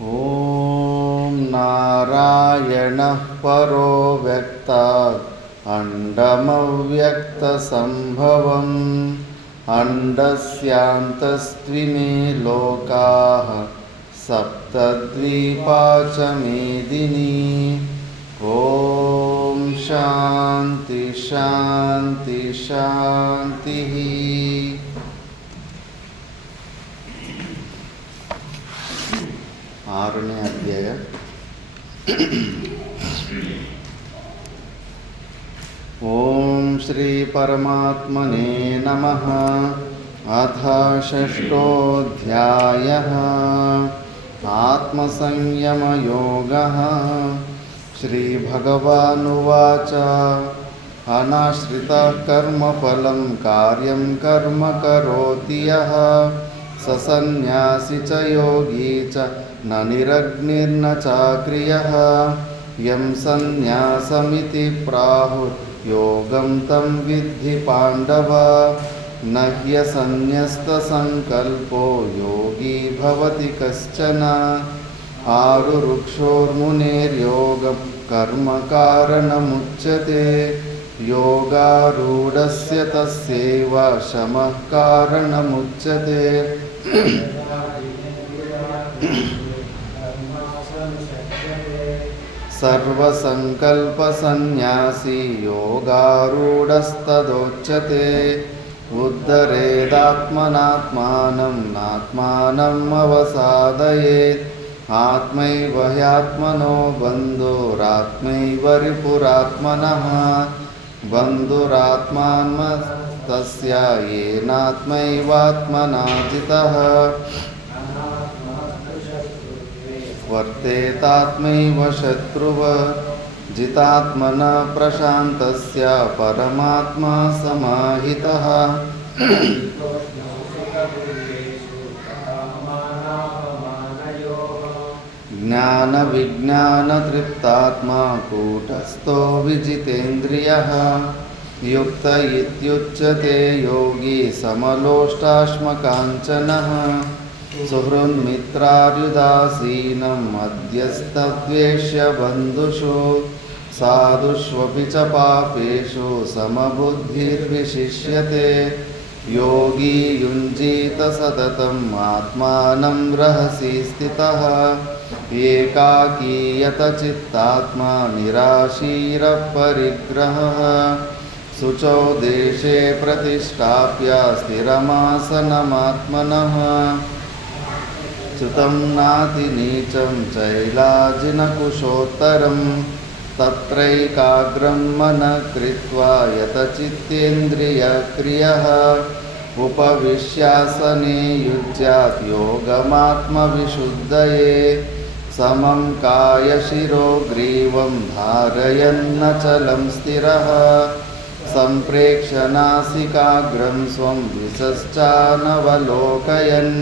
ॐ नारायणः परो व्यक्तात् अण्डमव्यक्तसम्भवम् अण्डस्यान्तस्त्विमे लोकाः सप्तद्वीपा च मेदिनी। ॐ शान्ति शान्ति शान्तिः। ಆರನೇ ಅಧ್ಯಾಯ. ಓಂ ಶ್ರೀ ಪರಮಾತ್ಮನೇ ನಮಃ. ಅಥ ಷಷ್ಠೋऽಧ್ಯಾಯಃ. ಆತ್ಮಸಂಯಮಯೋಗಃ. ಶ್ರೀಭಗವಾನುವಾಚ ಅನಾಶ್ರಿತಃ ಕರ್ಮಫಲಂ ಕಾರ್ಯಂ ಕರ್ಮ ಕರೋತಿ ಯಃ ಸ ಸನ್ಯಾಸಿ ಚ ಯೋಗಿ ಚ ನ ನಿರಗ್ನಿರ್ನ ಚಾಕ್ರಿಯಃ ಯಂ ಸನ್ಯಾಸಮಿತಿ ಪ್ರಾಹುರ್ ಯೋಗಂ ತಂ ವಿದ್ಧಿ ಪಾಂಡವ ನ ಹ್ಯಸನ್ಯಸ್ತಸಂಕಲ್ಪೋ ಯೋಗಿ ಭವತಿ ಕಶ್ಚನ ಆರುರುಕ್ಷೋರ್ಮುನೇರ್ಯೋಗಂ ಕರ್ಮ ಕಾರಣಮುಚ್ಯತೆ ಯೋಗಾರೂಢಸ್ಯ ತಸ್ಯೈವ ಶಮಃ ಕಾರಣಮುಚ್ಯತೆ. ಸರ್ವಸಂಕಲ್ಪಸನ್ಯಾಸಿ ಯೋಗಾರೂಢಸ್ತದೋಚ್ಯತೆ. ಉದ್ಧರೇದಾತ್ಮನಾತ್ಮಾನಂ ನಾತ್ಮಾನಂ ಅವಸಾದಯೇತ್. ಆತ್ಮೈವ ಹ್ಯಾತ್ಮನೋ ಬಂಧುರಾತ್ಮೈವ ರಿಪುರಾತ್ಮನಃ. ಬಂಧುರಾತ್ಮಾನ್ಮಸ್ತಸ್ಯ ಯೇನಾತ್ಮೈವಾತ್ಮನಾ ಜಿತಃ. ವರ್ತೆತಾತ್ಮೈವ ಶತ್ರುವಃ. ಜಿತಾತ್ಮನಃ ಪ್ರಶಾಂತಸ್ಯ ಪರಮಾತ್ಮಾ ಸಮಾಹಿತಃ. ಜ್ಞಾನವಿಜ್ಞಾನತೃಪ್ತಾತ್ಮಾ ಕೂಟಸ್ಥೋ ವಿಜಿತೇಂದ್ರಿಯಃ. ಯುಕ್ತ ಇತ್ಯುಚ್ಯತೆ ಯೋಗಿ ಸಮಲೋಷ್ಟಾಶ್ಮಕಾಂಚನಃ. ಸುಹೃನ್ಮಿತ್ರಾರ್ಯುದಾಸೀನಂ ಮಧ್ಯಸ್ಥದ್ವೇಷ್ಯ ಬಂಧುಷು. ಸಾಧುಷ್ವಪಿ ಚ ಪಾಪೇಷು ಸಮಬುದ್ಧಿರ್ವಿಶಿಷ್ಯತೆ. ಯೋಗಿ ಯುಂಜೀತ ಸತತಂ ಆತ್ಮಾನಂ ರಹಸಿ ಸ್ಥಿತಃ. ಏಕಾಕೀಯತ ಚಿತ್ತಾತ್ಮಾ ನಿರಾಶೀರ ಪರಿಗ್ರಹಃ. ಶುಚೌ ದೇಶೇ ಪ್ರತಿಷ್ಠಾಪ್ಯ ಸ್ಥಿರಮಾಸನಮಾತ್ಮನಃ. ಚ್ಯುತಂ ನಾತಿ ನೀಚಂ ಚೈಲಾಜಿನಕುಶೋತ್ತರಂ. ತತ್ರೈಕಾಗ್ರಂ ಮನಃ ಕೃತ್ವಾ ಯತಚಿತ್ತೇಂದ್ರಿಯಕ್ರಿಯಃ. ಉಪವಿಶ್ಯಾಸನೆ ಯುಜ್ಯಾತ್ ಯೋಗಮಾತ್ಮವಿಶುದ್ಧಯೇ. ಸಮಂ ಕಾಯಶಿರೋ ಗ್ರೀವಂ ಧಾರಯನ್ನಚಲಂ ಸ್ಥಿರಃ. ಸಂಪ್ರೇಕ್ಷ್ಯ ನಾಸಿಕಾಗ್ರಂ ಸ್ವಂ ದಿಶಶ್ಚಾನವಲೋಕಯನ್.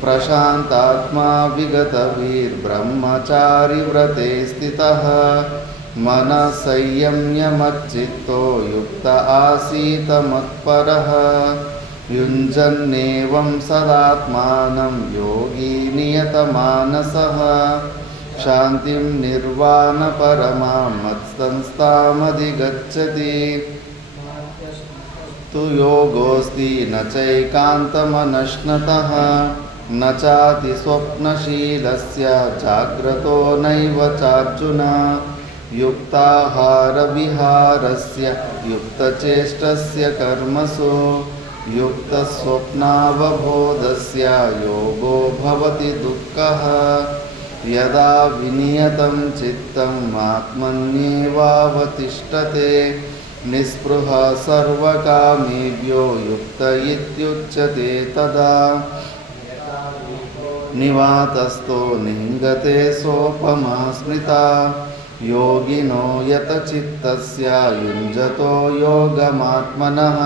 ಪ್ರಶಾಂತಾತ್ಮಾ ವಿಗತವೀರ್ಬ್ರಹ್ಮಚಾರಿ ವ್ರತೆ ಸ್ಥಿತಃ. ಮನಃ ಸಂಯಮ್ಯ ಮಚ್ಚಿತ್ತೋ ಯುಕ್ತ ಆಸೀತ ಮತ್ಪರಃ. ಯುಂಜನ್ನೇವಂ ಸದಾತ್ಮಾನಂ ಯೋಗಿ ನಿಯತಮಾನಸಃ. ಶಾಂತಿಂ ನಿರ್ವಾಣ ಪರಮಾಂ ಮತ್ಸಂಸ್ಥಾಮಧಿಗಚ್ಚತಿ. ತು ಯೋಗೋಸ್ತಿ ನ ಚೈಕಾಂತಮನಶ್ನತಃ. ನ ಚಾತಿ ಸ್ವಪ್ನಶೀಲಸ್ಯ ಜಾಗ್ರತೋ ನೈವ ಚಾರ್ಜುನ. ಯುಕ್ತಾಹಾರ ವಿಹಾರಸ್ಯ ಯುಕ್ತಚೇಷ್ಟಸ್ಯ ಕರ್ಮಸು. ಯುಕ್ತಸ್ವಪ್ನಾವಬೋಧಸ್ಯ ಯೋಗೋ ಭವತಿ ದುಃಖಃ. ಯದಾ ವಿನಿಯತಂ ಚಿತ್ತಂ ಆತ್ಮನ್ಯೇವಾವತಿಷ್ಠತೆ. ನಿಸ್ಪೃಹ ಸರ್ವಕಾಮೇಭ್ಯೋ ಯುಕ್ತ ಇತ್ಯುಚ್ಯತೆ ತದಾ. ನಿವಾತಸ್ಥೋ ನಿಂಗತೆ ಸೋಪಮಾ ಸ್ಮೃತಾ. ಯೋಗಿನೋ ಯತಚಿತ್ತಸ್ಯ ಯುಂಜತೋ ಯೋಗಮಾತ್ಮನಃ.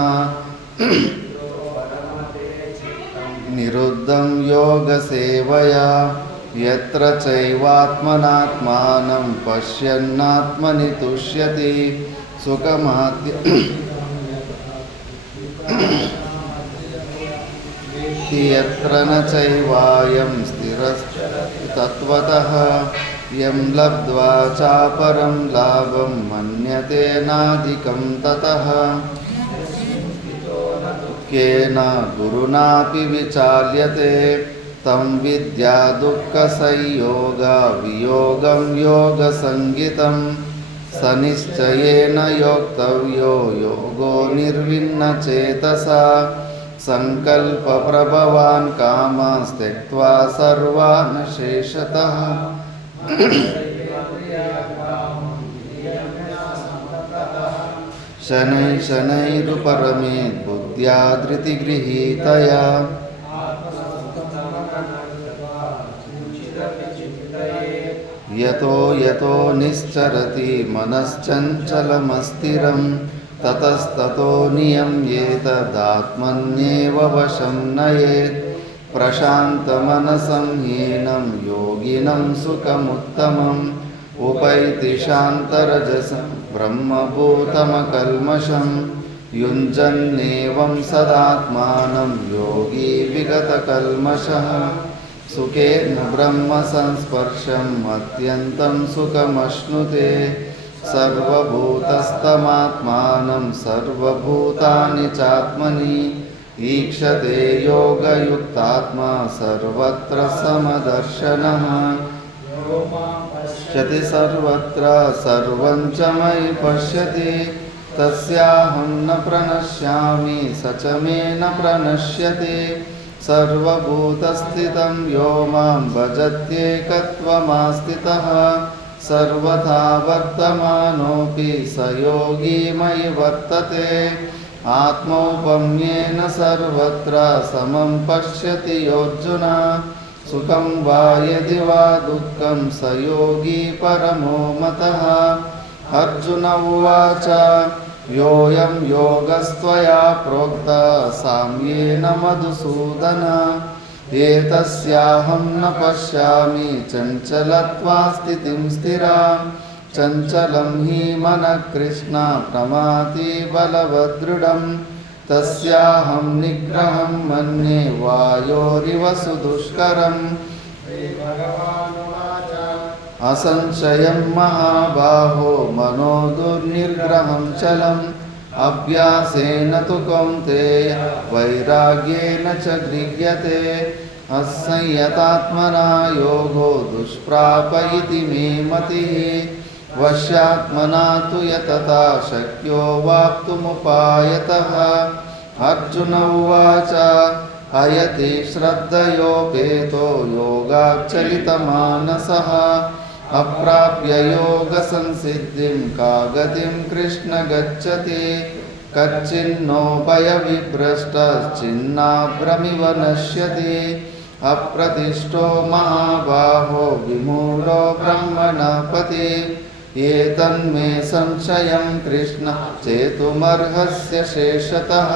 ನಿರುದ್ಧಂ ಯೋಗಸೇವಯಾ. ಯತ್ರ ಚೈವಾತ್ಮನಾತ್ಮಾನಂ ಪಶ್ಯನ್ನಾತ್ಮನಿ ತುಷ್ಯತಿ. ಸುಖಮಾತ್ಯ वेत्ति यत्र न चैवायं स्थिरश्चरति तत्त्वतः यं लब्ध्वा चापरं लाभं मन्यते नाधिकं ततः केन गुरुणापि विचाल्यते तं विद्या दुःखसंयोगा वियोगं योगसंज्ञितं स निश्चयेन योक्तव्यो योगो निर्विण्णचेतसा संकल्पप्रभवान् कामास्त्यक्त्वा सर्वान् शेषतः शनैः शनैरुपरमेत् बुद्ध्या धृतिगृहीतया यतो यतो निश्चरति मनश्चञ्चलमस्थिरं ततस्ततो नियम्येतदात्मन्येव वशं नयेत् प्रशान्तमनसं हीनं योगिनं सुखमुत्तमम् उपैति शान्तरजसं ब्रह्मभूतमकल्मषं युञ्जन्नेवं सदात्मानं योगी विगतकल्मषः सुखेन ब्रह्मसंस्पर्शम् अत्यन्तं सुखमश्नुते सर्वभूतस्थमात्मानं सर्वभूतानि चात्मनि ईक्षते योगयुक्तात्मा सर्वत्र समदर्शनः पश्यति सर्वत्र सर्वं च मयि पश्यति तस्याहं न प्रणश्यामि स च मे न प्रणश्यति सर्वभूतस्थितं यो मां भजत्येकत्वमास्थितः सर्वथा वर्तमानोऽपि स योगी मयि वर्तते आत्मौपम्येन सर्वत्र समं पश्यति योऽर्जुन सुखं वा यदि वा दुःखं स योगी परमो मतः अर्जुन उवाच योऽयं योगस्त्वया प्रोक्तः साम्येन मधुसूदन एतस्याहं न पश्यामि चञ्चलत्वा स्थितिं स्थिरां चञ्चलं हि मनः कृष्ण प्रमाथि बलवदृढं तस्याहं निग्रहं मन्ये वायोरिव सुदुष्करम् असंशयं महाबाहो मनो दुर्निग्रहं चलम् अभ्यासेन तु कौन्तेय वैराग्येन च गृह्यते असंयतात्मना योगो दुष्प्राप इति मे मतिः वश्यात्मना तु यतता शक्यो वाप्तुमुपायतः अर्जुन उवाच अयति श्रद्धयोपेतो योगाच्चलितमानसः अप्राप्य योगसंसिद्धिं का गतिं कृष्ण गच्छति कच्चिन्नो भयविभ्रष्टश्चिन्नाभ्रमिव नश्यति अप्रतिष्ठो महाबाहो विमूढो ब्रह्मणपति एतन्मे संशयं कृष्ण चेतुमर्हस्य शेषतः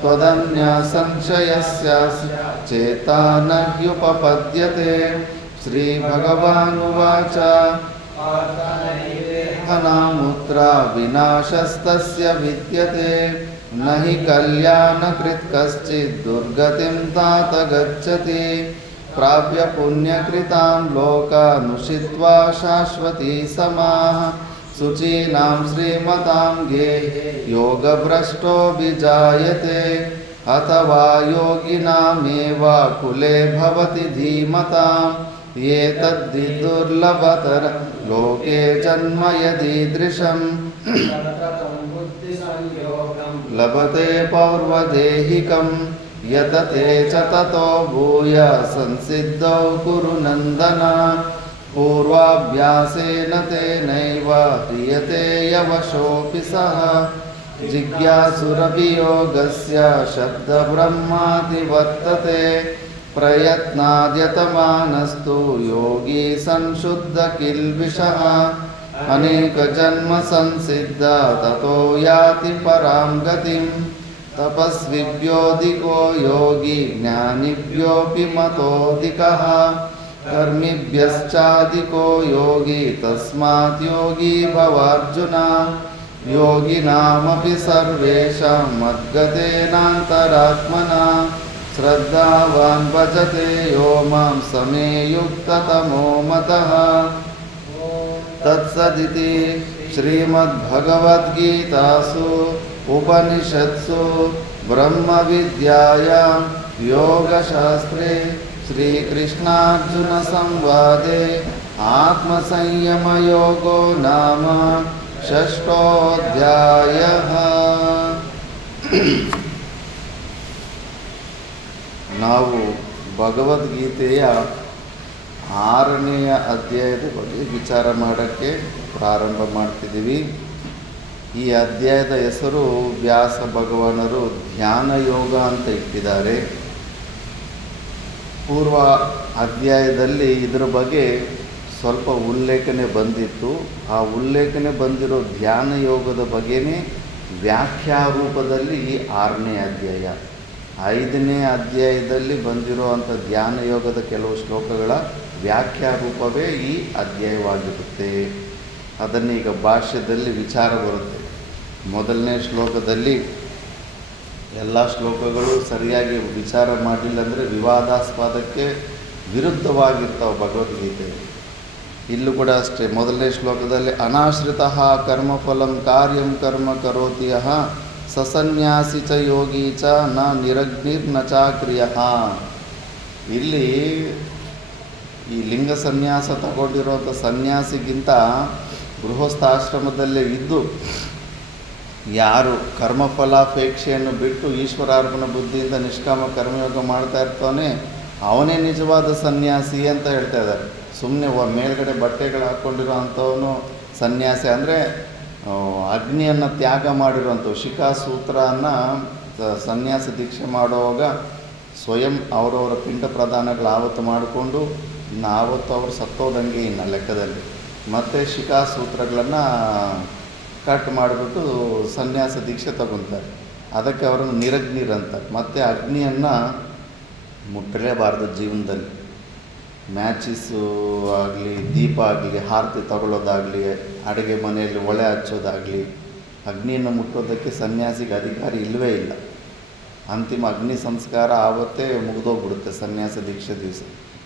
त्वदन्यसंशयस्यास्य चेता न ह्युपपद्यते श्रीभगवानुवाच नामुत्रा विनाशस्तस्य विद्यते न हि कल्याणकृत् कश्चित् दुर्गतिं तात गच्छति प्राप्य पुण्यकृतां लोकानुषित्वा शाश्वती समाः शुचीनां श्रीमतां गेहे योगभ्रष्टो विजायते अथवा योगिनामेव कुले भवति धीमताम् एतद्धि दुर्लभतर लोके जन्म यदीदृशम् लभते पौर्वदेहिकं यतते च ततो भूय संसिद्धौ कुरु नन्दन पूर्वाभ्यासेन तेनैव ह्रियते यवशोऽपि सः जिज्ञासुरपि योगस्य शब्दब्रह्मादिवर्तते प्रयत्नाद्यतमानस्तु योगी संशुद्ध किल्बिषः अनेकजन्म संसिद्ध ततो याति परां गतिं तपस्विभ्योऽधिको योगी ज्ञानिभ्योऽपि मतोऽधिकः कर्मिभ्यश्चाधिको योगी तस्मात् योगी भवार्जुन योगिनामपि सर्वेषां मद्गतेनान्तरात्मना ಶ್ರದ್ಧಾವಾನ್ ಭಜತೆ ಯೋ ಮಾಂ ಸಮೇ ಯುಕ್ತತಮೋ ಮತಃ. ತತ್ಸದಿತಿ ಶ್ರೀಮದ್ಭಗವದ್ಗೀತಾಸು ಉಪನಿಷತ್ಸು ಬ್ರಹ್ಮವಿದ್ಯಾಯಾಂ ಯೋಗಶಾಸ್ತ್ರೇ ಶ್ರೀಕೃಷ್ಣಾರ್ಜುನ ಸಂವಾದೆ ಆತ್ಮಸಂಯಮಯೋಗೋ ನಾಮ ಷಷ್ಠೋಧ್ಯಾಯಃ. ನಾವು ಭಗವದ್ಗೀತೆಯ 6ನೆಯ ಅಧ್ಯಾಯದ ಬಗ್ಗೆ ವಿಚಾರ ಮಾಡೋಕ್ಕೆ ಪ್ರಾರಂಭ ಮಾಡ್ತಿದ್ದೀವಿ. ಈ ಅಧ್ಯಾಯದ ಹೆಸರು ವ್ಯಾಸ ಭಗವಾನರು ಧ್ಯಾನ ಯೋಗ ಅಂತ ಇಟ್ಟಿದ್ದಾರೆ. ಪೂರ್ವ ಅಧ್ಯಾಯದಲ್ಲಿ ಇದರ ಬಗ್ಗೆ ಸ್ವಲ್ಪ ಉಲ್ಲೇಖನೆ ಬಂದಿತ್ತು. ಆ ಉಲ್ಲೇಖನೆ ಬಂದಿರೋ ಧ್ಯಾನ ಯೋಗದ ಬಗ್ಗೆನೇ ವ್ಯಾಖ್ಯಾ ರೂಪದಲ್ಲಿ ಈ 6ನೇ ಅಧ್ಯಾಯ. 5ನೇ ಅಧ್ಯಾಯದಲ್ಲಿ ಬಂದಿರೋ ಅಂಥ ಧ್ಯಾನ ಯೋಗದ ಕೆಲವು ಶ್ಲೋಕಗಳ ವ್ಯಾಖ್ಯಾ ರೂಪವೇ ಈ ಅಧ್ಯಾಯವಾಗಿರುತ್ತೆ. ಅದನ್ನೀಗ ಭಾಷ್ಯದಲ್ಲಿ ವಿಚಾರ ಬರುತ್ತೆ. ಮೊದಲನೇ ಶ್ಲೋಕದಲ್ಲಿ ಎಲ್ಲ ಶ್ಲೋಕಗಳು ಸರಿಯಾಗಿ ವಿಚಾರ ಮಾಡಿಲ್ಲ ಅಂದರೆ ವಿವಾದಾಸ್ಪದಕ್ಕೆ ವಿರುದ್ಧವಾಗಿರ್ತಾವೆ ಭಗವದ್ಗೀತೆ. ಇಲ್ಲೂ ಕೂಡ ಅಷ್ಟೇ. ಮೊದಲನೇ ಶ್ಲೋಕದಲ್ಲಿ ಅನಾಶ್ರಿತಃ ಕರ್ಮಫಲಂ ಕಾರ್ಯಂ ಕರ್ಮ ಕರೋತಿ ಯಃ ಸಸನ್ಯಾಸಿ ಚ ಯೋಗಿ ಚ ನ ನಿರಗ್ನಿರ್ನ ಚಾಕ್ರಿಯಃ. ಇಲ್ಲಿ ಈ ಲಿಂಗ ಸನ್ಯಾಸ ತಗೊಂಡಿರೋಂಥ ಸನ್ಯಾಸಿಗಿಂತ ಗೃಹಸ್ಥಾಶ್ರಮದಲ್ಲೇ ಇದ್ದು ಯಾರು ಕರ್ಮಫಲಾಪೇಕ್ಷೆಯನ್ನು ಬಿಟ್ಟು ಈಶ್ವರಾರ್ಪಣ ಬುದ್ಧಿಯಿಂದ ನಿಷ್ಕಾಮ ಕರ್ಮಯೋಗ ಮಾಡ್ತಾ ಇರ್ತಾನೆ ಅವನೇ ನಿಜವಾದ ಸನ್ಯಾಸಿ ಅಂತ ಹೇಳ್ತಾ ಇದ್ದಾರೆ. ಸುಮ್ಮನೆ ಮೇಲ್ಗಡೆ ಬಟ್ಟೆಗಳು ಹಾಕ್ಕೊಂಡಿರೋ ಅಂಥವನು ಸನ್ಯಾಸಿ ಅಂದರೆ ಅಗ್ನಿಯನ್ನು ತ್ಯಾಗ ಮಾಡಿರುವಂಥವು. ಶಿಖಾಸೂತ್ರನ ಸನ್ಯಾಸ ದೀಕ್ಷೆ ಮಾಡುವಾಗ ಸ್ವಯಂ ಅವರವರ ಪಿಂಡ ಪ್ರದಾನಗಳು ಆವತ್ತು ಮಾಡಿಕೊಂಡು ಇನ್ನು ಆವತ್ತು ಅವರು ಸತ್ತೋದಂಗೆ ಇನ್ನು ಲೆಕ್ಕದಲ್ಲಿ ಮತ್ತು ಶಿಖಾಸೂತ್ರಗಳನ್ನು ಕಟ್ ಮಾಡಿಬಿಟ್ಟು ಸನ್ಯಾಸ ದೀಕ್ಷೆ ತಗೊತಾರೆ. ಅದಕ್ಕೆ ಅವರನ್ನು ನಿರಗ್ನಿರ್ ಅಂತಾರೆ. ಮತ್ತು ಅಗ್ನಿಯನ್ನು ಮುಟ್ಟಲೇಬಾರ್ದು ಜೀವನದಲ್ಲಿ. ಮ್ಯಾಚಿಸು ಆಗಲಿ, ದೀಪ ಆಗಲಿ, ಆರತಿ ತಗೊಳ್ಳೋದಾಗಲಿ, ಅಡುಗೆ ಮನೆಯಲ್ಲಿ ಒಲೆ ಹಚ್ಚೋದಾಗಲಿ, ಅಗ್ನಿಯನ್ನು ಮುಟ್ಟೋದಕ್ಕೆ ಸನ್ಯಾಸಿಗೆ ಅಧಿಕಾರಿ ಇಲ್ಲವೇ ಇಲ್ಲ. ಅಂತಿಮ ಅಗ್ನಿ ಸಂಸ್ಕಾರ ಆವತ್ತೇ ಮುಗಿದೋಗ್ಬಿಡುತ್ತೆ ಸನ್ಯಾಸ ದೀಕ್ಷೆ ದಿವಸ.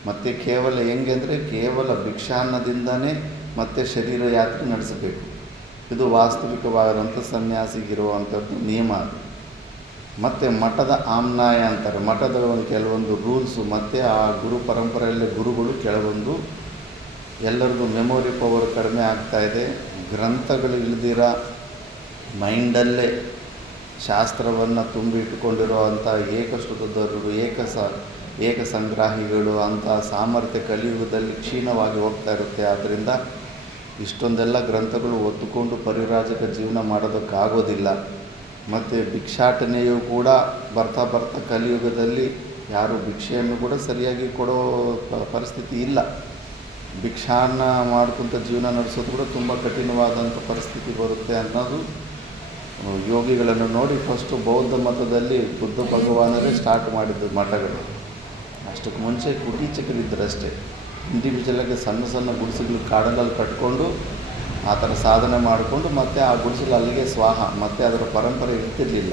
ಮತ್ತು ಕೇವಲ ಹೆಂಗೆ ಅಂದರೆ ಕೇವಲ ಭಿಕ್ಷಾನ್ನದಿಂದನೇ ಮತ್ತೆ ಶರೀರ ಯಾತ್ರೆ ನಡೆಸಬೇಕು. ಇದು ವಾಸ್ತವಿಕವಾದಂಥ ಸನ್ಯಾಸಿಗಿರುವಂಥದ್ದು ನಿಯಮ. ಮತ್ತು ಮಠದ ಆಮ್ನಾಯ ಅಂತಾರೆ. ಮಠದ ಕೆಲವೊಂದು ರೂಲ್ಸು ಮತ್ತು ಆ ಗುರು ಪರಂಪರೆಯಲ್ಲಿ ಗುರುಗಳು ಕೆಲವೊಂದು ಎಲ್ಲರಿಗೂ ಮೆಮೊರಿ ಪವರ್ ಕಡಿಮೆ ಆಗ್ತಾಯಿದೆ. ಗ್ರಂಥಗಳು ಇಲ್ದಿರ ಮೈಂಡಲ್ಲೇ ಶಾಸ್ತ್ರವನ್ನು ತುಂಬಿ ಇಟ್ಟುಕೊಂಡಿರೋ ಅಂಥ ಏಕಶ್ರುತದವರು ಏಕ ಸಂಗ್ರಾಹಿಗಳು ಅಂಥ ಸಾಮರ್ಥ್ಯ ಕಲಿಯುಗದಲ್ಲಿ ಕ್ಷೀಣವಾಗಿ ಹೋಗ್ತಾ ಇರುತ್ತೆ. ಆದ್ದರಿಂದ ಇಷ್ಟೊಂದೆಲ್ಲ ಗ್ರಂಥಗಳು ಒತ್ತುಕೊಂಡು ಪರಿರಾಜಕ ಜೀವನ ಮಾಡೋದಕ್ಕಾಗೋದಿಲ್ಲ. ಮತ್ತು ಭಿಕ್ಷಾಟನೆಯೂ ಕೂಡ ಬರ್ತಾ ಕಲಿಯುಗದಲ್ಲಿ ಯಾರು ಭಿಕ್ಷೆಯನ್ನು ಕೂಡ ಸರಿಯಾಗಿ ಕೊಡೋ ಪರಿಸ್ಥಿತಿ ಇಲ್ಲ. ಭಿಕ್ಷಾನ್ನ ಮಾಡ್ಕೊಂತ ಜೀವನ ನಡೆಸೋದು ಕೂಡ ತುಂಬ ಕಠಿಣವಾದಂಥ ಪರಿಸ್ಥಿತಿ ಬರುತ್ತೆ ಅನ್ನೋದು ಯೋಗಿಗಳನ್ನು ನೋಡಿ ಫಸ್ಟು ಬೌದ್ಧ ಮತದಲ್ಲಿ ಬುದ್ಧ ಭಗವಾನರೇ ಸ್ಟಾರ್ಟ್ ಮಾಡಿದ್ದು ಮಠಗಳು. ಅಷ್ಟಕ್ಕೆ ಮುಂಚೆ ಕುಟೀಚಕರಿದ್ದರಷ್ಟೇ. ಇಂಡಿವಿಜುವಲಾಗಿ ಸಣ್ಣ ಗುಡಿಸಲು ಕಾಡಲ್ಲಿ ಕಟ್ಕೊಂಡು ಆ ಥರ ಸಾಧನೆ ಮಾಡಿಕೊಂಡು ಮತ್ತು ಆ ಗುಡಿಸಲು ಅಲ್ಲಿಗೆ ಸ್ವಾಹ, ಮತ್ತು ಅದರ ಪರಂಪರೆ ಇರ್ತಿರಲಿಲ್ಲ.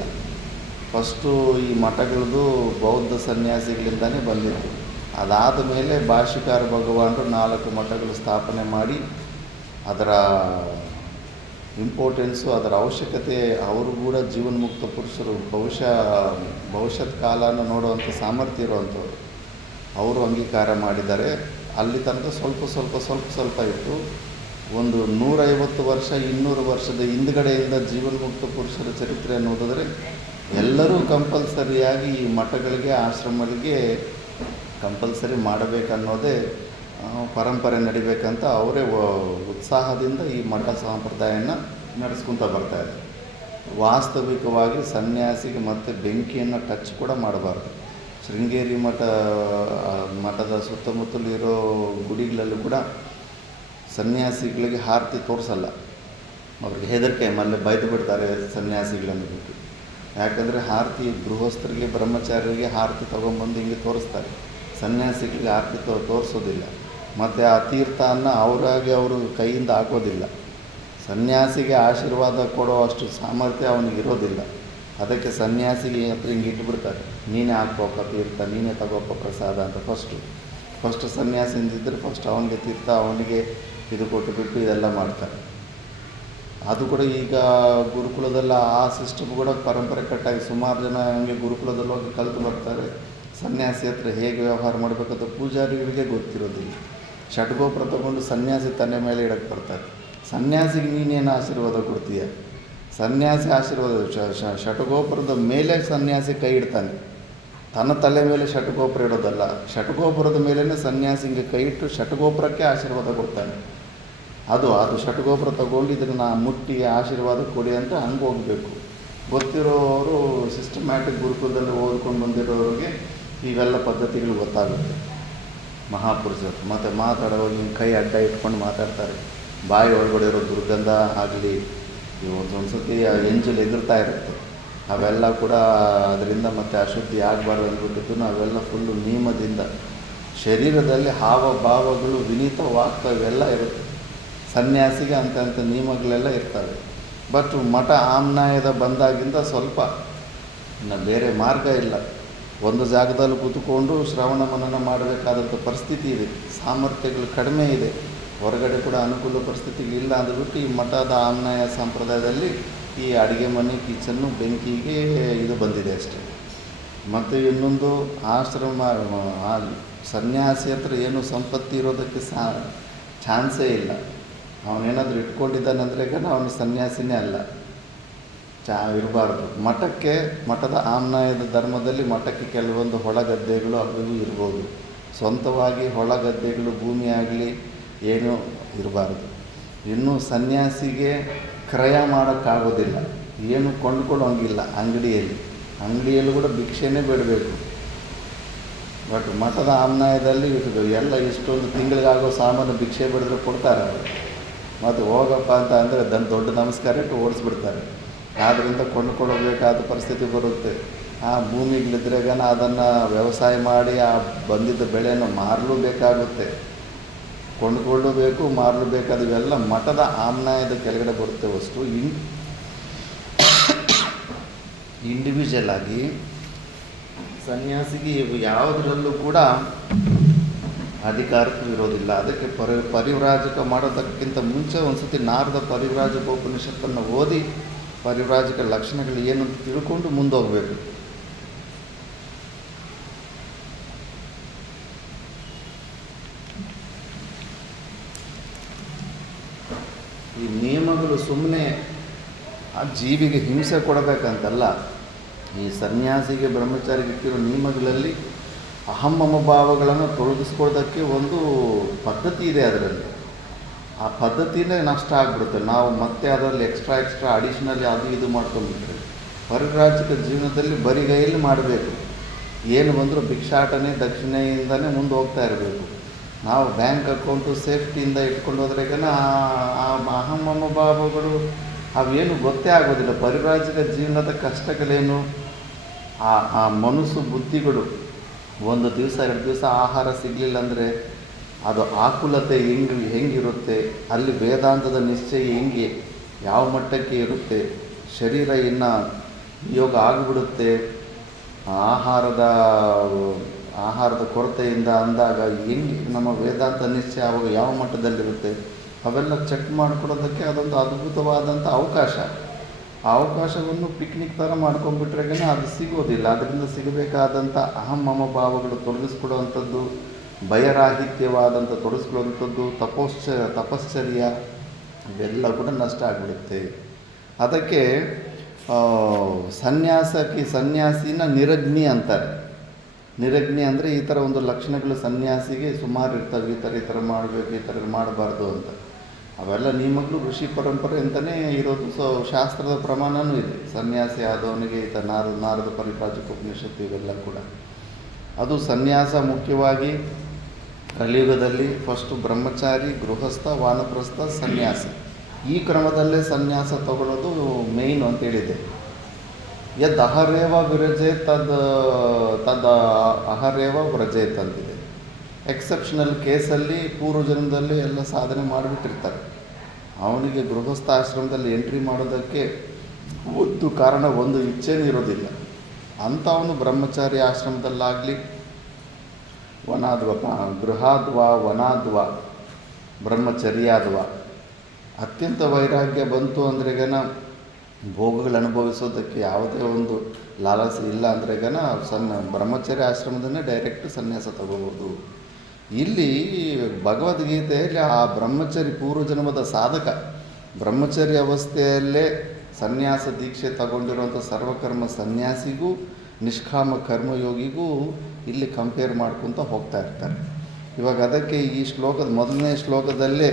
ಫಸ್ಟು ಈ ಮಠಗಳದ್ದು ಬೌದ್ಧ ಸನ್ಯಾಸಿಗಳಿಂದಲೇ ಬಂದಿತ್ತು. ಅದಾದ ಮೇಲೆ ಭಾಷ್ಯಕಾರ ಭಗವಾನರು 4 ಮಠಗಳು ಸ್ಥಾಪನೆ ಮಾಡಿ ಅದರ ಇಂಪಾರ್ಟೆನ್ಸು, ಅದರ ಅವಶ್ಯಕತೆ, ಅವರು ಕೂಡ ಜೀವನ್ಮುಕ್ತ ಪುರುಷರು ಭವಿಷ್ಯತ್ ಕಾಲನ ನೋಡುವಂಥ ಸಾಮರ್ಥ್ಯ ಇರುವಂಥವ್ರು. ಅವರು ಅಂಗೀಕಾರ ಮಾಡಿದ್ದಾರೆ. ಅಲ್ಲಿ ತನಕ ಸ್ವಲ್ಪ ಇತ್ತು. ಒಂದು 150 ವರ್ಷ 200 ವರ್ಷದ ಹಿಂದುಗಡೆಯಿಂದ ಜೀವನ್ಮುಕ್ತ ಪುರುಷರ ಚರಿತ್ರೆಯನ್ನು ಓದಿದ್ರೆ ಎಲ್ಲರೂ ಕಂಪಲ್ಸರಿಯಾಗಿ ಈ ಮಠಗಳಿಗೆ ಆಶ್ರಮಗಳಿಗೆ ಕಂಪಲ್ಸರಿ ಮಾಡಬೇಕನ್ನೋದೇ ಪರಂಪರೆ ನಡಿಬೇಕಂತ ಅವರೇ ಉತ್ಸಾಹದಿಂದ ಈ ಮಠ ಸಂಪ್ರದಾಯನ ನಡೆಸ್ಕೊತ ಬರ್ತಾಯಿದ್ದಾರೆ. ವಾಸ್ತವಿಕವಾಗಿ ಸನ್ಯಾಸಿಗೆ ಮತ್ತು ಬೆಂಕಿಯನ್ನು ಟಚ್ ಕೂಡ ಮಾಡಬಾರ್ದು. ಶೃಂಗೇರಿ ಮಠದ ಸುತ್ತಮುತ್ತಲು ಇರೋ ಗುಡಿಗಳಲ್ಲೂ ಕೂಡ ಸನ್ಯಾಸಿಗಳಿಗೆ ಆರತಿ ತೋರಿಸಲ್ಲ. ಅವ್ರಿಗೆ ಹೆದರಿಕೆ, ಮಲ್ಲೆ ಬೈದು ಬಿಡ್ತಾರೆ ಸನ್ಯಾಸಿಗಳನ್ನು ಬಿಟ್ಟು. ಯಾಕಂದರೆ ಆರತಿ ಗೃಹಸ್ಥರಿಗೆ ಬ್ರಹ್ಮಚಾರಿಗೆ ಆರತಿ ತೊಗೊಂಬಂದು ಹಿಂಗೆ ತೋರಿಸ್ತಾರೆ. ಸನ್ಯಾಸಿಗಳಿಗೆ ಆರತಿ ತೋರಿಸೋದಿಲ್ಲ. ಮತ್ತು ಆ ತೀರ್ಥವನ್ನು ಅವರಾಗಿ ಅವರು ಕೈಯಿಂದ ಹಾಕೋದಿಲ್ಲ. ಸನ್ಯಾಸಿಗೆ ಆಶೀರ್ವಾದ ಕೊಡೋ ಅಷ್ಟು ಸಾಮರ್ಥ್ಯ ಅವನಿಗಿರೋದಿಲ್ಲ. ಅದಕ್ಕೆ ಸನ್ಯಾಸಿಗೆ ಹತ್ರ ಹಿಂಗೆ ಇಟ್ಬಿಡ್ತಾರೆ, ನೀನೇ ಹಾಕೋಪ್ಪ ತೀರ್ಥ, ನೀನೇ ತಗೋಪ್ಪ ಪ್ರಸಾದ ಅಂತ. ಫಸ್ಟ್ ಸನ್ಯಾಸಿಂದಿದ್ದರೆ ಫಸ್ಟ್ ಅವನಿಗೆ ತೀರ್ಥ, ಅವನಿಗೆ ಇದು ಕೊಟ್ಟುಬಿಟ್ಟು ಇದೆಲ್ಲ ಮಾಡ್ತಾರೆ. ಅದು ಕೂಡ ಈಗ ಗುರುಕುಲದಲ್ಲ ಆ ಸಿಸ್ಟಮ್ ಕೂಡ ಪರಂಪರೆ ಕಟ್ಟಾಗಿ ಸುಮಾರು ಜನ ಹಂಗೆ ಗುರುಕುಲದಲ್ಲಿ ಹೋಗಿ ಕಲಿತು ಬರ್ತಾರೆ. ಸನ್ಯಾಸಿ ಹತ್ರ ಹೇಗೆ ವ್ಯವಹಾರ ಮಾಡಬೇಕಂತ ಪೂಜಾರಿಗಳಿಗೆ ಗೊತ್ತಿರೋದಿಲ್ಲ. ಷಟ್ಗೋಪುರ ತಗೊಂಡು ಸನ್ಯಾಸಿ ತಲೆ ಮೇಲೆ ಇಡಕ್ಕೆ ಬರ್ತಾರೆ. ಸನ್ಯಾಸಿಗೆ ನೀನೇನು ಆಶೀರ್ವಾದ ಕೊಡ್ತೀಯ? ಸನ್ಯಾಸಿ ಆಶೀರ್ವಾದ ಷಟ್ಗೋಪುರದ ಮೇಲೆ ಸನ್ಯಾಸಿ ಕೈ ಇಡ್ತಾನೆ, ತನ್ನ ತಲೆ ಮೇಲೆ ಷಟ್ಗೋಪುರ ಇಡೋದಲ್ಲ. ಷಟ್ಗೋಪುರದ ಮೇಲೇ ಸನ್ಯಾಸಿಗೆ ಕೈ ಇಟ್ಟು ಷಟ್ಗೋಪುರಕ್ಕೆ ಆಶೀರ್ವಾದ ಕೊಡ್ತಾನೆ. ಅದು ಷಟ್ಗೋಪುರ ತಗೊಂಡು ಇದನ್ನು ಮುಟ್ಟಿ ಆಶೀರ್ವಾದ ಕೊಡಿ ಅಂತ ಹಂಗೆ ಹೋಗಬೇಕು. ಗೊತ್ತಿರೋರು ಸಿಸ್ಟಮ್ಯಾಟಿಕ್ ಗುರುಕುಲದಲ್ಲಿ ಓದ್ಕೊಂಡು ಬಂದಿರೋರಿಗೆ ಇವೆಲ್ಲ ಪದ್ಧತಿಗಳು ಗೊತ್ತಾಗುತ್ತೆ. ಮಹಾಪುರುಷರು ಮತ್ತು ಮಾತಾಡೋವಾಗ ಕೈ ಅಡ್ಡ ಇಟ್ಕೊಂಡು ಮಾತಾಡ್ತಾರೆ. ಬಾಯಿ ಒಳಗಡೆ ಇರೋ ದುರ್ಗಂಧ ಆಗಲಿ, ಒಂದು ಸತಿ ಎಂಜಲು ಎದುರ್ತಾ ಇರುತ್ತೆ, ಅವೆಲ್ಲ ಕೂಡ ಅದರಿಂದ ಮತ್ತು ಅಶುದ್ಧಿ ಆಗಬಾರ್ದು ಅಂದ್ಬಿಟ್ಟಿದ್ದು ಅವೆಲ್ಲ ಫುಲ್ಲು ನಿಯಮದಿಂದ ಶರೀರದಲ್ಲಿ ಹಾವಭಾವಗಳು ವಿನೀತವಾಗ್ತಾ ಇವೆಲ್ಲ ಇರುತ್ತೆ. ಸನ್ಯಾಸಿಗೆ ಅಂಥ ನಿಯಮಗಳೆಲ್ಲ ಇರ್ತವೆ. ಬಟ್ ಮಠ ಆಮ್ನಾಯದ ಬಂದಾಗಿಂದ ಸ್ವಲ್ಪ ಇನ್ನು ಬೇರೆ ಮಾರ್ಗ ಇಲ್ಲ. ಒಂದು ಜಾಗದಲ್ಲಿ ಕೂತ್ಕೊಂಡು ಶ್ರವಣ ಮನನ ಮಾಡಬೇಕಾದಂಥ ಪರಿಸ್ಥಿತಿ ಇದೆ, ಸಾಮರ್ಥ್ಯಗಳು ಕಡಿಮೆ ಇದೆ, ಹೊರಗಡೆ ಕೂಡ ಅನುಕೂಲ ಪರಿಸ್ಥಿತಿಗಳಿಲ್ಲ ಅಂದ್ಬಿಟ್ಟು ಈ ಮಠದ ಆಮ್ನಾಯ ಸಂಪ್ರದಾಯದಲ್ಲಿ ಈ ಅಡುಗೆ ಮನೆ ಕಿಚನ್ನು ಬೆಂಕಿಗೆ ಇದು ಬಂದಿದೆ ಅಷ್ಟೇ. ಮತ್ತು ಇನ್ನೊಂದು ಆಶ್ರಮ ಸನ್ಯಾಸಿ ಹತ್ರ ಏನು ಸಂಪತ್ತಿ ಇರೋದಕ್ಕೆ ಚಾನ್ಸೇ ಇಲ್ಲ. ಅವನೇನಾದರೂ ಇಟ್ಕೊಂಡಿದ್ದಾನಂದರೆ ಅವನು ಸನ್ಯಾಸಿನೇ ಅಲ್ಲ, ಇರಬಾರ್ದು. ಮಠದ ಆಮ್ನಾಯದ ಧರ್ಮದಲ್ಲಿ ಮಠಕ್ಕೆ ಕೆಲವೊಂದು ಹೊಳಗದ್ದೆಗಳು ಅವು ಇರ್ಬೋದು. ಸ್ವಂತವಾಗಿ ಹೊಳಗದ್ದೆಗಳು ಭೂಮಿ ಆಗಲಿ ಏನೂ ಇರಬಾರ್ದು. ಇನ್ನು ಸನ್ಯಾಸಿಗೆ ಕ್ರಯ ಮಾಡೋಕ್ಕಾಗೋದಿಲ್ಲ, ಏನು ಕೊಂಡ್ಕೊಳ್ಳೋಂಗಿಲ್ಲ. ಅಂಗಡಿಯಲ್ಲಿ ಕೂಡ ಭಿಕ್ಷೆನೇ ಬಿಡಬೇಕು. ಬಟ್ ಮಠದ ಆಮ್ನಾಯದಲ್ಲಿ ಎಲ್ಲ ಇಷ್ಟೊಂದು ತಿಂಗಳಿಗಾಗೋ ಸಾಮಾನು ಭಿಕ್ಷೆ ಬಿಡಿದ್ರೆ ಕೊಡ್ತಾರೆ ಅವರು. ಮತ್ತು ಹೋಗಪ್ಪ ಅಂತ ಅಂದರೆ ದೊಡ್ಡ ನಮಸ್ಕಾರಕ್ಕೆ ಓಡಿಸ್ಬಿಡ್ತಾರೆ. ಆದ್ದರಿಂದ ಕೊಂಡುಕೊಳ್ಳಬೇಕಾದ ಪರಿಸ್ಥಿತಿ ಬರುತ್ತೆ. ಆ ಭೂಮಿಗಳಿದ್ರೆಗನ ಅದನ್ನು ವ್ಯವಸಾಯ ಮಾಡಿ ಆ ಬಂದಿದ್ದ ಬೆಳೆಯನ್ನು ಮಾರಲೂ ಬೇಕಾಗುತ್ತೆ, ಕೊಂಡುಕೊಳ್ಳಬೇಕು, ಮಾರಲು ಬೇಕಾದ ಇವೆಲ್ಲ ಮಠದ ಆಮ್ನಾಯದ ಕೆಳಗಡೆ ಬರುತ್ತೆ. ವಸ್ತು ಇಂಡಿವಿಜುವಲ್ ಆಗಿ ಸನ್ಯಾಸಿಗೆ ಯಾವುದರಲ್ಲೂ ಕೂಡ ಅಧಿಕಾರಕ್ಕೂ ಇರೋದಿಲ್ಲ. ಅದಕ್ಕೆ ಪರಿವ್ರಾಜಕ ಮಾಡೋದಕ್ಕಿಂತ ಮುಂಚೆ ಒಂದು ಸತಿ ನಾರದ ಪರಿವ್ರಾಜಕ ಉಪನಿಷತ್ತನ್ನು ಓದಿ ಪರಿವ್ರಾಜಕ ಲಕ್ಷಣಗಳು ಏನು ಅಂತ ತಿಳ್ಕೊಂಡು ಮುಂದೋಗಬೇಕು. ಈ ನಿಯಮಗಳು ಸುಮ್ಮನೆ ಆ ಜೀವಿಗೆ ಹಿಂಸೆ ಕೊಡಬೇಕಂತಲ್ಲ. ಈ ಸನ್ಯಾಸಿಗೆ ಬ್ರಹ್ಮಚಾರಿಗೆ ಇಟ್ಟಿರೋ ನಿಯಮಗಳಲ್ಲಿ ಅಹಮ್ಮಮ ಭಾವಗಳನ್ನು ತೊಲಗಿಸ್ಕೊಳ್ಳೋದಕ್ಕೆ ಒಂದು ಪದ್ಧತಿ ಇದೆ. ಅದರಲ್ಲಿ ಆ ಪದ್ಧತಿನೇ ನಷ್ಟ ಆಗಿಬಿಡುತ್ತೆ. ನಾವು ಮತ್ತೆ ಅದರಲ್ಲಿ ಎಕ್ಸ್ಟ್ರಾ ಅಡಿಷ್ನಲಿ ಅದು ಇದು ಮಾಡ್ಕೊಂಡ್ಬಿಟ್ರೆ ಪರಿವ್ರಾಜಕ ಜೀವನದಲ್ಲಿ ಬರಿಗೈಯಲ್ಲಿ ಮಾಡಬೇಕು. ಏನು ಬಂದರೂ ಭಿಕ್ಷಾಟನೆ ದಕ್ಷಿಣೆಯಿಂದನೇ ಮುಂದೆ ಹೋಗ್ತಾ ಇರಬೇಕು. ನಾವು ಬ್ಯಾಂಕ್ ಅಕೌಂಟು ಸೇಫ್ಟಿಯಿಂದ ಇಟ್ಕೊಂಡು ಹೋದ್ರೆಗನ ಆ ಅಹಮ್ಮಮ ಭಾವಗಳು ಅವೇನು ಗೊತ್ತೇ ಆಗೋದಿಲ್ಲ. ಪರಿವ್ರಾಜಕ ಜೀವನದ ಕಷ್ಟಗಳೇನು, ಆ ಮನಸ್ಸು ಬುದ್ಧಿಗಳು ಒಂದು ದಿವಸ 2 ದಿವಸ ಆಹಾರ ಸಿಗಲಿಲ್ಲ ಅಂದರೆ ಅದು ಆಕುಲತೆ ಹೆಂಗಿರುತ್ತೆ, ಅಲ್ಲಿ ವೇದಾಂತದ ನಿಶ್ಚಯ ಹೆಂಗೆ ಯಾವ ಮಟ್ಟಕ್ಕೆ ಇರುತ್ತೆ, ಶರೀರ ಇನ್ನು ಯೋಗ ಆಗಿಬಿಡುತ್ತೆ, ಆಹಾರದ ಕೊರತೆಯಿಂದ ಅಂದಾಗ ಹೆಂಗೆ ನಮ್ಮ ವೇದಾಂತ ನಿಶ್ಚಯ ಆವಾಗ ಯಾವ ಮಟ್ಟದಲ್ಲಿರುತ್ತೆ, ಅವೆಲ್ಲ ಚೆಕ್ ಮಾಡಿಕೊಡೋದಕ್ಕೆ ಅದೊಂದು ಅದ್ಭುತವಾದಂಥ ಅವಕಾಶ. ಆ ಅವಕಾಶವನ್ನು ಪಿಕ್ನಿಕ್ ಥರ ಮಾಡ್ಕೊಂಡ್ಬಿಟ್ರೆಗೇ ಅದು ಸಿಗೋದಿಲ್ಲ. ಅದರಿಂದ ಸಿಗಬೇಕಾದಂಥ ಅಹಮ್ಮಮ ಭಾವಗಳು ತೊಡಗಿಸ್ಕೊಡುವಂಥದ್ದು, ಭಯರಾಹಿತ್ಯವಾದಂಥ ತೊಡಗಿಸ್ಕೊಳ್ಳುವಂಥದ್ದು, ತಪಶ್ಚರ್ಯ ಇವೆಲ್ಲ ಕೂಡ ನಷ್ಟ ಆಗಿಬಿಡುತ್ತೆ. ಅದಕ್ಕೆ ಸನ್ಯಾಸಿನ ನಿರಗ್ನಿ ಅಂತಾರೆ. ನಿರಗ್ನಿ ಅಂದರೆ ಈ ಥರ ಒಂದು ಲಕ್ಷಣಗಳು ಸನ್ಯಾಸಿಗೆ ಸುಮಾರು ಇರ್ತವೆ. ಈ ಥರ ಮಾಡಬೇಕು, ಈ ಥರ ಮಾಡಬಾರ್ದು ಅಂತ. ಅವೆಲ್ಲ ನಿಯಮಗಳು ಋಷಿ ಪರಂಪರೆ ಅಂತಲೇ ಇರೋದು. ಶಾಸ್ತ್ರದ ಪ್ರಮಾಣವೂ ಇದೆ. ಸನ್ಯಾಸಿ ಆದವನಿಗೆ ನಾರದ ಪರಿವ್ರಾಜಕ ಉಪನಿಷತ್ತು ಇವೆಲ್ಲ ಕೂಡ. ಅದು ಸನ್ಯಾಸ ಮುಖ್ಯವಾಗಿ ಕಲಿಯುಗದಲ್ಲಿ ಫಸ್ಟು ಬ್ರಹ್ಮಚಾರಿ, ಗೃಹಸ್ಥ, ವಾನಪ್ರಸ್ಥ, ಸನ್ಯಾಸ, ಈ ಕ್ರಮದಲ್ಲೇ ಸನ್ಯಾಸ ತಗೊಳ್ಳೋದು ಮೇಯ್ನು ಅಂತೇಳಿದೆ. ಯದ್ ಅಹರೇವ ವಿರಜೆ ತದ್ ಅಹರೇವ ವ್ರಜೇತ್ ಅಂತಿದೆ. ಎಕ್ಸೆಪ್ಷನಲ್ ಕೇಸಲ್ಲಿ ಪೂರ್ವಜನ್ಮದಲ್ಲಿ ಎಲ್ಲ ಸಾಧನೆ ಮಾಡಿಬಿಟ್ಟಿರ್ತಾರೆ. ಅವನಿಗೆ ಗೃಹಸ್ಥ ಆಶ್ರಮದಲ್ಲಿ ಎಂಟ್ರಿ ಮಾಡೋದಕ್ಕೆ ಒಂದು ಕಾರಣ, ಒಂದು ಇಚ್ಛೆನೂ ಇರೋದಿಲ್ಲ ಅಂಥವನು ಬ್ರಹ್ಮಚಾರಿ ಆಶ್ರಮದಲ್ಲಾಗಲಿ ಗೃಹಾದ್ವಾ ವನಾದ್ವಾ ಬ್ರಹ್ಮಚರ್ಯಾದ್ವಾ ಅತ್ಯಂತ ವೈರಾಗ್ಯ ಬಂತು ಅಂದ್ರೆಗನ ಭೋಗಗಳು ಅನುಭವಿಸೋದಕ್ಕೆ ಯಾವುದೇ ಒಂದು ಲಾಲಸೆ ಇಲ್ಲ ಅಂದ್ರೆಗನ ಬ್ರಹ್ಮಚರ್ಯ ಆಶ್ರಮದನ್ನೇ ಡೈರೆಕ್ಟ್ ಸನ್ಯಾಸ ತಗೋಬೋದು. ಇಲ್ಲಿ ಭಗವದ್ಗೀತೆಯಲ್ಲಿ ಆ ಬ್ರಹ್ಮಚರಿ ಪೂರ್ವಜನ್ಮದ ಸಾಧಕ ಬ್ರಹ್ಮಚರ್ಯ ಅವಸ್ಥೆಯಲ್ಲೇ ಸನ್ಯಾಸ ದೀಕ್ಷೆ ತಗೊಂಡಿರುವಂಥ ಸರ್ವಕರ್ಮ ಸನ್ಯಾಸಿಗೂ ನಿಷ್ಕಾಮ ಕರ್ಮಯೋಗಿಗೂ ಇಲ್ಲಿ ಕಂಪೇರ್ ಮಾಡ್ಕೊತ ಹೋಗ್ತಾ ಇರ್ತಾರೆ. ಇವಾಗ ಅದಕ್ಕೆ ಈ ಶ್ಲೋಕದ ಮೊದಲನೇ ಶ್ಲೋಕದಲ್ಲೇ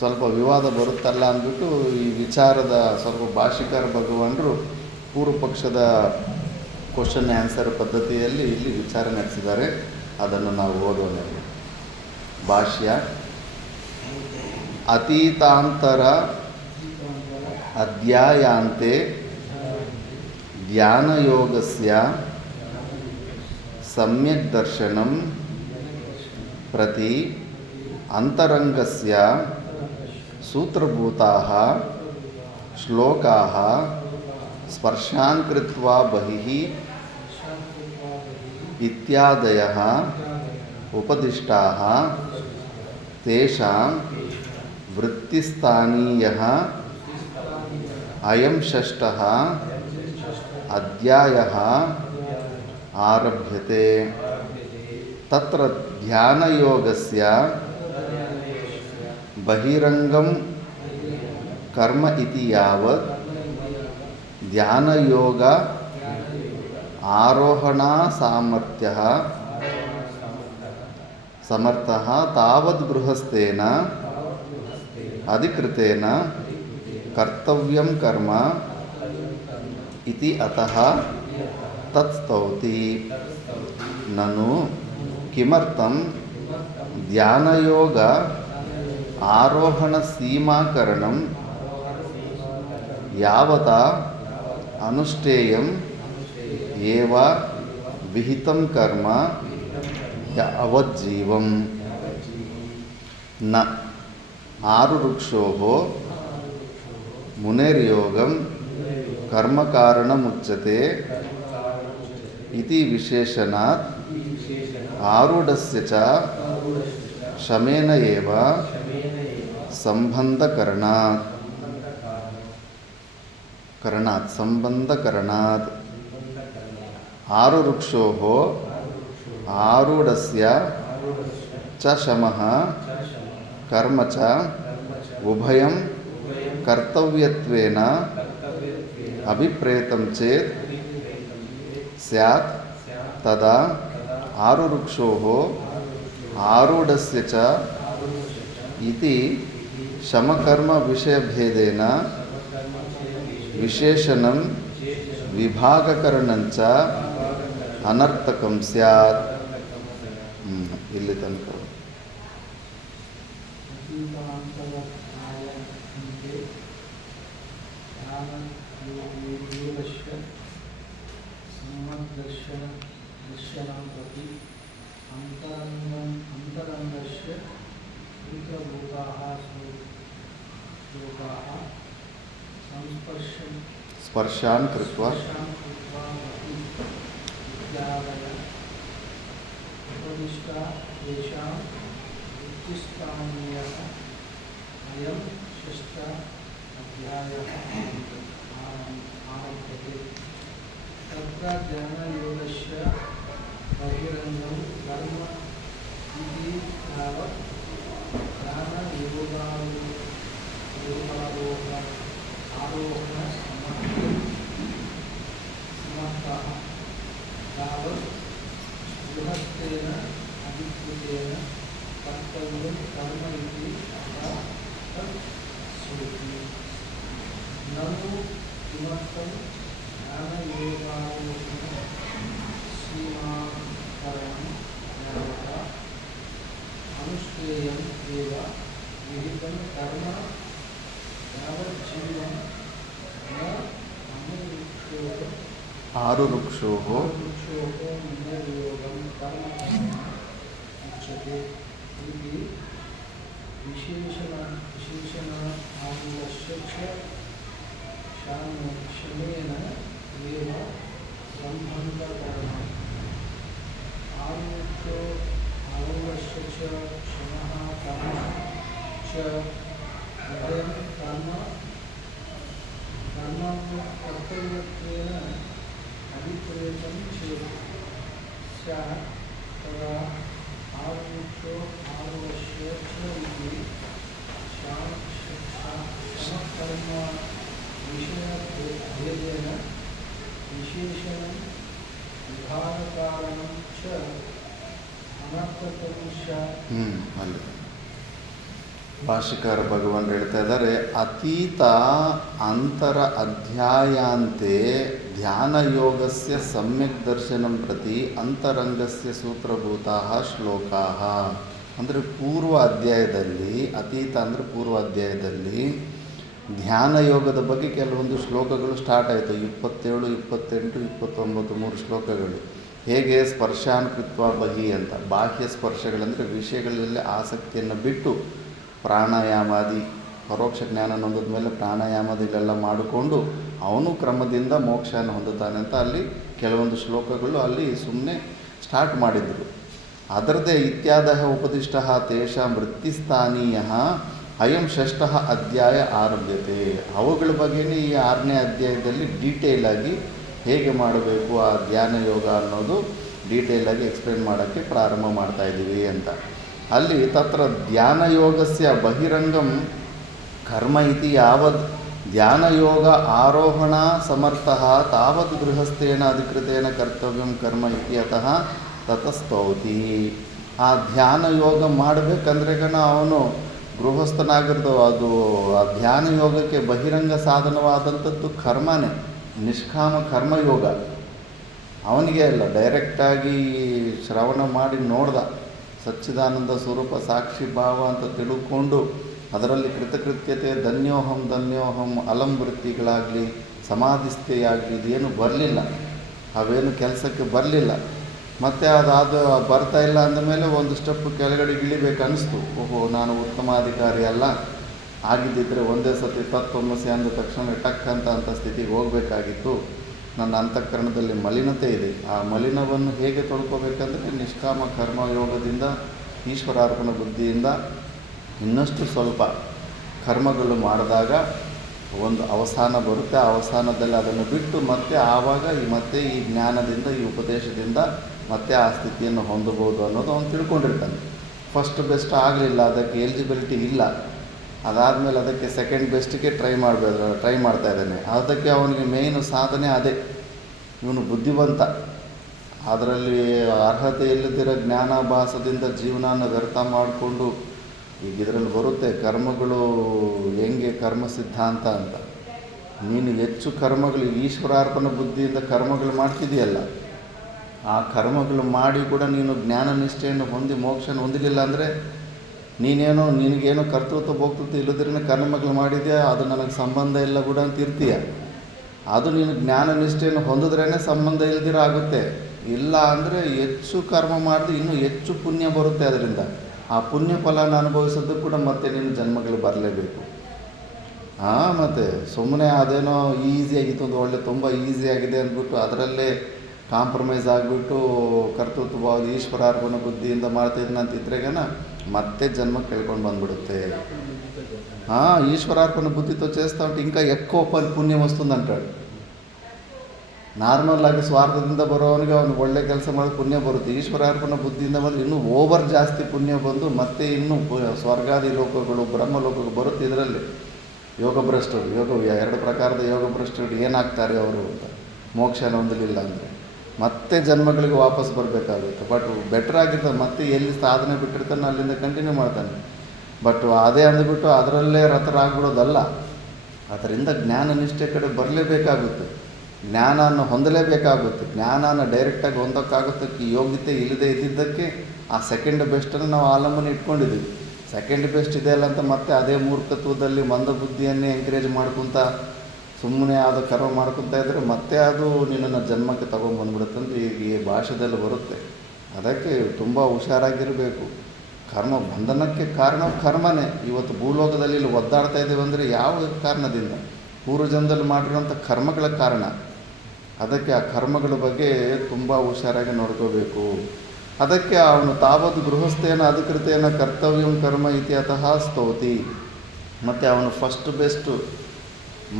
ಸ್ವಲ್ಪ ವಿವಾದ ಬರುತ್ತಲ್ಲ ಅಂದ್ಬಿಟ್ಟು ಈ ವಿಚಾರದ ಸ್ವಲ್ಪ ಭಾಷಿಕಾರ ಭಗವಾನರು ಪೂರ್ವ ಪಕ್ಷದ ಕ್ವಶನ್ ಆನ್ಸರ್ ಪದ್ಧತಿಯಲ್ಲಿ ಇಲ್ಲಿ ವಿಚಾರ ನಡೆಸಿದ್ದಾರೆ. ಅದನ್ನು ನಾವು ಓದೋಣ. ಭಾಷ್ಯ: ಅತೀತಾಂತರ ಅಧ್ಯಾಯಾಂತೆ ಧ್ಯಾನಯೋಗಸ್ಯ ಸಮ್ಯಕ್ ದರ್ಶನಂ ಪ್ರತಿ ಅಂತರಂಗಸ್ಯ ಸೂತ್ರಭೂತಾಃ ಶ್ಲೋಕಾಃ ಸ್ಪರ್ಶಾನ್ ಕೃತ್ವಾ ಬಹಿಃ ಇತ್ಯಾದಯಃ ಉಪದಿಷ್ಟಾಃ ತೇಷಾಂ ವೃತ್ತಿಸ್ಥಾನೀಯಃ ಅಯಂ ಷಷ್ಠಃ ಅಧ್ಯಾಯಃ ಆರಭ್ಯತೆ. ತತ್ರ ಧ್ಯಾನಯೋಗಸ್ಯ ಬಹಿರಂಗಂ ಕರ್ಮ ಇತಿ ಯಾವತ್ ಧ್ಯಾನಯೋಗ ಆರೋಹಣಾ ಸಾಮರ್ಥ್ಯಃ ಸಮರ್ಥಃ ತಾವದ್ ಗೃಹಸ್ಥೇನ ಅಧಿಕೃತೇನ ಕರ್ತವ್ಯಂ ಕರ್ಮ ಇತಿ ಅತಃ ತತ್ಸ್ತೌತಿ. ನನು ಕಿಮರ್ಥಂ ಧ್ಯಾನಯೋಗ ಆರೋಹಣ ಸೀಮಾಕರಣಂ ಯಾವತಾ ಅನುಷ್ಠೇಯಂ ಏವ ವಿಹಿತಂ ಕರ್ಮ ಯಾವಜ್ಜೀವಂ ನ ಆರುರುಕ್ಷೋಃ ಮುನೇರ್ಯೋಗಂ ಕರ್ಮಕಾರಣಮುಚ್ಯತೆ ಇತಿ ವಿಶೇಷಣಾತ್ ಆರೂಢಸ್ಯ ಚ ಶಮೇನ ಏವ ಸಂಬಂಧಕರಣಾತ್ ಆರುರುಕ್ಷೋಃ ಆರೂಢಸ್ಯ ಚ ಶಮಃ ಕರ್ಮ ಚ ಉಭಯಂ ಕರ್ತವ್ಯತ್ವೇನ ಅಭಿಪ್ರೇತಂ ಚೇತ್ ಸ್ಯಾತ್ ತದಾ ಆರುರುಕ್ಷೋಃ ಆರೂಢಸ್ಯ ಚ ಇತಿ ಶಮಕರ್ಮ ವಿಷಯಭೇದೇನ ವಿಶೇಷಣಂ ವಿಭಾಗಕರಣಂಚ ಅನರ್ಥಕಂ ಸ್ಯಾತ್. ಇಲ್ಲಿ ತನಕ ಸ್ಪರ್ಶಾನ್ ಕೃತ್ವಾ तत्र ध्यानयोगस्य बहिरङ्गं कर्म इति यावत् समर्थः तावत् गृहस्थेन अधिकृतेन कर्तव्यं कर्म इति तत्सूति. ननु किमर्थं ध्यानयोगारोहण सीमाकरणं यावता अनुष्ठेयम् एव विहितं कर्म यावज्जीवं न आरुरुक्षोः मुनिर्योगं कर्म उच्यते इति विशेषण आंगस्य च शामोक्ष च उभयं कर्म कर्तव्यत्वेन अभिप्रेतं चेत् स्यात् तदा आरुष्यो आरुष्य च इति समकर्म विषयभेदेन विशेषणं विभागकारणं च अनर्थकं स्यात्. ಅಲ್ಲಿ ಭಾಷ್ಯಕಾರ ಭಗವಾನ್ ಹೇಳ್ತಾ ಇದ್ದಾರೆ, ಅತೀತ ಅಂತರ ಅಧ್ಯಾಯಾಂತೆ ಧ್ಯಾನಯೋಗಸ್ಯ ಸಮ್ಯಕ್ ದರ್ಶನಂ ಪ್ರತಿ ಅಂತರಂಗಸ್ಯ ಸೂತ್ರಭೂತಾಃ ಶ್ಲೋಕಾಃ. ಅಂದರೆ ಪೂರ್ವ ಅಧ್ಯಾಯದಲ್ಲಿ, ಅತೀತ ಅಂದರೆ ಪೂರ್ವ ಅಧ್ಯಾಯದಲ್ಲಿ ಧ್ಯಾನ ಯೋಗದ ಬಗ್ಗೆ ಕೆಲವೊಂದು ಶ್ಲೋಕಗಳು ಸ್ಟಾರ್ಟ್ ಆಯಿತು. 27, 28, 29 3 ಶ್ಲೋಕಗಳು. ಹೇಗೆ ಸ್ಪರ್ಶಾನ್ ಕೃತ್ವ ಬಹಿ ಅಂತ, ಬಾಹ್ಯ ಸ್ಪರ್ಶಗಳಂದರೆ ವಿಷಯಗಳಲ್ಲಿ ಆಸಕ್ತಿಯನ್ನು ಬಿಟ್ಟು ಪ್ರಾಣಾಯಾಮಾದಿ ಪರೋಕ್ಷ ಜ್ಞಾನ ಹೊಂದಿದ ಮೇಲೆ ಪ್ರಾಣಾಯಾಮದಿಲೆಲ್ಲ ಮಾಡಿಕೊಂಡು ಅವನು ಕ್ರಮದಿಂದ ಮೋಕ್ಷನ ಹೊಂದುತ್ತಾನೆ ಅಂತ ಅಲ್ಲಿ ಕೆಲವೊಂದು ಶ್ಲೋಕಗಳು ಅಲ್ಲಿ ಸುಮ್ಮನೆ ಸ್ಟಾರ್ಟ್ ಮಾಡಿದರು. ಅದರದೇ ಇತ್ಯಾದಃ ಉಪದಿಷ್ಟ ತೇಷಾಂ ವೃತ್ತಿಸ್ಥಾನೀಯ ಅಯಂ ಷಷ್ಠ ಅಧ್ಯಾಯ ಆರಭ್ಯತೆ. ಅವುಗಳ ಬಗ್ಗೆನೇ ಈ 6ನೇ ಅಧ್ಯಾಯದಲ್ಲಿ ಡೀಟೇಲಾಗಿ ಹೇಗೆ ಮಾಡಬೇಕು ಆ ಧ್ಯಾನ ಯೋಗ ಅನ್ನೋದು ಡೀಟೇಲಾಗಿ ಎಕ್ಸ್ಪ್ಲೇನ್ ಮಾಡೋಕ್ಕೆ ಪ್ರಾರಂಭ ಮಾಡ್ತಾಯಿದ್ದೀವಿ ಅಂತ. ಅಲ್ಲಿ ತತ್ರ ಧ್ಯಾನಯೋಗಸ್ಯ ಬಹಿರಂಗಂ ಕರ್ಮ ಇತಿ ಯಾವದ್ ಧ್ಯಾನಯೋಗ ಆರೋಹಣ ಸಮರ್ಥಃ ತಾವದ್ ಗೃಹಸ್ಥೇನ ಅಧಿಕೃತೇನ ಕರ್ತವ್ಯಂ ಕರ್ಮ ಇತ್ಯತಃ ತತಸ್ತೌತಿ. ಆ ಧ್ಯಾನ ಯೋಗ ಮಾಡಬೇಕಂದ್ರೆ ಅವನು ಗೃಹಸ್ಥನಾಗಿರ್ದು ಅದು ಆ ಧ್ಯಾನ ಯೋಗಕ್ಕೆ ಬಹಿರಂಗ ಸಾಧನವಾದಂಥದ್ದು ಕರ್ಮನೇ, ನಿಷ್ಕಾಮ ಕರ್ಮಯೋಗ. ಅವನಿಗೆ ಅಲ್ಲ, ಡೈರೆಕ್ಟಾಗಿ ಶ್ರವಣ ಮಾಡಿ ನೋಡ್ದ ಸಚ್ಚಿದಾನಂದ ಸ್ವರೂಪ ಸಾಕ್ಷಿ ಭಾವ ಅಂತ ತಿಳ್ಕೊಂಡು ಅದರಲ್ಲಿ ಕೃತಕೃತ್ಯತೆ ಧನ್ಯೋಹಂ ಧನ್ಯೋಹಂ ಅಲಂ ವೃತ್ತಿಗಳಾಗಲಿ ಸಮಾಧಿಸ್ಥೆಯಾಗಲಿ ಇದೇನು ಬರಲಿಲ್ಲ, ಅವೇನು ಕೆಲಸಕ್ಕೆ ಬರಲಿಲ್ಲ. ಮತ್ತು ಅದಾದ ಬರ್ತಾ ಇಲ್ಲ ಅಂದಮೇಲೆ ಒಂದು ಸ್ಟೆಪ್ ಕೆಳಗಡೆ ಇಳಿಬೇಕು ಅನ್ನಿಸ್ತು. ಓಹೋ, ನಾನು ಉತ್ತಮಾಧಿಕಾರಿ ಅಲ್ಲ, ಆಗಿದ್ದಿದ್ದರೆ ಒಂದೇ ಸತಿ ತತ್ವಮಸಿ ಅಂದ ತಕ್ಷಣ ಟಕ್ ಅಂತ ಸ್ಥಿತಿಗೆ ಹೋಗಬೇಕಾಗಿತ್ತು. ನನ್ನ ಅಂತಃಕರಣದಲ್ಲಿ ಮಲಿನತೆ ಇದೆ. ಆ ಮಲಿನವನ್ನು ಹೇಗೆ ತೊಳ್ಕೋಬೇಕಂದ್ರೆ ನಿಷ್ಕಾಮ ಕರ್ಮಯೋಗದಿಂದ ಈಶ್ವರಾರ್ಪಣ ಬುದ್ಧಿಯಿಂದ ಇನ್ನಷ್ಟು ಸ್ವಲ್ಪ ಕರ್ಮಗಳು ಮಾಡಿದಾಗ ಒಂದು ಅವಸಾನ ಬರುತ್ತೆ. ಆ ಅವಸಾನದಲ್ಲಿ ಅದನ್ನು ಬಿಟ್ಟು ಮತ್ತೆ ಆವಾಗ ಮತ್ತೆ ಈ ಜ್ಞಾನದಿಂದ ಈ ಉಪದೇಶದಿಂದ ಮತ್ತೆ ಆ ಸ್ಥಿತಿಯನ್ನು ಹೊಂದಬಹುದು ಅನ್ನೋದು ಅವನು ತಿಳ್ಕೊಂಡಿರ್ತಾನೆ. ಫಸ್ಟ್ ಬೆಸ್ಟ್ ಆಗಲಿಲ್ಲ, ಅದಕ್ಕೆ ಎಲಿಜಿಬಿಲಿಟಿ ಇಲ್ಲ, ಅದಾದಮೇಲೆ ಅದಕ್ಕೆ ಸೆಕೆಂಡ್ ಬೆಸ್ಟಿಗೆ ಟ್ರೈ ಮಾಡ್ತಾ ಇದ್ದಾನೆ. ಅದಕ್ಕೆ ಅವನಿಗೆ ಮೇಯ್ನು ಸಾಧನೆ ಅದೇ. ಇವನು ಬುದ್ಧಿವಂತ, ಅದರಲ್ಲಿ ಅರ್ಹತೆ ಇಲ್ಲದಿರೋ ಜ್ಞಾನಾಭಾಸದಿಂದ ಜೀವನನ ವ್ಯರ್ಥ ಮಾಡಿಕೊಂಡು, ಈಗ ಇದರಲ್ಲಿ ಬರುತ್ತೆ ಕರ್ಮಗಳು ಹೆಂಗೆ ಕರ್ಮ ಸಿದ್ಧಾಂತ ಅಂತ. ನೀನು ಹೆಚ್ಚು ಕರ್ಮಗಳು ಈಶ್ವರಾರ್ಪಣ ಬುದ್ಧಿಯಿಂದ ಕರ್ಮಗಳು ಮಾಡ್ತಿದೆಯಲ್ಲ, ಆ ಕರ್ಮಗಳು ಮಾಡಿ ಕೂಡ ನೀನು ಜ್ಞಾನ ನಿಷ್ಠೆಯನ್ನು ಹೊಂದಿ ಮೋಕ್ಷನ ಹೊಂದಲಿಲ್ಲ ಅಂದರೆ ನಿನಗೇನೋ ಕರ್ತೃತ್ವ ಭೋಕ್ತೃತ್ವ ಇಲ್ಲದಿರೇ ಕರ್ಮಗಳು ಮಾಡಿದೆಯಾ, ಅದು ನನಗೆ ಸಂಬಂಧ ಇಲ್ಲ ಕೂಡ ಅಂತ ಇರ್ತೀಯ. ಅದು ನೀನು ಜ್ಞಾನ ನಿಷ್ಠೆಯನ್ನು ಹೊಂದಿದ್ರೇ ಸಂಬಂಧ ಇಲ್ದಿರ ಆಗುತ್ತೆ. ಇಲ್ಲ ಅಂದರೆ ಹೆಚ್ಚು ಕರ್ಮ ಮಾಡಿದ್ರೆ ಇನ್ನೂ ಹೆಚ್ಚು ಪುಣ್ಯ ಬರುತ್ತೆ. ಅದರಿಂದ ಆ ಪುಣ್ಯ ಫಲನ ಅನುಭವಿಸೋದಕ್ಕೆ ಕೂಡ ಮತ್ತೆ ನೀನು ಜನ್ಮಗಳು ಬರಲೇಬೇಕು. ಮತ್ತು ಸುಮ್ಮನೆ ಅದೇನೋ ಈಸಿಯಾಗಿತ್ತು, ಒಂದು ಒಳ್ಳೆ ತುಂಬ ಈಸಿಯಾಗಿದೆ ಅಂದ್ಬಿಟ್ಟು ಅದರಲ್ಲೇ ಕಾಂಪ್ರಮೈಸ್ ಆಗಿಬಿಟ್ಟು ಕರ್ತೃತ್ವವಾದ ಈಶ್ವರಾರ್ಪಣ ಬುದ್ಧಿಯಿಂದ ಮಾಡ್ತಿದ್ನಂತಿದ್ರೆಗನ ಮತ್ತೆ ಜನ್ಮ ಕೇಳ್ಕೊಂಡು ಬಂದ್ಬಿಡುತ್ತೆ. ఈశ్వరార్పణ బుద్ధితో చేస్తూ ఉంటే ఇంకా ఎక్కువ పుణ్యం వస్తుందంటాడు. ನಾರ್ಮಲ್ ಆಗಿ ಸ್ವಾರ್ಥದಿಂದ ಬರೋವನಿಗೆ ಅವನು ಒಳ್ಳೆ ಕೆಲಸ ಮಾಡೋದು ಪುಣ್ಯ ಬರುತ್ತೆ. ಈಶ್ವರಾರ್ಪಣ ಬುದ್ಧಿಯಿಂದ ಬಂದರೆ ಇನ್ನೂ ಓವರ್ ಜಾಸ್ತಿ ಪುಣ್ಯ ಬಂದು ಮತ್ತೆ ಇನ್ನೂ ಸ್ವರ್ಗಾದಿ ಲೋಕಗಳು ಬ್ರಹ್ಮ ಲೋಕಗಳು ಬರುತ್ತೆ. ಇದರಲ್ಲಿ ಯೋಗಭ್ರಷ್ಟರು, 2 ಪ್ರಕಾರದ ಯೋಗಭ್ರಷ್ಟರು ಏನಾಗ್ತಾರೆ ಅವರು ಅಂತ, ಮೋಕ್ಷನ ಹೊಂದಲಿಲ್ಲ ಅಂದರೆ ಮತ್ತೆ ಜನ್ಮಗಳಿಗೆ ವಾಪಸ್ ಬರಬೇಕಾಗುತ್ತೆ. ಬಟ್ ಬೆಟರ್ ಆಗಿರ್ತಾನೆ, ಮತ್ತೆ ಎಲ್ಲಿ ಸಾಧನೆ ಬಿಟ್ಟಿರ್ತಾನೆ ಅಲ್ಲಿಂದ ಕಂಟಿನ್ಯೂ ಮಾಡ್ತಾನೆ. ಬಟ್ ಅದೇ ಅಂದ್ಬಿಟ್ಟು ಅದರಲ್ಲೇ ರಥರಾಗ್ಬಿಡೋದಲ್ಲ. ಅದರಿಂದ ಜ್ಞಾನ ನಿಷ್ಠೆ ಕಡೆ ಬರಲೇಬೇಕಾಗುತ್ತೆ, ಜ್ಞಾನನ ಹೊಂದಲೇಬೇಕಾಗುತ್ತೆ. ಜ್ಞಾನನ ಡೈರೆಕ್ಟಾಗಿ ಹೊಂದೋಕ್ಕಾಗೋದಕ್ಕೆ ಯೋಗ್ಯತೆ ಇಲ್ಲದೆ ಇದ್ದಿದ್ದಕ್ಕೆ ಆ ಸೆಕೆಂಡ್ ಬೆಸ್ಟನ್ನು ನಾವು ಆಲಂಬನೆ ಇಟ್ಕೊಂಡಿದ್ದೀವಿ. ಸೆಕೆಂಡ್ ಬೆಸ್ಟ್ ಇದೆಯಲ್ಲ ಅಂತ ಮತ್ತೆ ಅದೇ ಮೂರ್ಖತ್ವದಲ್ಲಿ ಮಂದಬುದ್ಧಿಯನ್ನೇ ಎಂಕರೇಜ್ ಮಾಡ್ಕೊತ ಸುಮ್ಮನೆ ಅದು ಕರ್ಮ ಮಾಡ್ಕೊತಾ ಇದ್ದರೆ ಮತ್ತೆ ಅದು ನಿನ್ನನ್ನು ಜನ್ಮಕ್ಕೆ ತೊಗೊಂಬಂದ್ಬಿಡುತ್ತೆ ಅಂತ ಈ ಭಾಷೆದಲ್ಲಿ ಬರುತ್ತೆ. ಅದಕ್ಕೆ ತುಂಬ ಹುಷಾರಾಗಿರಬೇಕು. ಕರ್ಮ ಬಂಧನಕ್ಕೆ ಕಾರಣ ಕರ್ಮನೇ. ಇವತ್ತು ಭೂಲೋಕದಲ್ಲಿ ಇಲ್ಲಿ ಒದ್ದಾಡ್ತಾ ಇದ್ದೇವೆ ಅಂದರೆ ಯಾವ ಕಾರಣದಿಂದ? ಪೂರ್ವಜನ್ಮದಲ್ಲಿ ಮಾಡಿರೋಂಥ ಕರ್ಮಗಳ ಕಾರಣ. ಅದಕ್ಕೆ ಆ ಕರ್ಮಗಳ ಬಗ್ಗೆ ತುಂಬ ಹುಷಾರಾಗಿ ನೋಡ್ಕೋಬೇಕು. ಅದಕ್ಕೆ ಅವನು ತಾವತ್ ಗೃಹಸ್ಥೇನ ಅಧಿಕೃತೇನ ಕರ್ತವ್ಯಂ ಕರ್ಮ ಇತ್ಯತಃ ಸ್ತೌತಿ. ಮತ್ತು ಅವನು ಫಸ್ಟ್ ಬೆಸ್ಟು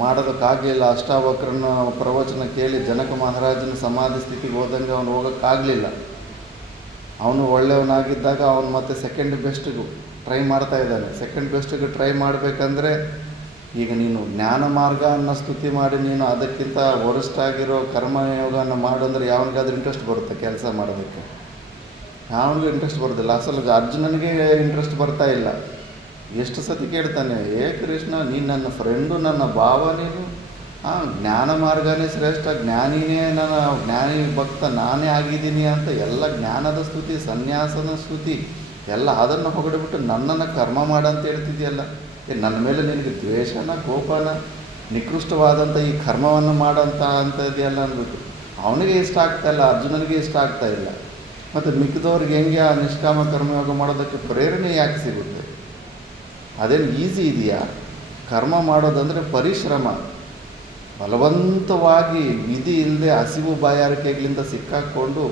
ಮಾಡೋದಕ್ಕಾಗಲಿಲ್ಲ. ಅಷ್ಟಾವಕ್ರನ ಪ್ರವಚನ ಕೇಳಿ ಜನಕ ಮಹಾರಾಜನ ಸಮಾಧಿ ಸ್ಥಿತಿಗೆ ಹೋದಂಗೆ ಅವನು ಹೋಗೋಕ್ಕಾಗಲಿಲ್ಲ. ಅವನು ಒಳ್ಳೆಯವನಾಗಿದ್ದಾಗ ಅವನು ಮತ್ತೆ ಸೆಕೆಂಡ್ ಬೆಸ್ಟಿಗೂ ಟ್ರೈ ಮಾಡ್ತಾ ಇದ್ದಾನೆ. ಸೆಕೆಂಡ್ ಬೆಸ್ಟಿಗೆ ಟ್ರೈ ಮಾಡಬೇಕಂದ್ರೆ ಈಗ ನೀನು ಜ್ಞಾನ ಮಾರ್ಗ ಅನ್ನೋ ಸ್ತುತಿ ಮಾಡಿ ನೀನು ಅದಕ್ಕಿಂತ ವರಿಷ್ಠಾಗಿರೋ ಕರ್ಮಯೋಗನ ಮಾಡು ಅಂದರೆ ಯಾವನಿಗಾದ್ರೂ ಇಂಟ್ರೆಸ್ಟ್ ಬರುತ್ತೆ ಕೆಲಸ ಮಾಡೋದಕ್ಕೆ? ಯಾವನಿಗೂ ಇಂಟ್ರೆಸ್ಟ್ ಬರೋದಿಲ್ಲ. ಅಸಲು ಅರ್ಜುನನಿಗೆ ಇಂಟ್ರೆಸ್ಟ್ ಬರ್ತಾ ಇಲ್ಲ. ಎಷ್ಟು ಸತಿ ಕೇಳ್ತಾನೆ, ಏ ಕೃಷ್ಣ ನೀನು ನನ್ನ ಫ್ರೆಂಡು, ನನ್ನ ಭಾವ, ನೀನು ಜ್ಞಾನ ಮಾರ್ಗನೇ ಶ್ರೇಷ್ಠ, ಜ್ಞಾನಿನೇ, ನನ್ನ ಜ್ಞಾನಿ ಭಕ್ತ ನಾನೇ ಆಗಿದ್ದೀನಿ ಅಂತ ಎಲ್ಲ ಜ್ಞಾನದ ಸ್ತುತಿ, ಸನ್ಯಾಸದ ಸ್ತುತಿ ಎಲ್ಲ ಅದನ್ನು ಹೊಗಡಿಬಿಟ್ಟು ನನ್ನನ್ನು ಕರ್ಮ ಮಾಡಂತ ಹೇಳ್ತಿದೆಯಲ್ಲ. ನನ್ನ ಮೇಲೆ ನಿನಗೆ ದ್ವೇಷನ, ಕೋಪನ, ನಿಕೃಷ್ಟವಾದಂಥ ಈ ಕರ್ಮವನ್ನು ಮಾಡೋಂಥ ಅಂತ ಇದೆಯಲ್ಲ ಅಂದ್ಬಿಟ್ಟು ಅವನಿಗೆ ಇಷ್ಟ ಆಗ್ತಾಯಿಲ್ಲ, ಅರ್ಜುನನಿಗೆ ಇಷ್ಟ ಆಗ್ತಾ ಇಲ್ಲ. ಮತ್ತು ಮಿಕ್ಕಿದವ್ರಿಗೆ ಹೆಂಗೆ ಆ ನಿಷ್ಕಾಮ ಕರ್ಮಯೋಗ ಮಾಡೋದಕ್ಕೆ ಪ್ರೇರಣೆ ಯಾಕೆ ಸಿಗುತ್ತೆ? ಅದೇನು ಈಸಿ ಇದೆಯಾ? ಕರ್ಮ ಮಾಡೋದಂದರೆ ಪರಿಶ್ರಮ. ಬಲವಂತವಾಗಿ ವಿಧಿ ಇಲ್ಲದೆ ಹಸಿವು ಬಾಯಾರಿಕೆಗಳಿಂದ ಸಿಕ್ಕಾಕ್ಕೊಂಡು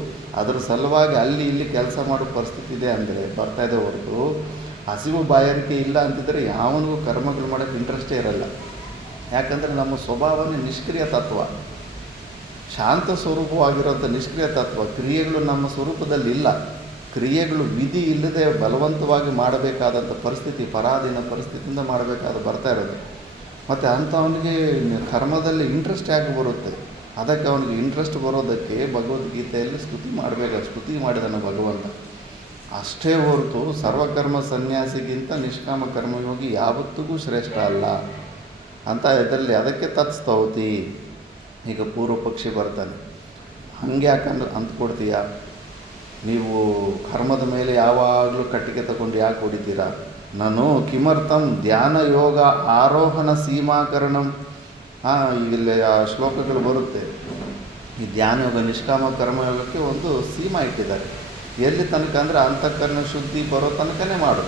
ಅದರ ಸಲುವಾಗಿ ಅಲ್ಲಿ ಇಲ್ಲಿ ಕೆಲಸ ಮಾಡೋ ಪರಿಸ್ಥಿತಿ ಇದೆ ಅಂದರೆ ಬರ್ತಾಯಿದೆ ಹೊರತು ಹಸಿವು ಬಾಯಾರಿಕೆ ಇಲ್ಲ ಅಂತಿದ್ರೆ ಯಾವನಿಗೂ ಕರ್ಮಗಳು ಮಾಡೋಕ್ಕೆ ಇಂಟ್ರೆಸ್ಟೇ ಇರಲ್ಲ. ಯಾಕಂದರೆ ನಮ್ಮ ಸ್ವಭಾವನೇ ನಿಷ್ಕ್ರಿಯ ತತ್ವ, ಶಾಂತ ಸ್ವರೂಪವಾಗಿರೋಂಥ ನಿಷ್ಕ್ರಿಯ ತತ್ವ. ಕ್ರಿಯೆಗಳು ನಮ್ಮ ಸ್ವರೂಪದಲ್ಲಿ ಇಲ್ಲ. ಕ್ರಿಯೆಗಳು ವಿಧಿ ಇಲ್ಲದೆ ಬಲವಂತವಾಗಿ ಮಾಡಬೇಕಾದಂಥ ಪರಿಸ್ಥಿತಿ, ಪರಾಧೀನ ಪರಿಸ್ಥಿತಿಯಿಂದ ಮಾಡಬೇಕಾದ ಬರ್ತಾ ಇರೋದು. ಮತ್ತು ಅಂಥವನಿಗೆ ಕರ್ಮದಲ್ಲಿ ಇಂಟ್ರೆಸ್ಟ್ ಯಾಕೆ ಬರುತ್ತೆ? ಅದಕ್ಕೆ ಅವನಿಗೆ ಇಂಟ್ರೆಸ್ಟ್ ಬರೋದಕ್ಕೆ ಭಗವದ್ಗೀತೆಯಲ್ಲಿ ಸ್ತುತಿ ಮಾಡಬೇಕು. ಸ್ತುತಿ ಮಾಡಿದಾನೆ ಭಗವಂತ ಅಷ್ಟೇ ಹೊರತು ಸರ್ವಕರ್ಮ ಸನ್ಯಾಸಿಗಿಂತ ನಿಷ್ಕಾಮ ಕರ್ಮಯೋಗಿ ಯಾವತ್ತಿಗೂ ಶ್ರೇಷ್ಠ ಅಲ್ಲ ಅಂತ ಇದರಲ್ಲಿ ಅದಕ್ಕೆ ತತ್ಸ್ತೌತಿ. ಈಗ ಪೂರ್ವ ಪಕ್ಷಿ ಬರ್ತಾನೆ, ಹಂಗೆ ಯಾಕಂದ್ರೆ ಅಂದ್ಕೊಡ್ತೀಯ ನೀವು ಕರ್ಮದ ಮೇಲೆ ಯಾವಾಗಲೂ ಕಟ್ಟಿಗೆ ತಗೊಂಡು ಯಾಕೆ ಹೊಡಿತೀರಾ? ನಾನು ಕಿಮರ್ಥಂ ಧ್ಯಾನ ಯೋಗ ಆರೋಹಣ ಸೀಮಾಕರಣಂ. ಇಲ್ಲಿ ಆ ಶ್ಲೋಕಗಳು ಬರುತ್ತೆ. ಈ ಧ್ಯಾನ ಯೋಗ ನಿಷ್ಕಾಮ ಕರ್ಮಯೋಗಕ್ಕೆ ಒಂದು ಸೀಮಾ ಇಟ್ಟಿದ್ದಾರೆ. ಎಲ್ಲಿ ತನಕ ಅಂದರೆ ಅಂತಃಕರಣ ಶುದ್ಧಿ ಬರೋ ತನಕನೇ ಮಾಡು.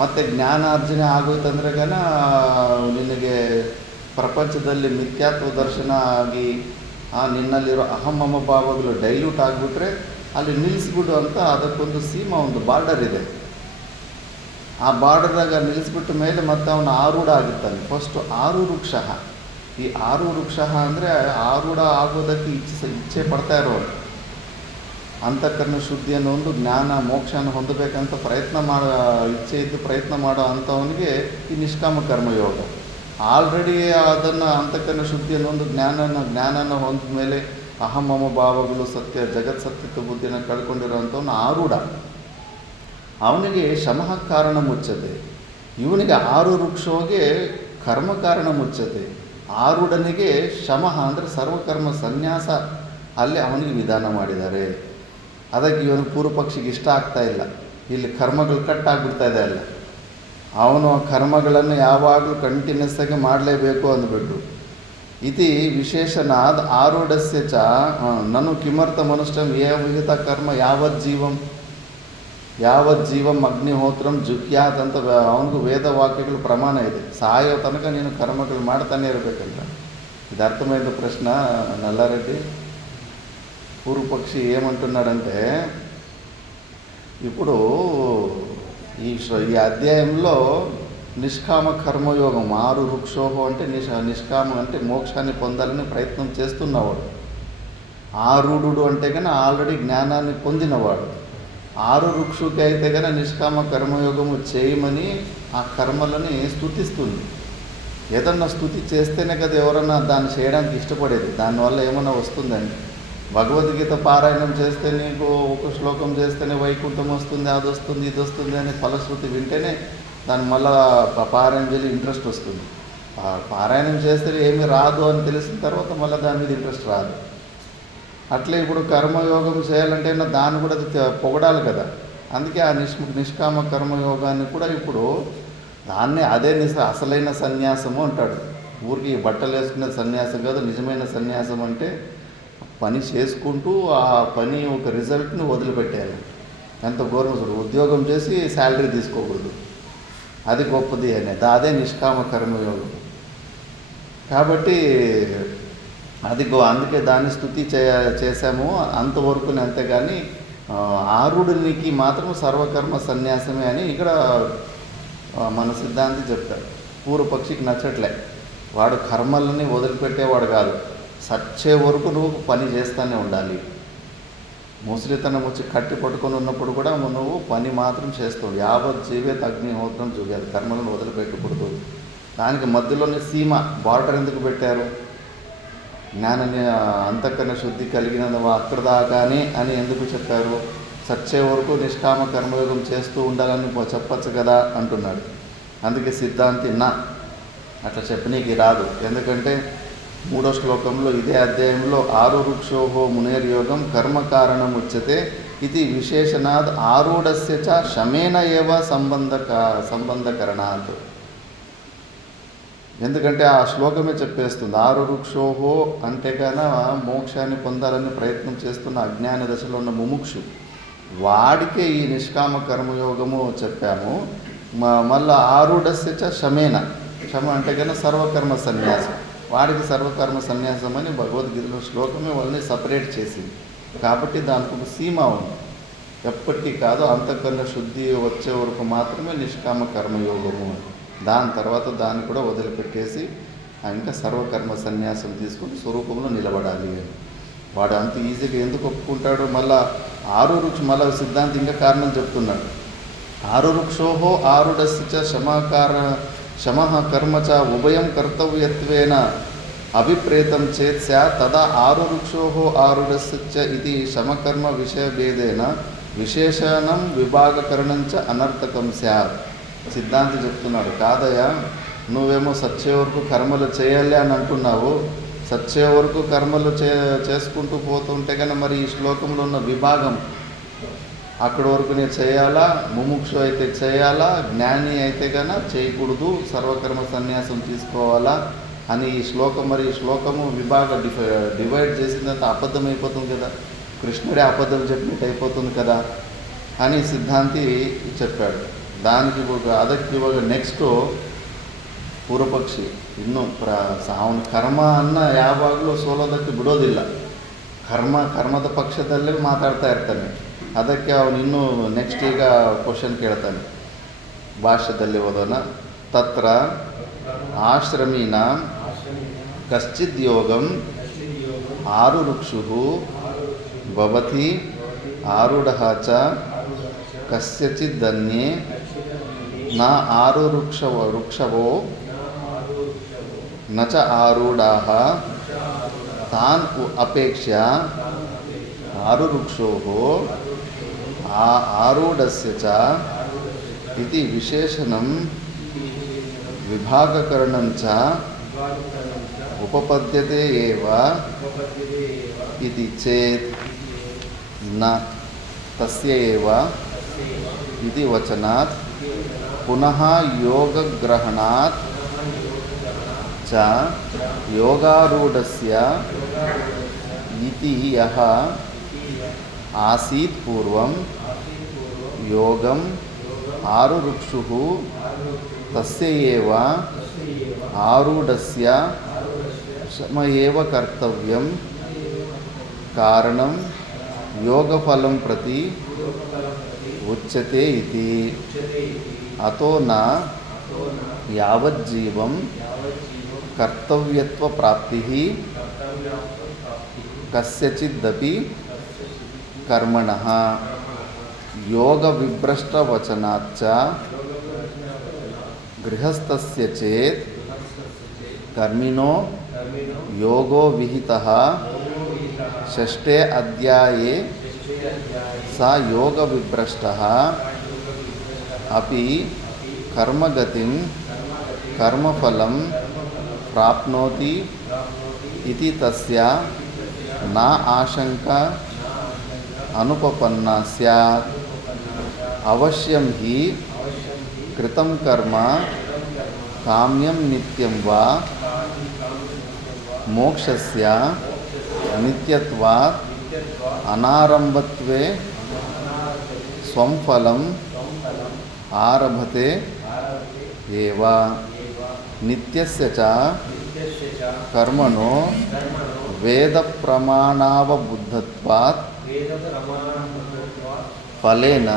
ಮತ್ತು ಜ್ಞಾನಾರ್ಜನೆ ಆಗೋಯ್ತಂದ್ರೆ ನಿನಗೆ ಪ್ರಪಂಚದಲ್ಲಿ ಮಿಥ್ಯಾತ್ವ ದರ್ಶನ ಆಗಿ ನಿನ್ನಲ್ಲಿರೋ ಅಹಮಮ ಭಾವಗಳು ಡೈಲ್ಯೂಟ್ ಆಗಿಬಿಟ್ರೆ ಅಲ್ಲಿ ನಿಲ್ಲಿಸ್ಬಿಡು ಅಂತ ಅದಕ್ಕೊಂದು ಸೀಮಾ, ಒಂದು ಬಾರ್ಡರ್ ಇದೆ. ಆ ಬಾರ್ಡರಾಗ ನಿಲ್ಲಿಸ್ಬಿಟ್ಟ ಮೇಲೆ ಮತ್ತೆ ಅವನು ಆರೂಢ ಆಗಿರ್ತಾನೆ. ಫಸ್ಟು ಆರೂರುಕ್ಷ. ಈ ಆರೂರುಕ್ಷ ಅಂದರೆ ಆರೂಢ ಆಗೋದಕ್ಕೆ ಇಚ್ಛೆ ಪಡ್ತಾ ಇರೋರು, ಅಂತಃಕರಣ ಶುದ್ಧಿಯನ್ನು ಒಂದು ಜ್ಞಾನ ಮೋಕ್ಷನ ಹೊಂದಬೇಕಂತ ಪ್ರಯತ್ನ ಮಾಡೋ ಇಚ್ಛೆ ಇದ್ದು ಪ್ರಯತ್ನ ಮಾಡೋ ಅಂಥವನಿಗೆ ಈ ನಿಷ್ಕಾಮ ಕರ್ಮಯೋಗ. ಆಲ್ರೆಡಿ ಅದನ್ನು ಅಂತಃಕರಣ ಶುದ್ಧಿಯನ್ನು ಒಂದು ಜ್ಞಾನನ ಹೊಂದಿದ ಮೇಲೆ ಅಹಮಮ ಭಾವಗಳು ಸತ್ಯ ಜಗತ್ ಸತ್ಯತ್ವ ಬುದ್ಧಿನ ಕಳ್ಕೊಂಡಿರೋಂಥವನು ಆರೂಢ. ಅವನಿಗೆ ಶಮಃ ಕಾರಣ ಮುಚ್ಚತೆ. ಇವನಿಗೆ ಆರೂರುಕ್ಷೋಗೆ ಕರ್ಮ ಕಾರಣ ಮುಚ್ಚತೆ. ಆರೂಢನಿಗೆ ಶಮಃ ಅಂದರೆ ಸರ್ವಕರ್ಮ ಸನ್ಯಾಸ ಅಲ್ಲಿ ಅವನಿಗೆ ವಿಧಾನ ಮಾಡಿದ್ದಾರೆ. ಅದಕ್ಕೆ ಇವನು ಪೂರ್ವ ಪಕ್ಷಿಗೆ ಇಷ್ಟ ಆಗ್ತಾ ಇಲ್ಲ. ಇಲ್ಲಿ ಕರ್ಮಗಳು ಕಟ್ಟಾಗ್ಬಿಡ್ತಾ ಇದೆ ಅಲ್ಲ, ಅವನು ಕರ್ಮಗಳನ್ನು ಯಾವಾಗಲೂ ಕಂಟಿನ್ಯೂಸ್ ಆಗಿ ಮಾಡಲೇಬೇಕು ಅಂದ್ಬಿಟ್ಟು ಇತಿ ವಿಶೇಷನಾದ ಆರೂಢಸ್ಯ ಚ ನನು ಕಿಮರ್ಥ ಮನುಷ್ಯಂ ಏ ವಿಹಿತ ಕರ್ಮ ಯಾವಜ್ಜೀವಂ ಅಗ್ನಿಹೋತ್ರಂ ಜುಹ್ಯಾತ್ ಅಂತ ಅವನಿಗೂ ವೇದ ವಾಕ್ಯಗಳು ಪ್ರಮಾಣ ಇದೆ. ಸಾಯೋ ತನಕ ನೀನು ಕರ್ಮಗಳು ಮಾಡ್ತಾನೆ ಇರಬೇಕಂತ. ಇದು ಅರ್ಥమైంది ప్రశ్న నల్లారెడ్డి. పూర్వ పక్షి ఏమంటున్నాడంటే ఇప్పుడు ఈ అధ్యాయంలో నిష్కామ కర్మయోగం 6 వృక్షోహం అంటే నిష్కామం అంటే మోక్షాన్ని పొందాలని ప్రయత్నం చేస్తున్నవాడు. ఆరూఢుడు అంటే కన్నా ఆల్రెడీ జ్ఞానాన్ని పొందినవాడు. 6 వృక్షుకి అయితే కన్నా నిష్కామ కర్మయోగము చేయమని ఆ కర్మలని స్తుతిస్తుంది. ఏదన్నా స్తుతి చేస్తేనే కదా ఎవరన్నా దాన్ని చేయడానికి ఇష్టపడేది. దానివల్ల ఏమన్నా వస్తుందండి? భగవద్గీత పారాయణం చేస్తే నీకు ఒక శ్లోకం చేస్తేనే వైకుంఠం వస్తుంది, అది వస్తుంది, ఇది వస్తుంది అని ఫలశ్రుతి వింటేనే దాని మళ్ళా పారాయణం చేసి ఇంట్రెస్ట్ వస్తుంది. పారాయణం చేస్తే ఏమీ రాదు అని తెలిసిన తర్వాత మళ్ళీ దాని మీద ఇంట్రెస్ట్ రాదు. అట్లే ఇప్పుడు కర్మయోగం చేయాలంటే దాన్ని కూడా పొగడాలి కదా. అందుకే ఆ నిష్కామ కర్మయోగాన్ని కూడా ఇప్పుడు దాన్నే అదే అసలైన సన్యాసము అంటాడు. ఊరికి బట్టలు వేసుకునే సన్యాసం కాదు. నిజమైన సన్యాసం అంటే పని చేసుకుంటూ ఆ పని ఒక రిజల్ట్ని వదిలిపెట్టేయాలి. ఎంత గౌరవం, ఉద్యోగం చేసి శాలరీ తీసుకోకూడదు, అది గొప్పది అనేది. అదే నిష్కామ కర్మయోగం. కాబట్టి అది అందుకే దాన్ని స్తుతి చేసాము అంతవరకు. అంతేగాని ఆరుడినికి మాత్రం సర్వకర్మ సన్యాసమే అని ఇక్కడ మన సిద్ధాంతి చెప్తాడు. పూర్వపక్షికి నచ్చట్లే, వాడు కర్మలని వదిలిపెట్టేవాడు కాదు, సచ్చే వరకు నువ్వు పని చేస్తూనే ఉండాలి. ముసలితనం వచ్చి కట్టి పట్టుకొని ఉన్నప్పుడు కూడా నువ్వు పని మాత్రం చేస్తావు. యావత్ జీవేత్ అగ్నిహోత్రం చూపేది, కర్మలను వదిలిపెట్టకూడదు. దానికి మధ్యలోనే సీమ, బార్డర్ ఎందుకు పెట్టారు? జ్ఞానాన్ని అంతఃకరణ శుద్ధి కలిగినవా అక్కడ దాకానే అని ఎందుకు చెప్పారు? సచ్చే వరకు నిష్కామ కర్మయోగం చేస్తూ ఉండాలని చెప్పచ్చు కదా అంటున్నాడు. అందుకే సిద్ధాంతి అట్లా చెప్పనీకి రాదు. ఎందుకంటే 3వ శ్లోకంలో ఇదే అధ్యాయంలో ఆరురుక్షోహో మునేర్యోగం కర్మకారణం ఉచ్యతే ఇది విశేషణాద్ ఆరూఢస్య చ శమేన ఏవ సంబంధకరణాత్. ఎందుకంటే ఆ శ్లోకమే చెప్పేస్తుంది. ఆరురుక్షోహో అంటే కన్నా మోక్షాన్ని పొందాలని ప్రయత్నం చేస్తున్న అజ్ఞాన దశలో ఉన్న ముముక్షు, వాడికే ఈ నిష్కామ కర్మయోగము చెప్పాము. మళ్ళా ఆరుఢస్య చ శమేన, శమ అంటే కన్నా సర్వకర్మ సన్యాసం, వాడికి సర్వకర్మ సన్యాసం అని భగవద్గీతలో శ్లోకమే వాళ్ళని సపరేట్ చేసింది. కాబట్టి దానికి ఒక సీమ ఉంది. ఎప్పటికీ కాదు, అంతఃకరణ శుద్ధి వచ్చే వరకు మాత్రమే నిష్కామ కర్మయోగము. దాని తర్వాత దాన్ని కూడా వదిలిపెట్టేసి ఇంకా సర్వకర్మ సన్యాసం తీసుకుని స్వరూపంలో నిలబడాలి అని. వాడు అంత ఈజీగా ఎందుకు ఒప్పుకుంటాడు? మళ్ళా మళ్ళా సిద్ధాంతి ఇంకా కారణం చెప్తున్నాడు. ఆరురుక్షోహో ఆరుఢస్య శమః కర్మ చ ఉభయం కర్తవ్యత్వేన అభిప్రేతం చేత్ స్యాత్ తదా ఆరురుక్షోహో ఆరుఢస్య ఇది శమకర్మ విషయభేదేన విశేషణం విభాగకరణం చ అనర్థకం స్యాత్. సిద్ధాంతి చెప్తున్నాడు, కాదయ్యా, నువ్వేమో సచ్చే వరకు కర్మలు చేయాలి అని అంటున్నావు. సచ్చే వరకు కర్మలు చేసుకుంటూ పోతుంటే కన్నా మరి ఈ శ్లోకంలో ఉన్న విభాగం అక్కడి వరకు నేను చేయాలా, ముముక్షు అయితే చేయాలా, జ్ఞాని అయితే కన్నా చేయకూడదు, సర్వకర్మ సన్యాసం తీసుకోవాలా అని ఈ శ్లోకము డివైడ్ చేసిందంత అబద్ధం అయిపోతుంది కదా, కృష్ణుడే అబద్ధం చెప్పినట్టు అయిపోతుంది కదా అని సిద్ధాంతి చెప్పాడు. దానికి ಅದಕ್ಕೆ ಇವಾಗ ನೆಕ್ಸ್ಟು ಪೂರ್ವಪಕ್ಷಿ ಇನ್ನೂ ಅವನ ಕರ್ಮ ಅನ್ನ ಯಾವಾಗಲೂ ಸೋಲೋದಕ್ಕೆ ಬಿಡೋದಿಲ್ಲ. ಕರ್ಮದ ಪಕ್ಷದಲ್ಲೇ ಮಾತಾಡ್ತಾ ಇರ್ತಾನೆ. ಅದಕ್ಕೆ ಅವನು ಇನ್ನೂ ನೆಕ್ಸ್ಟ್ ಈಗ ಕ್ವಶನ್ ಕೇಳ್ತಾನೆ. ಭಾಷ್ಯದಲ್ಲಿ ಓದೋಣ. ತತ್ರ ಆಶ್ರಮೀನ ಕಶ್ಚಿದ್ ಯೋಗಂ ಆರುರುಕ್ಷುಃ ಭವತಿ ಆರೂಢಃ ಚ ಕಸ್ಯಚಿದನ್ಯೇ ನ ಆರುರುಕ್ಷವೋ ನ ಚ ಆರೂಢಾಃ ತಾನ್ ಅಪೇಕ್ಷ್ಯ ಆರುರುಕ್ಷೋಃ ಆರೂಢಸ್ಯ ಚ ಇತಿ ವಿಶೇಷಣಂ ವಿಭಾಗಕರಣಂ ಚ ಉಪಪದ್ಯತೆ ಏವ ಇತಿ ಚೇತ್ ನ ತಸ್ಯ ಏವ ಇತಿ ವಚನಾತ್ ಪುನಃ ಯೋಗಗ್ರಹಣಾತ್ ಚ ಯೋಗಾರೂಢಸ್ಯ ಇತಿ ಯಹ ಆಸೀತ್ ಪೂರ್ವಂ ಯೋಗಂ ಆರುರುಕ್ಷುಃ ತಸ್ಯ ಏವ ಆರೂಢಸ್ಯ ಶಮ ಏವ ಕರ್ತವ್ಯಂ ಕಾರಣಂ ಯೋಗಫಲಂ ಪ್ರತಿ ಉಚ್ಯತೆ ಇತಿ ಅತೋ ನ ಯಾವಜ್ಜೀವಂ ಕರ್ತವ್ಯತ್ವ ಪ್ರಾಪ್ತಿಃ ಕಸ್ಯಚಿದಪಿ ಕರ್ಮಣಃ ಯೋಗ ವಿಭ್ರಷ್ಟ ವಚನಾಚ್ಚ ಗೃಹಸ್ಥಸ್ಯ ಚೇತ್ ಕರ್ಮಿಣೋ ಯೋಗೋ ವಿಹಿತಃ ಷಷ್ಠೇ ಅಧ್ಯಾಯೇ ಸ ಯೋಗ ವಿಭ್ರಷ್ಟಃ ಅಪಿ ಕರ್ಮಗತಿಂ ಕರ್ಮಫಲಂ ಪ್ರಾಪ್ನೋತಿ ಇತಿ ತಸ್ಯ ನ ಆಶಂಕಾ ಅನುಪಪನ್ನ ಸ್ಯಾತ್. ಅವಶ್ಯಂ ಹಿ ಕೃತಂ ಕರ್ಮ ಕಾಮ್ಯಂ ನಿತ್ಯಂ ವಾ ಮೋಕ್ಷಸ್ಯ ನಿತ್ಯತ್ವಾತ್ ಅನಾರಂಭತ್ವೇ ಸ್ವಂ ಫಲಂ ಆರಭತೆ ಏವ. ನಿತ್ಯಸ್ಯ ಚ ಕರ್ಮಣೋ ವೇದ ಪ್ರಮಾಣಾವಬುದ್ಧತ್ವಾತ್ ಫಲೇನ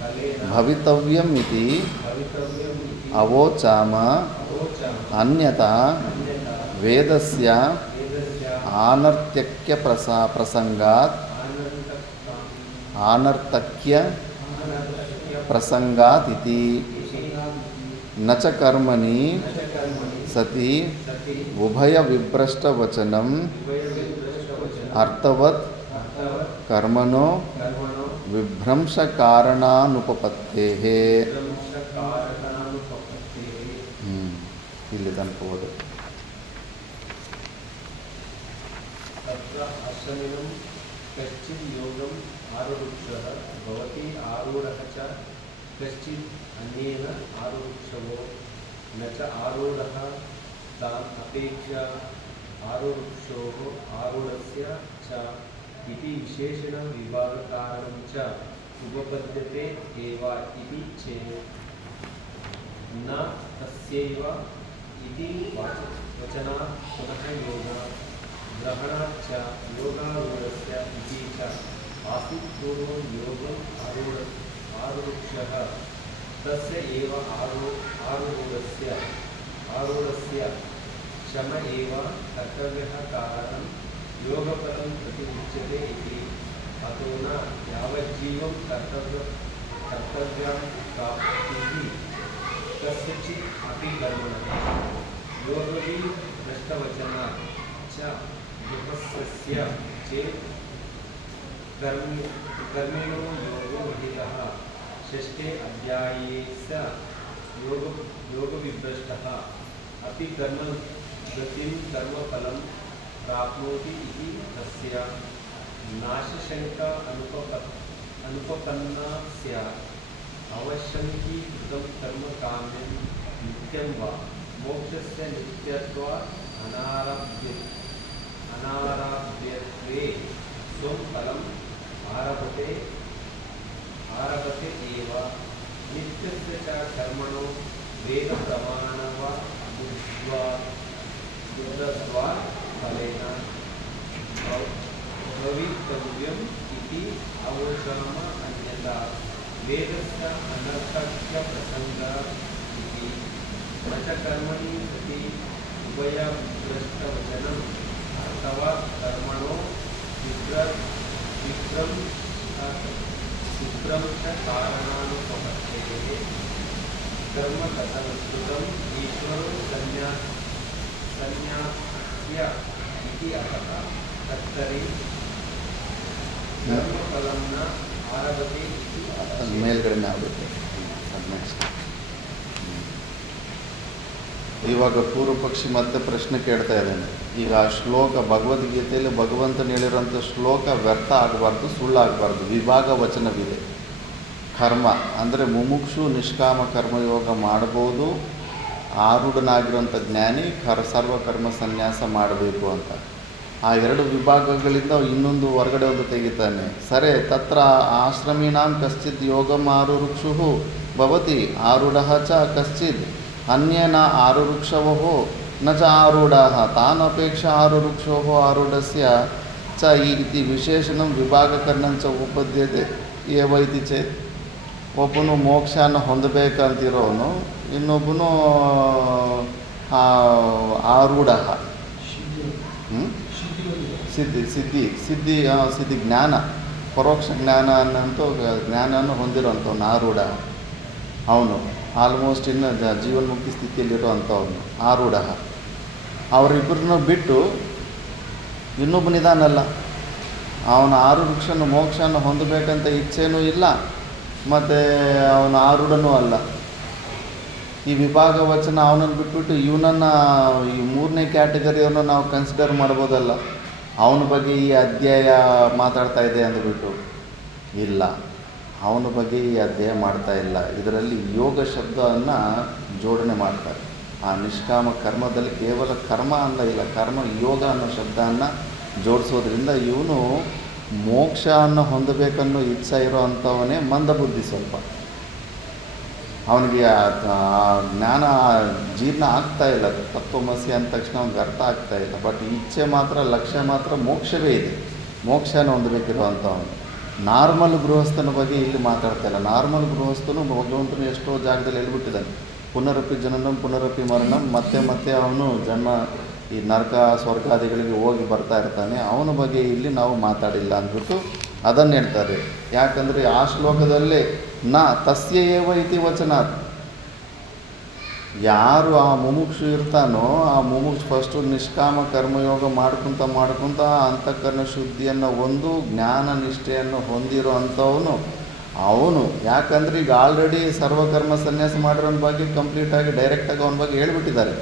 ಫಲೇನ ಭವಿತವ್ಯಂ ಇತಿ ಭವಿತವ್ಯಂ ಇತಿ ಅವೋಚಾಮ ಅವೋಚಾಮ ಅನ್ಯತಾ ಅನ್ಯಥಾ ವೇದಸ್ಯ ವೇದಸ್ಯ ಆನರ್ತ್ಯಕ್ಯ ಪ್ರಸಂಗಾತ್ ಆನಂದಕ್ತಾಂ ಆನರ್ತಕ್ಯ ಆನಂದಕ್ಯ ಪ್ರಸಂಗಾತ್ ಇತಿ ನ ಚ ಕರ್ಮಣಿ ಕರ್ಮಣಿ ಸತಿ ಸತಿ ಉಭಯ ವಿಭ್ರಷ್ಟ ವಚನಂ ಉಭಯವಿದೃಷ್ಟವಚನ ಅರ್ಥವತ್ ಅರ್ಥವತ್ ಕರ್ಮಣೋ ಕರ್ಮಣೋ ವಿಭ್ರಂಶ ಕಾರಣಾನುಪಪತ್ತೇಃ. ವಂಶಕಾರಣಾನುಪಪತ್ತೇಃ. ಇಲ್ಲಿ ತನಕ ಓದು. तत्र आश्रमिनं कश्चित् योगम् आरुरुक्षः भवति आरूढः च कश्चित् अन्येन आरुरुक्षवो न च आरूढः तान् अपेक्षा आरुरुक्षोः आरूढस्य च इति विशेषणविभागकारणं च उपपद्यते एव इति चेत् न तस्यैव इति वचनात् पुनः योगः ग्रहणाच्च योगारूढस्य इति च आसीत् पूर्वं योगम् आरुरुक्षः तस्य एव आरूढस्य शम एव कर्तव्यः कारणं योगपदं प्रति उच्यते इति अतो न यावज्जीवं कर्तव्यं प्राप्तिः कस्यचित् अपि कर्मणः योगवी भ्रष्टवचनात् च गृहस्थस्य चेत् कर्मिणो योगो विहितः षष्ठे अध्याये स योगविभ्रष्टः अपि कर्मगतिं कर्मफलं प्राप्नोति इति तस्य नाशशङ्का अनुपपन्ना स्यात्. अवश्यं हि कृतं कर्म काम्यं नित्यं वा मोक्षस्य नित्यत्वात् अनारभ्यत्वे स्वं फलम् आरभते एव. नित्यस्य च कर्मणो वेदप्रमाणवद्वात् फलेन भवितव्यम् इति आवोचाम अन्यथा वेदस्य अनर्थक्यप्रसङ्गात् इति न च कर्मणि सति उभयभ्रष्टवचनम् अर्थवत् कर्मणो विभ्रंशकारणानुपपत्तेः. कर्म कथमस्कृतम् ईश्वरो संन्यास्य इति अतः तत्तरि कर्मफलं न आरभते इति ಅದು ಮೇಲ್ಗಡೆ ಆಗುತ್ತೆ. ಅದು ನೆಕ್ಸ್ಟ್. ಇವಾಗ ಪೂರ್ವ ಪಕ್ಷಿ ಮತ್ತೆ ಪ್ರಶ್ನೆ ಕೇಳ್ತಾ ಇದ್ದಾನೆ. ಈಗ ಆ ಶ್ಲೋಕ ಭಗವದ್ಗೀತೆಯಲ್ಲಿ ಭಗವಂತನು ಹೇಳಿರೋಂಥ ಶ್ಲೋಕ ವ್ಯರ್ಥ ಆಗಬಾರ್ದು, ಸುಳ್ಳಾಗಬಾರ್ದು. ವಿಭಾಗ ವಚನವಿದೆ. ಕರ್ಮ ಅಂದರೆ ಮುಮುಕ್ಷು ನಿಷ್ಕಾಮ ಕರ್ಮಯೋಗ ಮಾಡ್ಬೋದು, ಆರೂಢನಾಗಿರುವಂಥ ಜ್ಞಾನಿ ಸರ್ವಕರ್ಮ ಸನ್ಯಾಸ ಮಾಡಬೇಕು ಅಂತ. ಆ ಎರಡು ವಿಭಾಗಗಳಿಂದ ಇನ್ನೊಂದು ಹೊರಗಡೆ ಒಂದು ತೆಗಿತಾನೆ. ಸರಿ, ತತ್ರ ಆಶ್ರಮೀಣಾಂ ಕಶ್ಚಿತ್ ಯೋಗಂ ಆರುರುಕ್ಷು ಭವತಿ ಆರೂಢಃ ಚ ಕಶ್ಚಿತ್ ಅನ್ಯೇನ ಆರುರುಕ್ಷವೋ ನ ಚ ಆರೂಢಾಃ ತಾನ್ ಅಪೇಕ್ಷಾ ಆರುರುಕ್ಷೋಃ ಆರೂಢಸ್ಯ ಚ ಇತಿ ವಿಶೇಷಣಂ ವಿಭಾಗಕರಣಂಚ ಉಪದ್ಯತೆ ಏವ ಇತಿ ಚೇತ್. ಒಬ್ಬನು ಮೋಕ್ಷನ ಹೊಂದಬೇಕಂತಿರೋನು, ಇನ್ನೊಬ್ಬನು ಆರೂಢ. ಸಿದ್ಧಿ ಜ್ಞಾನ, ಪರೋಕ್ಷ ಜ್ಞಾನ ಅನ್ನಂತೂ ಜ್ಞಾನವನ್ನು ಹೊಂದಿರೋಂಥವ್ನು ಆರೂಢ. ಅವನು ಆಲ್ಮೋಸ್ಟ್ ಇನ್ನು ಜೀವನ್ಮುಕ್ತಿ ಸ್ಥಿತಿಯಲ್ಲಿರೋ ಅಂಥವನು ಆರೂಢ. ಅವರಿಬ್ಬರನ್ನ ಬಿಟ್ಟು ಇನ್ನೊಬ್ಬನಿದಾನಲ್ಲ, ಅವನ ಆರುರುಕ್ಷನ ಮೋಕ್ಷನ ಹೊಂದಬೇಕಂತ ಇಚ್ಛೆನೂ ಇಲ್ಲ, ಮತ್ತು ಅವನ ಆರೂಢನೂ ಅಲ್ಲ. ಈ ವಿಭಾಗ ವಚನ ಅವನನ್ನು ಬಿಟ್ಬಿಟ್ಟು ಇವನನ್ನು, ಈ ಮೂರನೇ ಕ್ಯಾಟಗರಿಯನ್ನು ನಾವು ಕನ್ಸಿಡರ್ ಮಾಡ್ಬೋದಲ್ಲ. ಅವನ ಬಗ್ಗೆ ಈ ಅಧ್ಯಾಯ ಮಾತಾಡ್ತಾ ಇದೆ ಅಂದ್ಬಿಟ್ಟು ಇಲ್ಲ, ಅವನ ಬಗ್ಗೆ ಈ ಅಧ್ಯಾಯ ಮಾಡ್ತಾ ಇಲ್ಲ. ಇದರಲ್ಲಿ ಯೋಗ ಶಬ್ದವನ್ನು ಜೋಡಣೆ ಮಾಡ್ತಾರೆ. ಆ ನಿಷ್ಕಾಮ ಕರ್ಮದಲ್ಲಿ ಕೇವಲ ಕರ್ಮ ಅಲ್ಲ, ಇಲ್ಲ ಕರ್ಮ ಯೋಗ ಅನ್ನೋ ಶಬ್ದವನ್ನು ಜೋಡಿಸೋದ್ರಿಂದ ಇವನು ಮೋಕ್ಷವನ್ನು ಹೊಂದಬೇಕನ್ನೋ ಇಚ್ಛೆ ಇರೋ ಅಂಥವನೇ ಮಂದಬುದ್ಧಿ. ಸ್ವಲ್ಪ ಅವನಿಗೆ ಜ್ಞಾನ ಜೀರ್ಣ ಆಗ್ತಾ ಇಲ್ಲ. ತತ್ವಮಸಿ ಅಂದ ತಕ್ಷಣ ಅವ್ನಿಗೆ ಅರ್ಥ ಆಗ್ತಾ ಇಲ್ಲ. ಬಟ್ ಇಚ್ಛೆ ಮಾತ್ರ, ಲಕ್ಷ್ಯ ಮಾತ್ರ ಮೋಕ್ಷವೇ ಇದೆ. ಮೋಕ್ಷನ ಹೊಂದಬೇಕಿರೋ ಅಂಥವನು. ನಾರ್ಮಲ್ ಗೃಹಸ್ಥನ ಬಗ್ಗೆ ಇಲ್ಲಿ ಮಾತಾಡ್ತಾ ಇಲ್ಲ. ನಾರ್ಮಲ್ ಗೃಹಸ್ಥನು ಭಗವಂತನು ಎಷ್ಟೋ ಜಾಗದಲ್ಲಿ ಹೇಳ್ಬಿಟ್ಟಿದ್ದಾನೆ, ಪುನರಪಿ ಜನನಂ ಪುನರಪಿ ಮರಣಂ, ಮತ್ತೆ ಮತ್ತೆ ಅವನು ಜನ್ಮ ಈ ನರಕ ಸ್ವರ್ಗಾದಿಗಳಿಗೆ ಹೋಗಿ ಬರ್ತಾ ಇರ್ತಾನೆ. ಅವನ ಬಗ್ಗೆ ಇಲ್ಲಿ ನಾವು ಮಾತಾಡಿಲ್ಲ ಅಂದ್ಬಿಟ್ಟು ಅದನ್ನು ಹೇಳ್ತಾರೆ. ಯಾಕಂದರೆ ಆ ಶ್ಲೋಕದಲ್ಲೇ ನ ತಸ್ಯ ಏವ ಇತಿ ವಚನಾತ್, ಯಾರು ಆ ಮುಮುಕ್ಷು ಇರ್ತಾನೋ ಆ ಮುಮುಕ್ಷು ಫಸ್ಟು ನಿಷ್ಕಾಮ ಕರ್ಮಯೋಗ ಮಾಡ್ಕೊತ ಅಂತಃಕರಣ ಶುದ್ಧಿಯನ್ನು ಜ್ಞಾನ ನಿಷ್ಠೆಯನ್ನು ಹೊಂದಿರೋ ಅಂಥವನು ಅವನು. ಯಾಕಂದರೆ ಈಗ ಆಲ್ರೆಡಿ ಸರ್ವಕರ್ಮ ಸನ್ಯಾಸ ಮಾಡಿರೋನ ಬಗ್ಗೆ ಕಂಪ್ಲೀಟಾಗಿ ಡೈರೆಕ್ಟಾಗಿ ಅವನ ಬಗ್ಗೆ ಹೇಳ್ಬಿಟ್ಟಿದ್ದಾರೆ.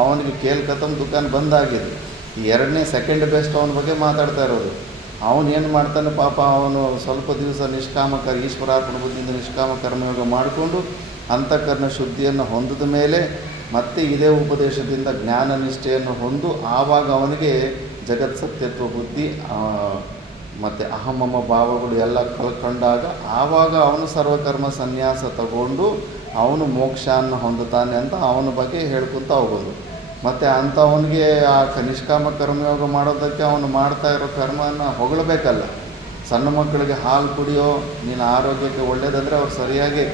ಅವನಿಗೆ ಕೇಲ್ಕತಮ್ ದುಕಾನ್ ಬಂದಾಗಿದೆ. ಈ ಎರಡನೇ ಸೆಕೆಂಡ್ ಬೆಸ್ಟ್ ಅವನ ಬಗ್ಗೆ ಮಾತಾಡ್ತಾ ಇರೋದು. ಅವನು ಏನು ಮಾಡ್ತಾನೆ ಪಾಪ, ಅವನು ಸ್ವಲ್ಪ ದಿವಸ ಈಶ್ವರಾರ್ಪಣ ಬುದ್ಧಿಯಿಂದ ನಿಷ್ಕಾಮ ಕರ್ಮಯೋಗ ಮಾಡಿಕೊಂಡು ಅಂತಃಕರಣ ಶುದ್ಧಿಯನ್ನು ಹೊಂದಿದ ಮೇಲೆ ಮತ್ತೆ ಇದೇ ಉಪದೇಶದಿಂದ ಜ್ಞಾನ ನಿಷ್ಠೆಯನ್ನು ಆವಾಗ ಅವನಿಗೆ ಜಗತ್ ಸತ್ಯತ್ವ ಬುದ್ಧಿ ಮತ್ತು ಅಹಮಮ ಭಾವಗಳು ಎಲ್ಲ ಕಳ್ಕೊಂಡಾಗ ಆವಾಗ ಅವನು ಸರ್ವಕರ್ಮ ಸನ್ಯಾಸ ತಗೊಂಡು ಅವನು ಮೋಕ್ಷವನ್ನು ಹೊಂದುತ್ತಾನೆ ಅಂತ ಅವನ ಬಗ್ಗೆ ಹೇಳ್ಕೊತ ಹೋಗೋದು. ಮತ್ತು ಅಂಥವನಿಗೆ ಆ ನಿಷ್ಕಾಮ ಕರ್ಮಯೋಗ ಮಾಡೋದಕ್ಕೆ ಅವನು ಮಾಡ್ತಾ ಇರೋ ಕರ್ಮವನ್ನು ಹೊಗಳಬೇಕಲ್ಲ. ಸಣ್ಣ ಮಕ್ಕಳಿಗೆ ಹಾಲು ಕುಡಿಯೋ, ನೀನು ಆರೋಗ್ಯಕ್ಕೆ ಒಳ್ಳೆಯದಂದರೆ ಅವ್ರು ಸರಿಯಾಗಿ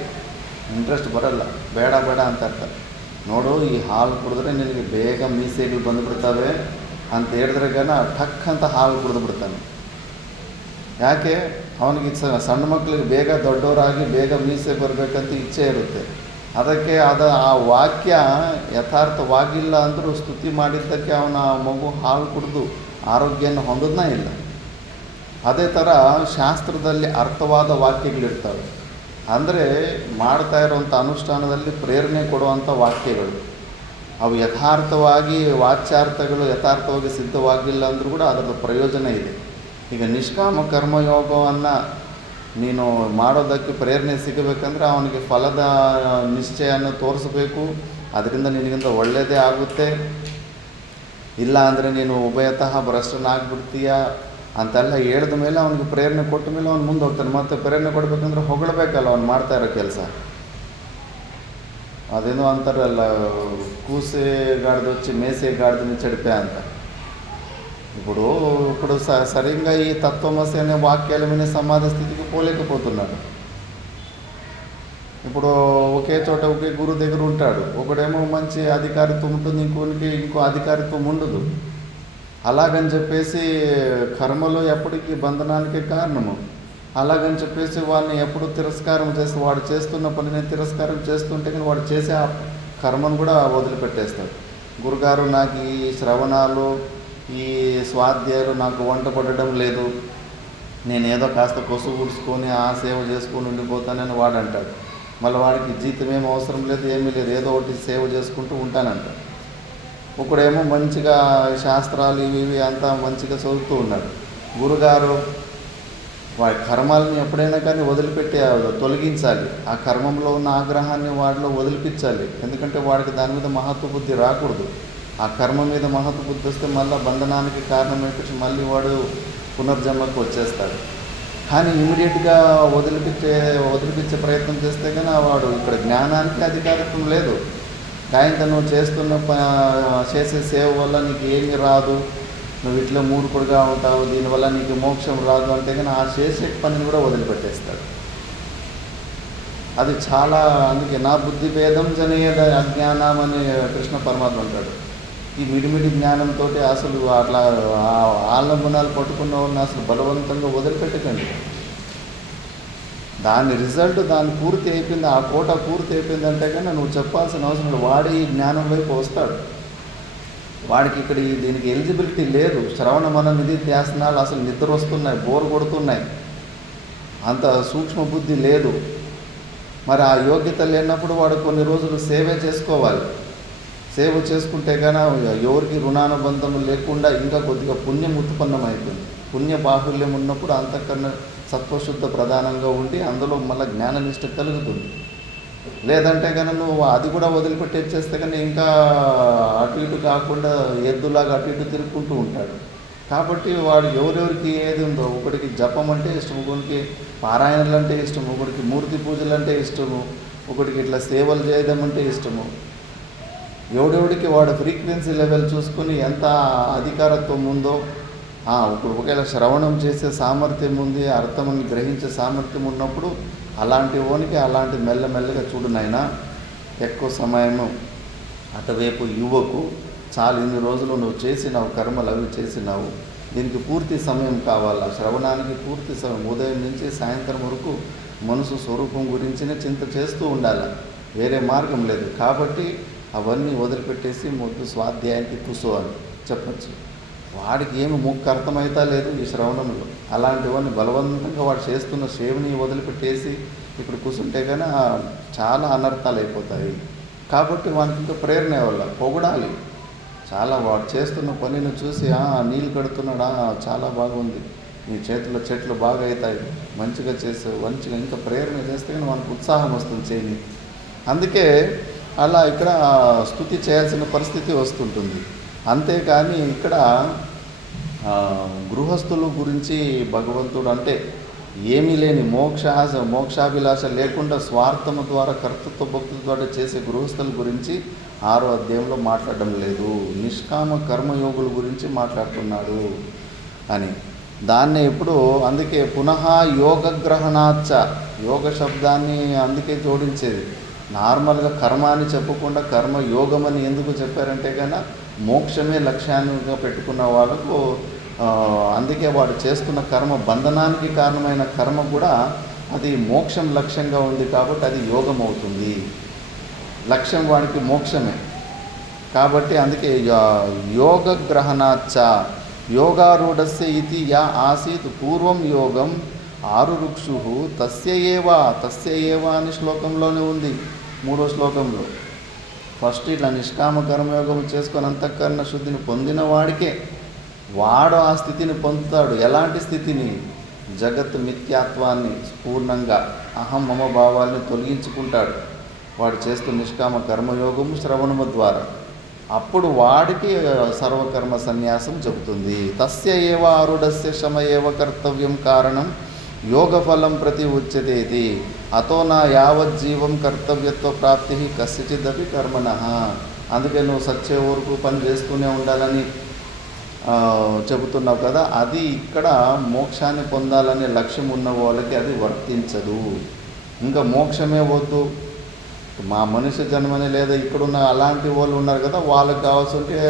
ಇಂಟ್ರೆಸ್ಟ್ ಬರಲ್ಲ, ಬೇಡ ಬೇಡ ಅಂತ ಇರ್ತಾರೆ. ನೋಡು, ಈ ಹಾಲು ಕುಡಿದ್ರೆ ನಿನಗೆ ಬೇಗ ಮೀಸೆಗಳು ಬಂದುಬಿಡ್ತವೆ ಅಂತ ಹೇಳಿದ್ರೆ ಠಕ್ ಅಂತ ಹಾಲು ಕುಡಿದು ಬಿಡ್ತಾನೆ. ಯಾಕೆ? ಅವನಿಗೆ ಸಣ್ಣ ಮಕ್ಕಳಿಗೆ ಬೇಗ ದೊಡ್ಡವರಾಗಿ ಬೇಗ ಮೀಸೆ ಬರಬೇಕಂತ ಇಚ್ಛೆ ಇರುತ್ತೆ. ಅದಕ್ಕೆ ಆ ವಾಕ್ಯ ಯಥಾರ್ಥವಾಗಿಲ್ಲ ಅಂದರೂ ಸ್ತುತಿ ಮಾಡಿದ್ದಕ್ಕೆ ಅವನ ಮಗು ಹಾಲು ಕುಡಿದು ಆರೋಗ್ಯನ ಹೊಂದೋದನ್ನ ಇಲ್ಲ. ಅದೇ ಥರ ಶಾಸ್ತ್ರದಲ್ಲಿ ಅರ್ಥವಾದ ವಾಕ್ಯಗಳಿರ್ತವೆ. ಅಂದರೆ ಮಾಡ್ತಾ ಇರುವಂಥ ಅನುಷ್ಠಾನದಲ್ಲಿ ಪ್ರೇರಣೆ ಕೊಡುವಂಥ ವಾಕ್ಯಗಳು ಅವು ಯಥಾರ್ಥವಾಗಿ ವಾಚ್ಯಾರ್ಥಗಳು ಯಥಾರ್ಥವಾಗಿ ಸಿದ್ಧವಾಗಿಲ್ಲ ಅಂದರೂ ಕೂಡ ಅದರ ಪ್ರಯೋಜನ ಇದೆ. ಈಗ ನಿಷ್ಕಾಮ ಕರ್ಮಯೋಗವನ್ನು ನೀನು ಮಾಡೋದಕ್ಕೆ ಪ್ರೇರಣೆ ಸಿಗಬೇಕಂದ್ರೆ ಅವನಿಗೆ ಫಲದ ನಿಶ್ಚಯವನ್ನು ತೋರಿಸಬೇಕು. ಅದರಿಂದ ನಿನಗಿಂತ ಒಳ್ಳೆಯದೇ ಆಗುತ್ತೆ. ಇಲ್ಲ ಅಂದರೆ ನೀನು ಉಭಯತಃ ಭ್ರಷ್ಟನಾಗ್ಬಿಡ್ತೀಯ ಅಂತೆಲ್ಲ ಹೇಳಿದ ಮೇಲೆ ಅವನಿಗೆ ಪ್ರೇರಣೆ ಕೊಟ್ಟ ಮೇಲೆ ಅವ್ನು ಮುಂದೆ ಹೋಗ್ತಾನೆ. ಮತ್ತು ಪ್ರೇರಣೆ ಕೊಡಬೇಕಂದ್ರೆ ಹೊಗಳಬೇಕಲ್ಲ ಅವ್ನು ಮಾಡ್ತಾ ಇರೋ ಕೆಲಸ. ಅದೇನೋ ಅಂತಾರಲ್ಲ, ಕೂಸೆಗಾಡ್ದೊಚ್ಚಿ ಮೇಸೆಗಾಡ್ದು చెడిపే ಅಂತ. ఇప్పుడు సరిగ్గా ఈ తత్వమసి అనే వాక్యాల మీద సమాధి స్థితికి పోలేకపోతున్నాడు. ఇప్పుడు ఒకే చోట ఒకే గురువు దగ్గర ఉంటాడు. ఒకడేమో మంచి అధికారిత్వం ఉంటుంది, ఇంకో అధికారిత్వం ఉండదు. అలాగని చెప్పేసి కర్మలో ఎప్పటికీ బంధనానికే కారణము. అలాగని చెప్పేసి వాడిని ఎప్పుడు తిరస్కారం చేసి వాడు చేస్తున్న పనిని తిరస్కారం చేస్తుంటే కానీ వాడు చేసే ఆ కర్మను కూడా వదిలిపెట్టేస్తాడు. గురుగారు, నాకు ఈ శ్రవణాలు ఈ స్వాధ్యాయాలు నాకు వంట పడడం లేదు, నేనేదో కాస్త కొసు గుడుచుకొని ఆ సేవ చేసుకొని ఉండిపోతానని వాడు అంటాడు. మళ్ళీ వాడికి జీతం ఏం అవసరం లేదు, ఏమీ లేదు, ఏదో ఒకటి సేవ చేసుకుంటూ ఉంటానంటాడు. ఒకడేమో మంచిగా శాస్త్రాలు ఇవి అంతా మంచిగా చదువుతూ ఉన్నాడు. గురుగారు వాడి కర్మాలని ఎప్పుడైనా కానీ తొలగించాలి. ఆ కర్మంలో ఉన్న ఆగ్రహాన్ని వాడిలో వదిలిపించాలి. ఎందుకంటే వాడికి దాని మీద మహత్వ బుద్ధి రాకూడదు. ఆ కర్మ మీద మహత్వ బుద్ధి వస్తే మళ్ళీ బంధనానికి కారణమైపోయి మళ్ళీ వాడు పునర్జన్మకు వచ్చేస్తాడు. కానీ ఇమీడియట్గా వదిలిపించే ప్రయత్నం చేస్తే కానీ వాడు ఇక్కడ జ్ఞానానికి అధికారిత్వం లేదు. కాయంత నువ్వు చేసే సేవ వల్ల నీకు ఏమీ రాదు, నువ్వు ఇట్లా మూర్ఖుడుగా ఉంటావు, దీనివల్ల నీకు మోక్షం రాదు అంటే కానీ ఆ చేసే పనిని కూడా వదిలిపెట్టేస్తాడు. అది చాలా, అందుకే నా బుద్ధి భేదం జనయేద అజ్ఞానం అని కృష్ణ పరమాత్మ అంటాడు. ఈ మిడిమిడి జ్ఞానంతో అసలు అట్లా ఆలంబనాలు పట్టుకున్న వాళ్ళని అసలు బలవంతంగా వదిలిపెట్టకండి. దాని రిజల్ట్ దాని పూర్తి అయిపోయింది, ఆ కోట పూర్తి అయిపోయిందంటే కానీ నువ్వు చెప్పాల్సిన అవసరం లేదు. వాడి ఈ జ్ఞానం వైపు వస్తాడు. వాడికి ఇక్కడ దీనికి ఎలిజిబిలిటీ లేదు. శ్రవణ మన నిధి ధ్యాసనాలు అసలు నిద్ర వస్తున్నాయి, బోర్ కొడుతున్నాయి, అంత సూక్ష్మ బుద్ధి లేదు. మరి ఆ యోగ్యత లేనప్పుడు వాడు కొన్ని రోజులు సేవే చేసుకోవాలి. సేవ చేసుకుంటే కానీ ఎవరికి రుణానుబంధం లేకుండా ఇంకా కొద్దిగా పుణ్యం ఉత్పన్నమవుతుంది. పుణ్య బాహుల్యం ఉన్నప్పుడు అంతకన్నా సత్వశుద్ధ ప్రధానంగా ఉండి అందులో మళ్ళీ జ్ఞాననిష్ట కలుగుతుంది. లేదంటే కానీ నువ్వు అది కూడా వదిలిపెట్టేస్తే కానీ ఇంకా అటు ఇటు కాకుండా ఎద్దులాగా అటు ఇటు తిరుగుకుంటూ ఉంటాడు. కాబట్టి వాడు ఎవరెవరికి ఏది ఉందో, ఒకడికి జపం అంటే ఇష్టం, ఒకరికి పారాయణలు అంటే ఇష్టము, ఒకడికి మూర్తి పూజలు అంటే ఇష్టము, ఒకడికి ఇట్లా సేవలు చేయడం అంటే ఇష్టము. ఎవడెవడికి వాడు ఫ్రీక్వెన్సీ లెవెల్ చూసుకొని ఎంత అధికారత్వం ఉందో ఇప్పుడు ఒకవేళ శ్రవణం చేసే సామర్థ్యం ఉంది, అర్థమని గ్రహించే సామర్థ్యం ఉన్నప్పుడు అలాంటి ఓనికి అలాంటి మెల్లమెల్లగా చూడు నాయనా, ఎక్కువ సమయము అటువైపు యువకు చాలు, ఇన్ని రోజులు నువ్వు చేసినావు కర్మలు అవి చేసినావు, దీనికి పూర్తి సమయం కావాలా, శ్రవణానికి పూర్తి సమయం, ఉదయం నుంచి సాయంత్రం వరకు మనసు స్వరూపం గురించిన చింత చేస్తూ ఉండాలి, వేరే మార్గం లేదు. కాబట్టి అవన్నీ వదిలిపెట్టేసి మొద్దు స్వాధ్యాయానికి కూర్చో అని చెప్పచ్చు. వాడికి ఏమి ముక్కు అర్థమైతా లేదు ఈ శ్రవణంలో, అలాంటివన్నీ బలవంతంగా వాడు చేస్తున్న సేవని వదిలిపెట్టేసి ఇప్పుడు కూర్చుంటే కానీ చాలా అనర్థాలు అయిపోతాయి. కాబట్టి వానికి ఇంకా ప్రేరణ వల్ల పొగడాలి, చాలా వాడు చేస్తున్న పనిని చూసి నీళ్ళు కడుతున్నాడా, చాలా బాగుంది, నీ చేతిలో చెట్లు బాగా అవుతాయి, మంచిగా చేసావు, మంచిగా ఇంకా ప్రేరణ చేస్తే కానీ మనకు ఉత్సాహం వస్తుంది చేయని. అందుకే అలా ఇక్కడ స్తుతి చేయాల్సిన పరిస్థితి వస్తుంటుంది. అంతేకాని ఇక్కడ గృహస్థుల గురించి భగవంతుడు అంటే ఏమీ లేని మోక్షాభిలాష లేకుండా స్వార్థము ద్వారా కర్తృత్వ భక్తుల ద్వారా చేసే గృహస్థుల గురించి 6వ అధ్యాయంలో మాట్లాడడం లేదు, నిష్కామ కర్మయోగుల గురించి మాట్లాడుతున్నాడు అని. దాన్ని ఇప్పుడు అందుకే పునః యోగగ్రహణాచ్చ, యోగ శబ్దాన్ని అందుకే జోడించేది. నార్మల్గా కర్మ అని చెప్పకుండా కర్మ యోగం అని ఎందుకు చెప్పారంటే కన్నా మోక్షమే లక్ష్యాన్నిగా పెట్టుకున్న వాళ్ళకు, అందుకే వాడు చేస్తున్న కర్మ బంధనానికి కారణమైన కర్మ కూడా అది మోక్షం లక్ష్యంగా ఉంది కాబట్టి అది యోగం అవుతుంది. లక్ష్యం వాడికి మోక్షమే కాబట్టి అందుకే యోగగ్రహణాచ్చ యోగారూఢస్య ఇతి యా ఆసీత్ పూర్వం యోగం ఆరురుక్షు తస్య ఏవ అని శ్లోకంలోనే ఉంది, 3వ శ్లోకంలో. ఫస్ట్ ఇట్లా నిష్కామ కర్మయోగం చేసుకొని అంతఃకరణ శుద్ధిని పొందిన వాడికే వాడు ఆ స్థితిని పొందుతాడు. ఎలాంటి స్థితిని? జగత్ మిథ్యాత్వాన్ని పూర్ణంగా అహం మమ భావాల్ని తొలగించుకుంటాడు వాడు చేస్తున్న నిష్కామ కర్మయోగము శ్రవణము ద్వారా. అప్పుడు వాడికి సర్వకర్మ సన్యాసం చెబుతుంది. తస్య ఏవ ఆరుఢస్య శమ ఏవ కర్తవ్యం కారణం యోగఫలం ప్రతి ఉచ్యతేతి అతో నా యావజ్జీవం కర్తవ్యత్వ ప్రాప్తి కస్యచిదపి కర్మణః. అందుకే నువ్వు సచ్చే వరకు పని చేస్తూనే ఉండాలని చెబుతున్నావు కదా, అది ఇక్కడ మోక్షాన్ని పొందాలనే లక్ష్యం ఉన్న వాళ్ళకి అది వర్తించదు. ఇంకా మోక్షమే వద్దు, మా మనిషి జన్మనే లేదా ఇక్కడున్న అలాంటి వాళ్ళు ఉన్నారు కదా, వాళ్ళకి కావాల్సింటే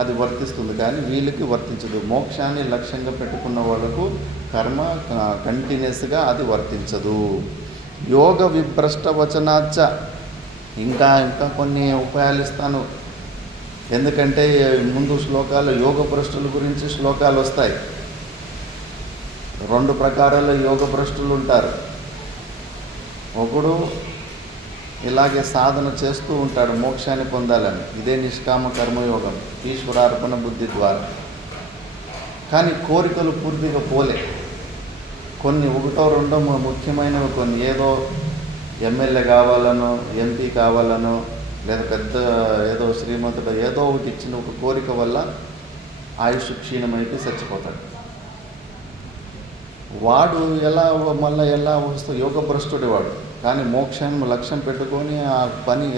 అది వర్తిస్తుంది, కానీ వీళ్ళకి వర్తించదు. మోక్షాన్ని లక్ష్యంగా పెట్టుకున్న వాళ్ళకు కర్మ కంటిన్యూస్గా అది వర్తించదు. యోగ విభ్రష్ట వచనాచ్చ, ఇంకా కొన్ని ఉపాయాలు ఇస్తాను, ఎందుకంటే ముందు శ్లోకాలు యోగ భ్రష్టుల గురించి శ్లోకాలు వస్తాయి. 2 ప్రకారాల యోగ భ్రష్టులు ఉంటారు. ఒకడు ఇలాగే సాధన చేస్తూ ఉంటాడు మోక్షాన్ని పొందాలని, ఇదే నిష్కామ కర్మయోగం ఈశ్వరార్పణ బుద్ధి ద్వారా, కానీ కోరికలు పూర్తిగా పోలే. కొన్ని 1-2 ముఖ్యమైనవి, కొన్ని ఏదో ఎమ్మెల్యే కావాలనో ఎంపీ కావాలనో లేదా పెద్ద ఏదో శ్రీమంతుడు ఏదో ఒకటి ఇచ్చిన ఒక కోరిక వల్ల ఆయుష్ క్షీణమైపోయి చచ్చిపోతాడు. వాడు ఎలా వస్తూ యోగ భ్రష్టుడి వాడు, కానీ మోక్షాన్ని లక్ష్యం పెట్టుకొని ఆ పని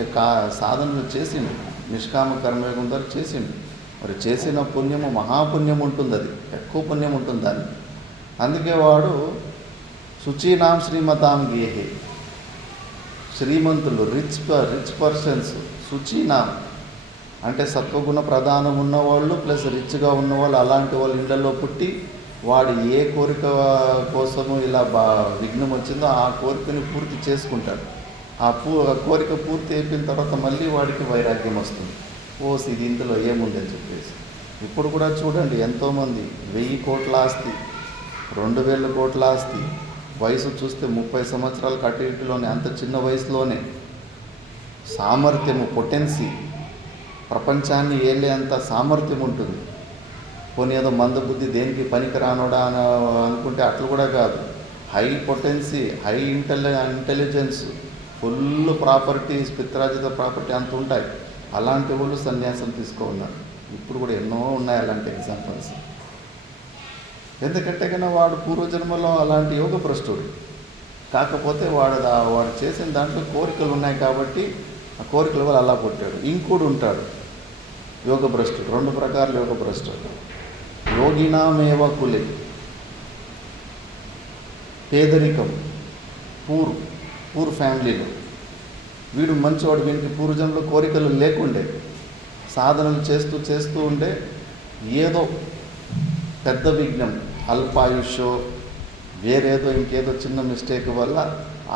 సాధనలు చేసిండు, నిష్కామ కర్మయోగం ద్వారా చేసిండు. మరి చేసిన పుణ్యము మహాపుణ్యం ఉంటుంది, అది ఎక్కువ పుణ్యం ఉంటుంది దానికి. అందుకే వాడు శుచీనాం శ్రీమతాం గేహే, శ్రీమంతులు రిచ్ పర్సన్స్, శుచీనాం అంటే సత్వగుణ ప్రధానం ఉన్నవాళ్ళు ప్లస్ రిచ్గా ఉన్నవాళ్ళు, అలాంటి వాళ్ళ ఇళ్లలో పుట్టి వాడు ఏ కోరిక కోసము ఇలా విఘ్నం వచ్చిందో ఆ కోరికని పూర్తి చేసుకుంటాడు. ఆ కోరిక పూర్తి అయిపోయిన తర్వాత మళ్ళీ వాడికి వైరాగ్యం వస్తుంది, ఇది ఇందులో ఏముందని చెప్పేసి. ఇప్పుడు కూడా చూడండి, ఎంతోమంది 1000 కోట్ల ఆస్తి, 2000 కోట్ల ఆస్తి, వయసు చూస్తే 30 సంవత్సరాలకు అటు ఇటులోనే, అంత చిన్న వయసులోనే సామర్థ్యము, పొటెన్సీ, ప్రపంచాన్ని ఏలే అంత సామర్థ్యం ఉంటుంది. పోనీ ఏదో మందబుద్ధి దేనికి పనికి రానోడా అని అనుకుంటే అట్లా కూడా కాదు. High potency, high intelligence, full properties, పిత్రాజిత ప్రాపర్టీ అంత ఉంటాయి. అలాంటి వాళ్ళు సన్యాసం తీసుకోన్నారు. ఇప్పుడు కూడా ఎన్నో ఉన్నాయి అలాంటి ఎగ్జాంపుల్స్. ఎందుకంటే కన్నా వాడు పూర్వజన్మలో అలాంటి యోగ భ్రష్టుడు, కాకపోతే వాడు చేసిన దాంట్లో కోరికలు ఉన్నాయి కాబట్టి ఆ కోరికల వల్ల అలా పుట్టాడు. ఇంకోడు ఉంటాడు యోగ భ్రష్టుడు, 2 ప్రకారాల యోగ భ్రష్టుడు. యోగినామేవ కులే. పేదరికం, పూర్ ఫ్యామిలీలో వీడు మంచివాడు, వీనికి పూర్వజన్మలో కోరికలు లేకుండే, సాధనలు చేస్తూ ఉండే ఏదో పెద్ద విఘ్నం, అల్పాయుష్యో వేరేదో ఇంకేదో చిన్న మిస్టేక్ వల్ల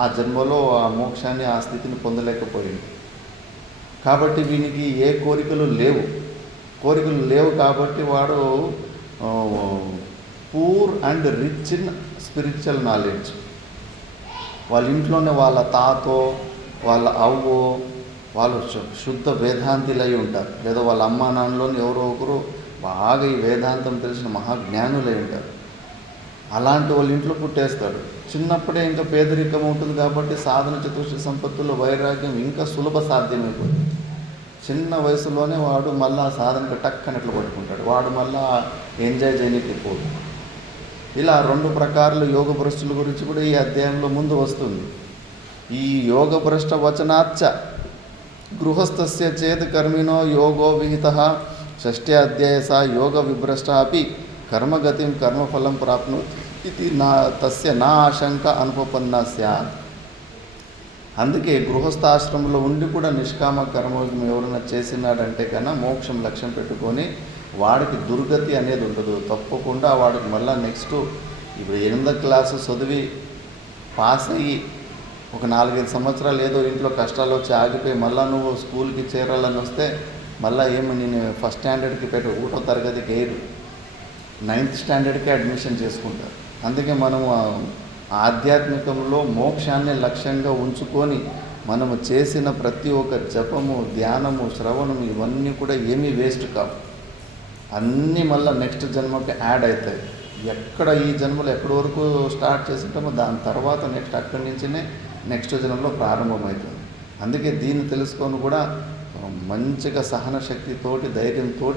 ఆ జన్మలో ఆ మోక్షాన్ని, ఆ స్థితిని పొందలేకపోయింది. కాబట్టి వీనికి ఏ కోరికలు లేవు కాబట్టి వాడు poor and rich in spiritual knowledge. వాళ్ళ ఇంట్లోనే వాళ్ళ తాతో వాళ్ళ అవ్వో వాళ్ళు శుద్ధ వేదాంతిలై ఉంటారు, లేదా వాళ్ళ అమ్మా నాన్నలోని ఎవరో ఒకరు బాగా ఈ వేదాంతం తెలిసిన మహాజ్ఞానులై ఉంటారు. అలాంటి వాళ్ళ ఇంట్లో పుట్టేస్తాడు. చిన్నప్పుడే ఇంకా పేదరికం ఉంటుంది కాబట్టి సాధన చతుర్షి సంపత్తుల్లో వైరాగ్యం ఇంకా సులభ సాధ్యమైపోతుంది. చిన్న వయసులోనే వాడు మళ్ళా సాధనకు టక్కనట్లు పట్టుకుంటాడు, వాడు మళ్ళా ఎంజాయ్ చేయడానికి పోదు. ఇలా 2 ప్రకారాల యోగ భ్రష్టుల గురించి కూడా ఈ అధ్యాయంలో ముందు వస్తుంది. ఈ యోగ భ్రష్ట వచనాచ్చ గృహస్థస్య చేత్ కర్మిణో యోగో విహితః షష్ఠే అధ్యాయ సా యోగ విభ్రష్ట అపి కర్మగతిం కర్మఫలం ప్రాప్నోతి ఇది తస్య నా ఆశంక అనుపపన్నా స్యాత్. అందుకే గృహస్థాశ్రమంలో ఉండి కూడా నిష్కామ కర్మయోగం ఎవరైనా చేసినాడంటే కన్నా మోక్షం లక్ష్యం పెట్టుకొని వాడికి దుర్గతి అనేది ఉండదు. తప్పకుండా వాడికి మళ్ళీ నెక్స్ట్ ఇప్పుడు 8వ క్లాసు చదివి పాస్ అయ్యి ఒక 4-5 సంవత్సరాలు ఏదో ఇంట్లో కష్టాలు వచ్చి ఆగిపోయి మళ్ళీ నువ్వు స్కూల్కి చేరాలని వస్తే మళ్ళీ నేను ఫస్ట్ స్టాండర్డ్కి 1వ తరగతికి వేయరు, 9th స్టాండర్డ్కి అడ్మిషన్ చేసుకుంటారు. అందుకే మనము ఆధ్యాత్మికంలో మోక్షాన్ని లక్ష్యంగా ఉంచుకొని మనము చేసిన ప్రతి ఒక్క జపము, ధ్యానము, శ్రవణము ఇవన్నీ కూడా ఏమీ వేస్ట్ కావు, అన్నీ మళ్ళీ నెక్స్ట్ జన్మకి యాడ్ అవుతాయి. ఎక్కడ ఈ జన్మలో ఎక్కడి వరకు స్టార్ట్ చేసింటామో దాని తర్వాత నెక్స్ట్ అక్కడి నుంచినే నెక్స్ట్ జన్మలో ప్రారంభమవుతుంది. అందుకే దీన్ని తెలుసుకొని కూడా మంచిగా సహన శక్తితోటి, ధైర్యంతో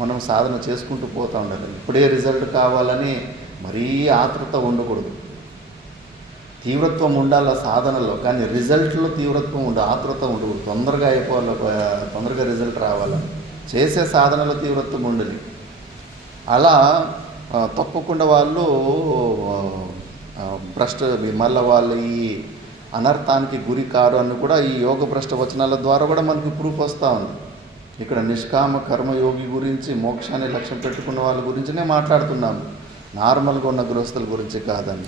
మనం సాధన చేసుకుంటూ పోతూ ఉండాలి. ఇప్పుడే రిజల్ట్ కావాలని మరీ ఆతృత ఉండకూడదు. తీవ్రత్వం ఉండాలి సాధనలో, కానీ రిజల్ట్లో తీవ్రత్వం ఆతృత ఉండకూడదు. తొందరగా అయిపోవాలి, తొందరగా రిజల్ట్ రావాలని చేసే సాధనలో తీవ్రత్వం ఉండాలి. అలా తప్పకుండా వాళ్ళు మళ్ళీ వాళ్ళు ఈ అనర్థానికి గురి కారు అని కూడా ఈ యోగ భ్రష్ట వచనాల ద్వారా కూడా మనకి ప్రూఫ్ వస్తూ ఉంది. ఇక్కడ నిష్కామ కర్మయోగి గురించి, మోక్షాన్ని లక్ష్యం పెట్టుకున్న వాళ్ళ గురించినే మాట్లాడుతున్నాము, నార్మల్గా ఉన్న గృహస్థుల గురించి కాదని.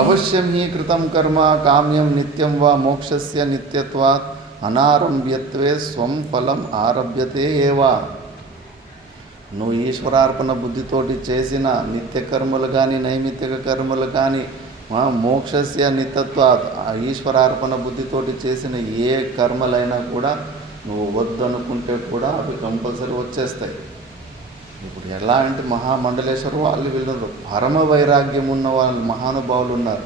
అవశ్యం హి కృతం కర్మ కామ్యం నిత్యం వా మోక్షస్య నిత్యత్వాత్ అనారంభ్యత్వే స్వం ఫలం ఆరభ్యతే ఏవా. నువ్వు ఈశ్వరార్పణ బుద్ధితోటి చేసిన నిత్య కర్మలు కానీ నైమిత్తిక కర్మలు కానీ మోక్షస్య నిత్యత్వాత్ ఈశ్వరార్పణ బుద్ధితోటి చేసిన ఏ కర్మలైనా కూడా నువ్వు వద్దనుకుంటే కూడా అవి కంపల్సరీ వచ్చేస్తాయి. ఇప్పుడు ఎలా అంటే మహామండలేశ్వరు వాళ్ళు వీళ్ళు పరమ వైరాగ్యం ఉన్న వాళ్ళు మహానుభావులు ఉన్నారు.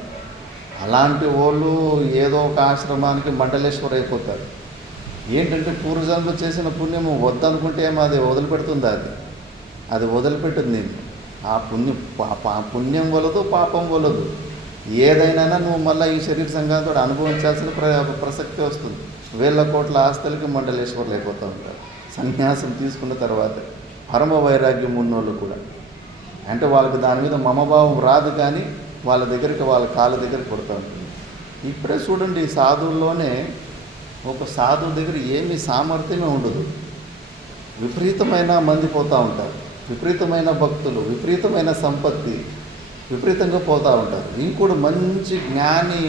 అలాంటి వాళ్ళు ఏదో ఒక ఆశ్రమానికి మండలేశ్వరు అయిపోతారు. ఏంటంటే పూర్వజన్మలో చేసిన పుణ్యము వద్దనుకుంటే ఏమో అది వదిలిపెడుతుంది, అది వదిలిపెట్టింది. ఆ పుణ్యం వలదు, పాపం వలదు. ఏదైనా నువ్వు మళ్ళీ ఈ శరీర సంఘంతో అనుభవించాల్సిన ప్రసక్తి వస్తుంది. 1000 కోట్ల ఆస్తులకి మండలేశ్వర్లు అయిపోతూ ఉంటారు సన్యాసం తీసుకున్న తర్వాత. పరమ వైరాగ్యం ఉన్నోళ్ళు కూడా అంటే వాళ్ళకి దాని మీద మమభావం రాదు, కానీ వాళ్ళ దగ్గరికి, వాళ్ళ కాళ్ళ దగ్గరికి కొడుతూ ఉంటుంది. ఇప్పుడే చూడండి, సాధువుల్లోనే ఒక సాధువు దగ్గర ఏమీ సామర్థ్యమే ఉండదు, విపరీతమైన మంది పోతూ ఉంటారు, విపరీతమైన భక్తులు, విపరీతమైన సంపత్తి, విపరీతంగా పోతూ ఉంటారు. ఇంకోటి మంచి జ్ఞాని,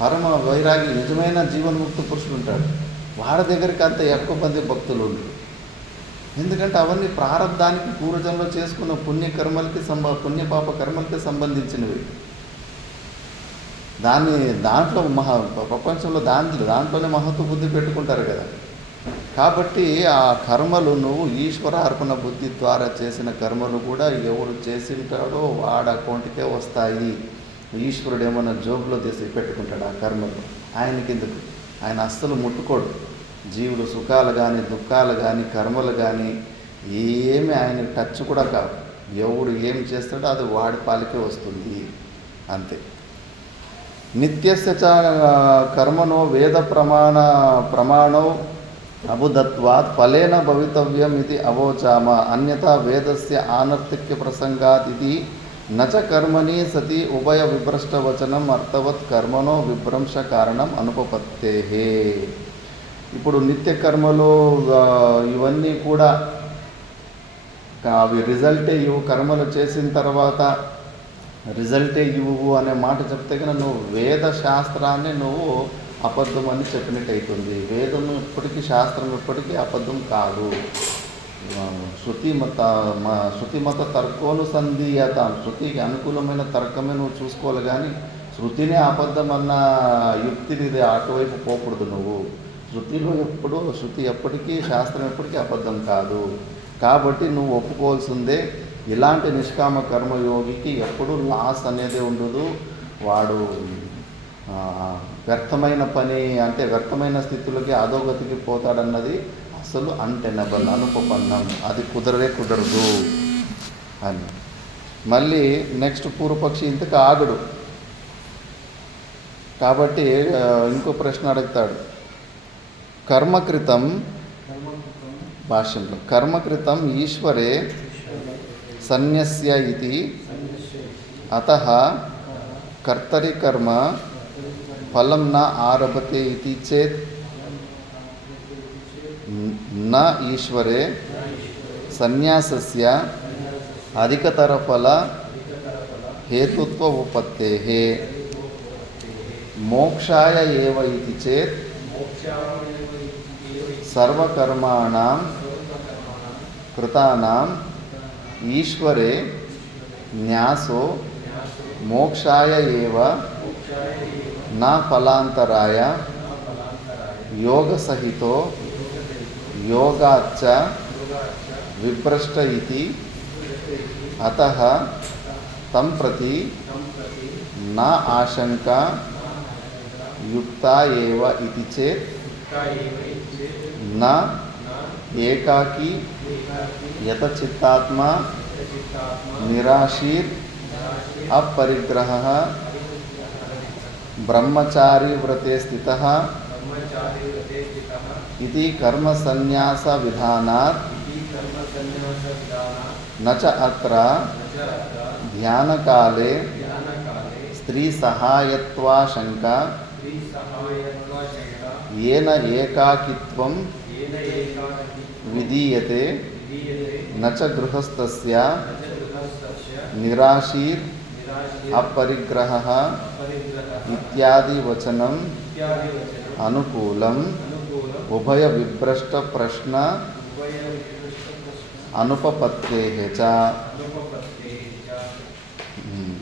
పరమ వైరాగి, నిజమైన జీవన్ముక్త పురుషుడు ఉంటాడు, వాడి దగ్గరికి అంత ఎక్కువ మంది భక్తులు ఉండరు. ఎందుకంటే అవన్నీ ప్రారంధానికి పూర్వజంలో చేసుకున్న పుణ్యకర్మలకి పుణ్యపాప కర్మలకి సంబంధించినవి. దాంట్లో ప్రపంచంలో దాంట్లోనే మహత్వ బుద్ధి పెట్టుకుంటారు కదా. కాబట్టి ఆ కర్మలు నువ్వు ఈశ్వర అర్పణ బుద్ధి ద్వారా చేసిన కర్మలు కూడా ఎవరు చేసింటాడో వాడి అకౌంట్కే వస్తాయి. ఈశ్వరుడు ఏమన్నా జోబులో తీసి పెట్టుకుంటాడు ఆ కర్మలు, ఆయనకిందుకు, ఆయన అస్సలు ముట్టుకోడు. జీవులు సుఖాలు కానీ దుఃఖాలు కానీ కర్మలు కానీ ఏమి ఆయనకి టచ్ కూడా కాదు. ఎవడు ఏం చేస్తాడో అది వాడి పాలికే వస్తుంది, అంతే. నిత్యస్య చ కర్మణో వేద ప్రమాణో ಅಬುಧತ್ವಾತ್ ಫಲೇನ ಭವಿತವ್ಯಂ ಇತಿ ಅವೋಚಾಮ ಅನ್ಯಥಾ ವೇದಸ್ಯ ಆನರ್ಥಕ್ಯ ಪ್ರಸಂಗಾತ್ ಇತಿ ನ ಚ ಕರ್ಮಣಿ ಸತಿ ಉಭಯ ವಿಭ್ರಷ್ಟವಚನಂ అర్థవత్ కర్మనో విభ్రంశ కారణం అనుపపత్తేహే. ఇప్పుడు నిత్య కర్మలు ఇవన్నీ కూడా అవి రిజల్టే ఇవ్వు, కర్మలు చేసిన తర్వాత రిజల్టే ఇవ్వు అనే మాట చెప్తే కనుక నువ్వు వేద శాస్త్రాన్ని నువ్వు అబద్ధం అని చెప్పినట్టు అవుతుంది. వేదం ఇప్పటికీ శాస్త్రం ఇప్పటికీ అబద్ధం కాదు. శృతిమత తర్కోనుసంధీయత, శృతికి అనుకూలమైన తర్కమే నువ్వు చూసుకోవాలి, కానీ శృతినే అబద్ధం అన్న యుక్తిని ఇది అటువైపు పోకూడదు. నువ్వు శృతిలో శృతి ఎప్పటికీ, శాస్త్రం ఎప్పటికీ అబద్ధం కాదు. కాబట్టి నువ్వు ఒప్పుకోవాల్సిందే. ఇలాంటి నిష్కామ కర్మయోగికి ఎప్పుడూ లాస్ అనేది ఉండదు. వాడు వ్యర్థమైన పని అంటే వ్యర్థమైన స్థితులకి అధోగతికి పోతాడన్నది అసలు అంటెనబుల్, అనుపపన్నం, అది కుదరదు అని. మళ్ళీ నెక్స్ట్ పూర్వపక్షి ఇంతకు ఆగడు కాబట్టి ఇంకో ప్రశ్న అడుగుతాడు. కర్మకృతం భాష్యంలో కర్మకృతం ఈశ్వరే సన్యస్య ఇతి అతః కర్తరి కర్మ ఫలం న ఆరభతే ఇతి చేత్ న ఈశ్వరే సన్యాసస్య అధికతర ఫల హేతుత్వ ఉపత్తేః మోక్షాయ ఏవ ఇతి చేత్ సర్వకర్మాణాం కృతానాం ఈశ్వరే న్యాసో మోక్షాయ ఏవ నా ఫలాంతరాయ యోగసహితో యోగాచ్చ విభ్రష్ట ఇతి అతః తం ప్రతి నా ఆశంకా యుక్తా ఏవ ఇతి చేత్ నా ఏకాకి యతచిత్తాత్మా నిరాశీర్ अपरिग्रहः ब्रह्मचारी व्रते स्थितः इति कर्मसन्यास विधानात् न च अत्र ध्यानकाले स्त्री सहायत्वाशंका येन एकाकित्वं विधीयते न च गृहस्थस्य निराशीर अपरिग्रहः इत्यादि वचनम अनुकूलम उभय विभ्रष्ट प्रश्न अनुपपत्तेः च.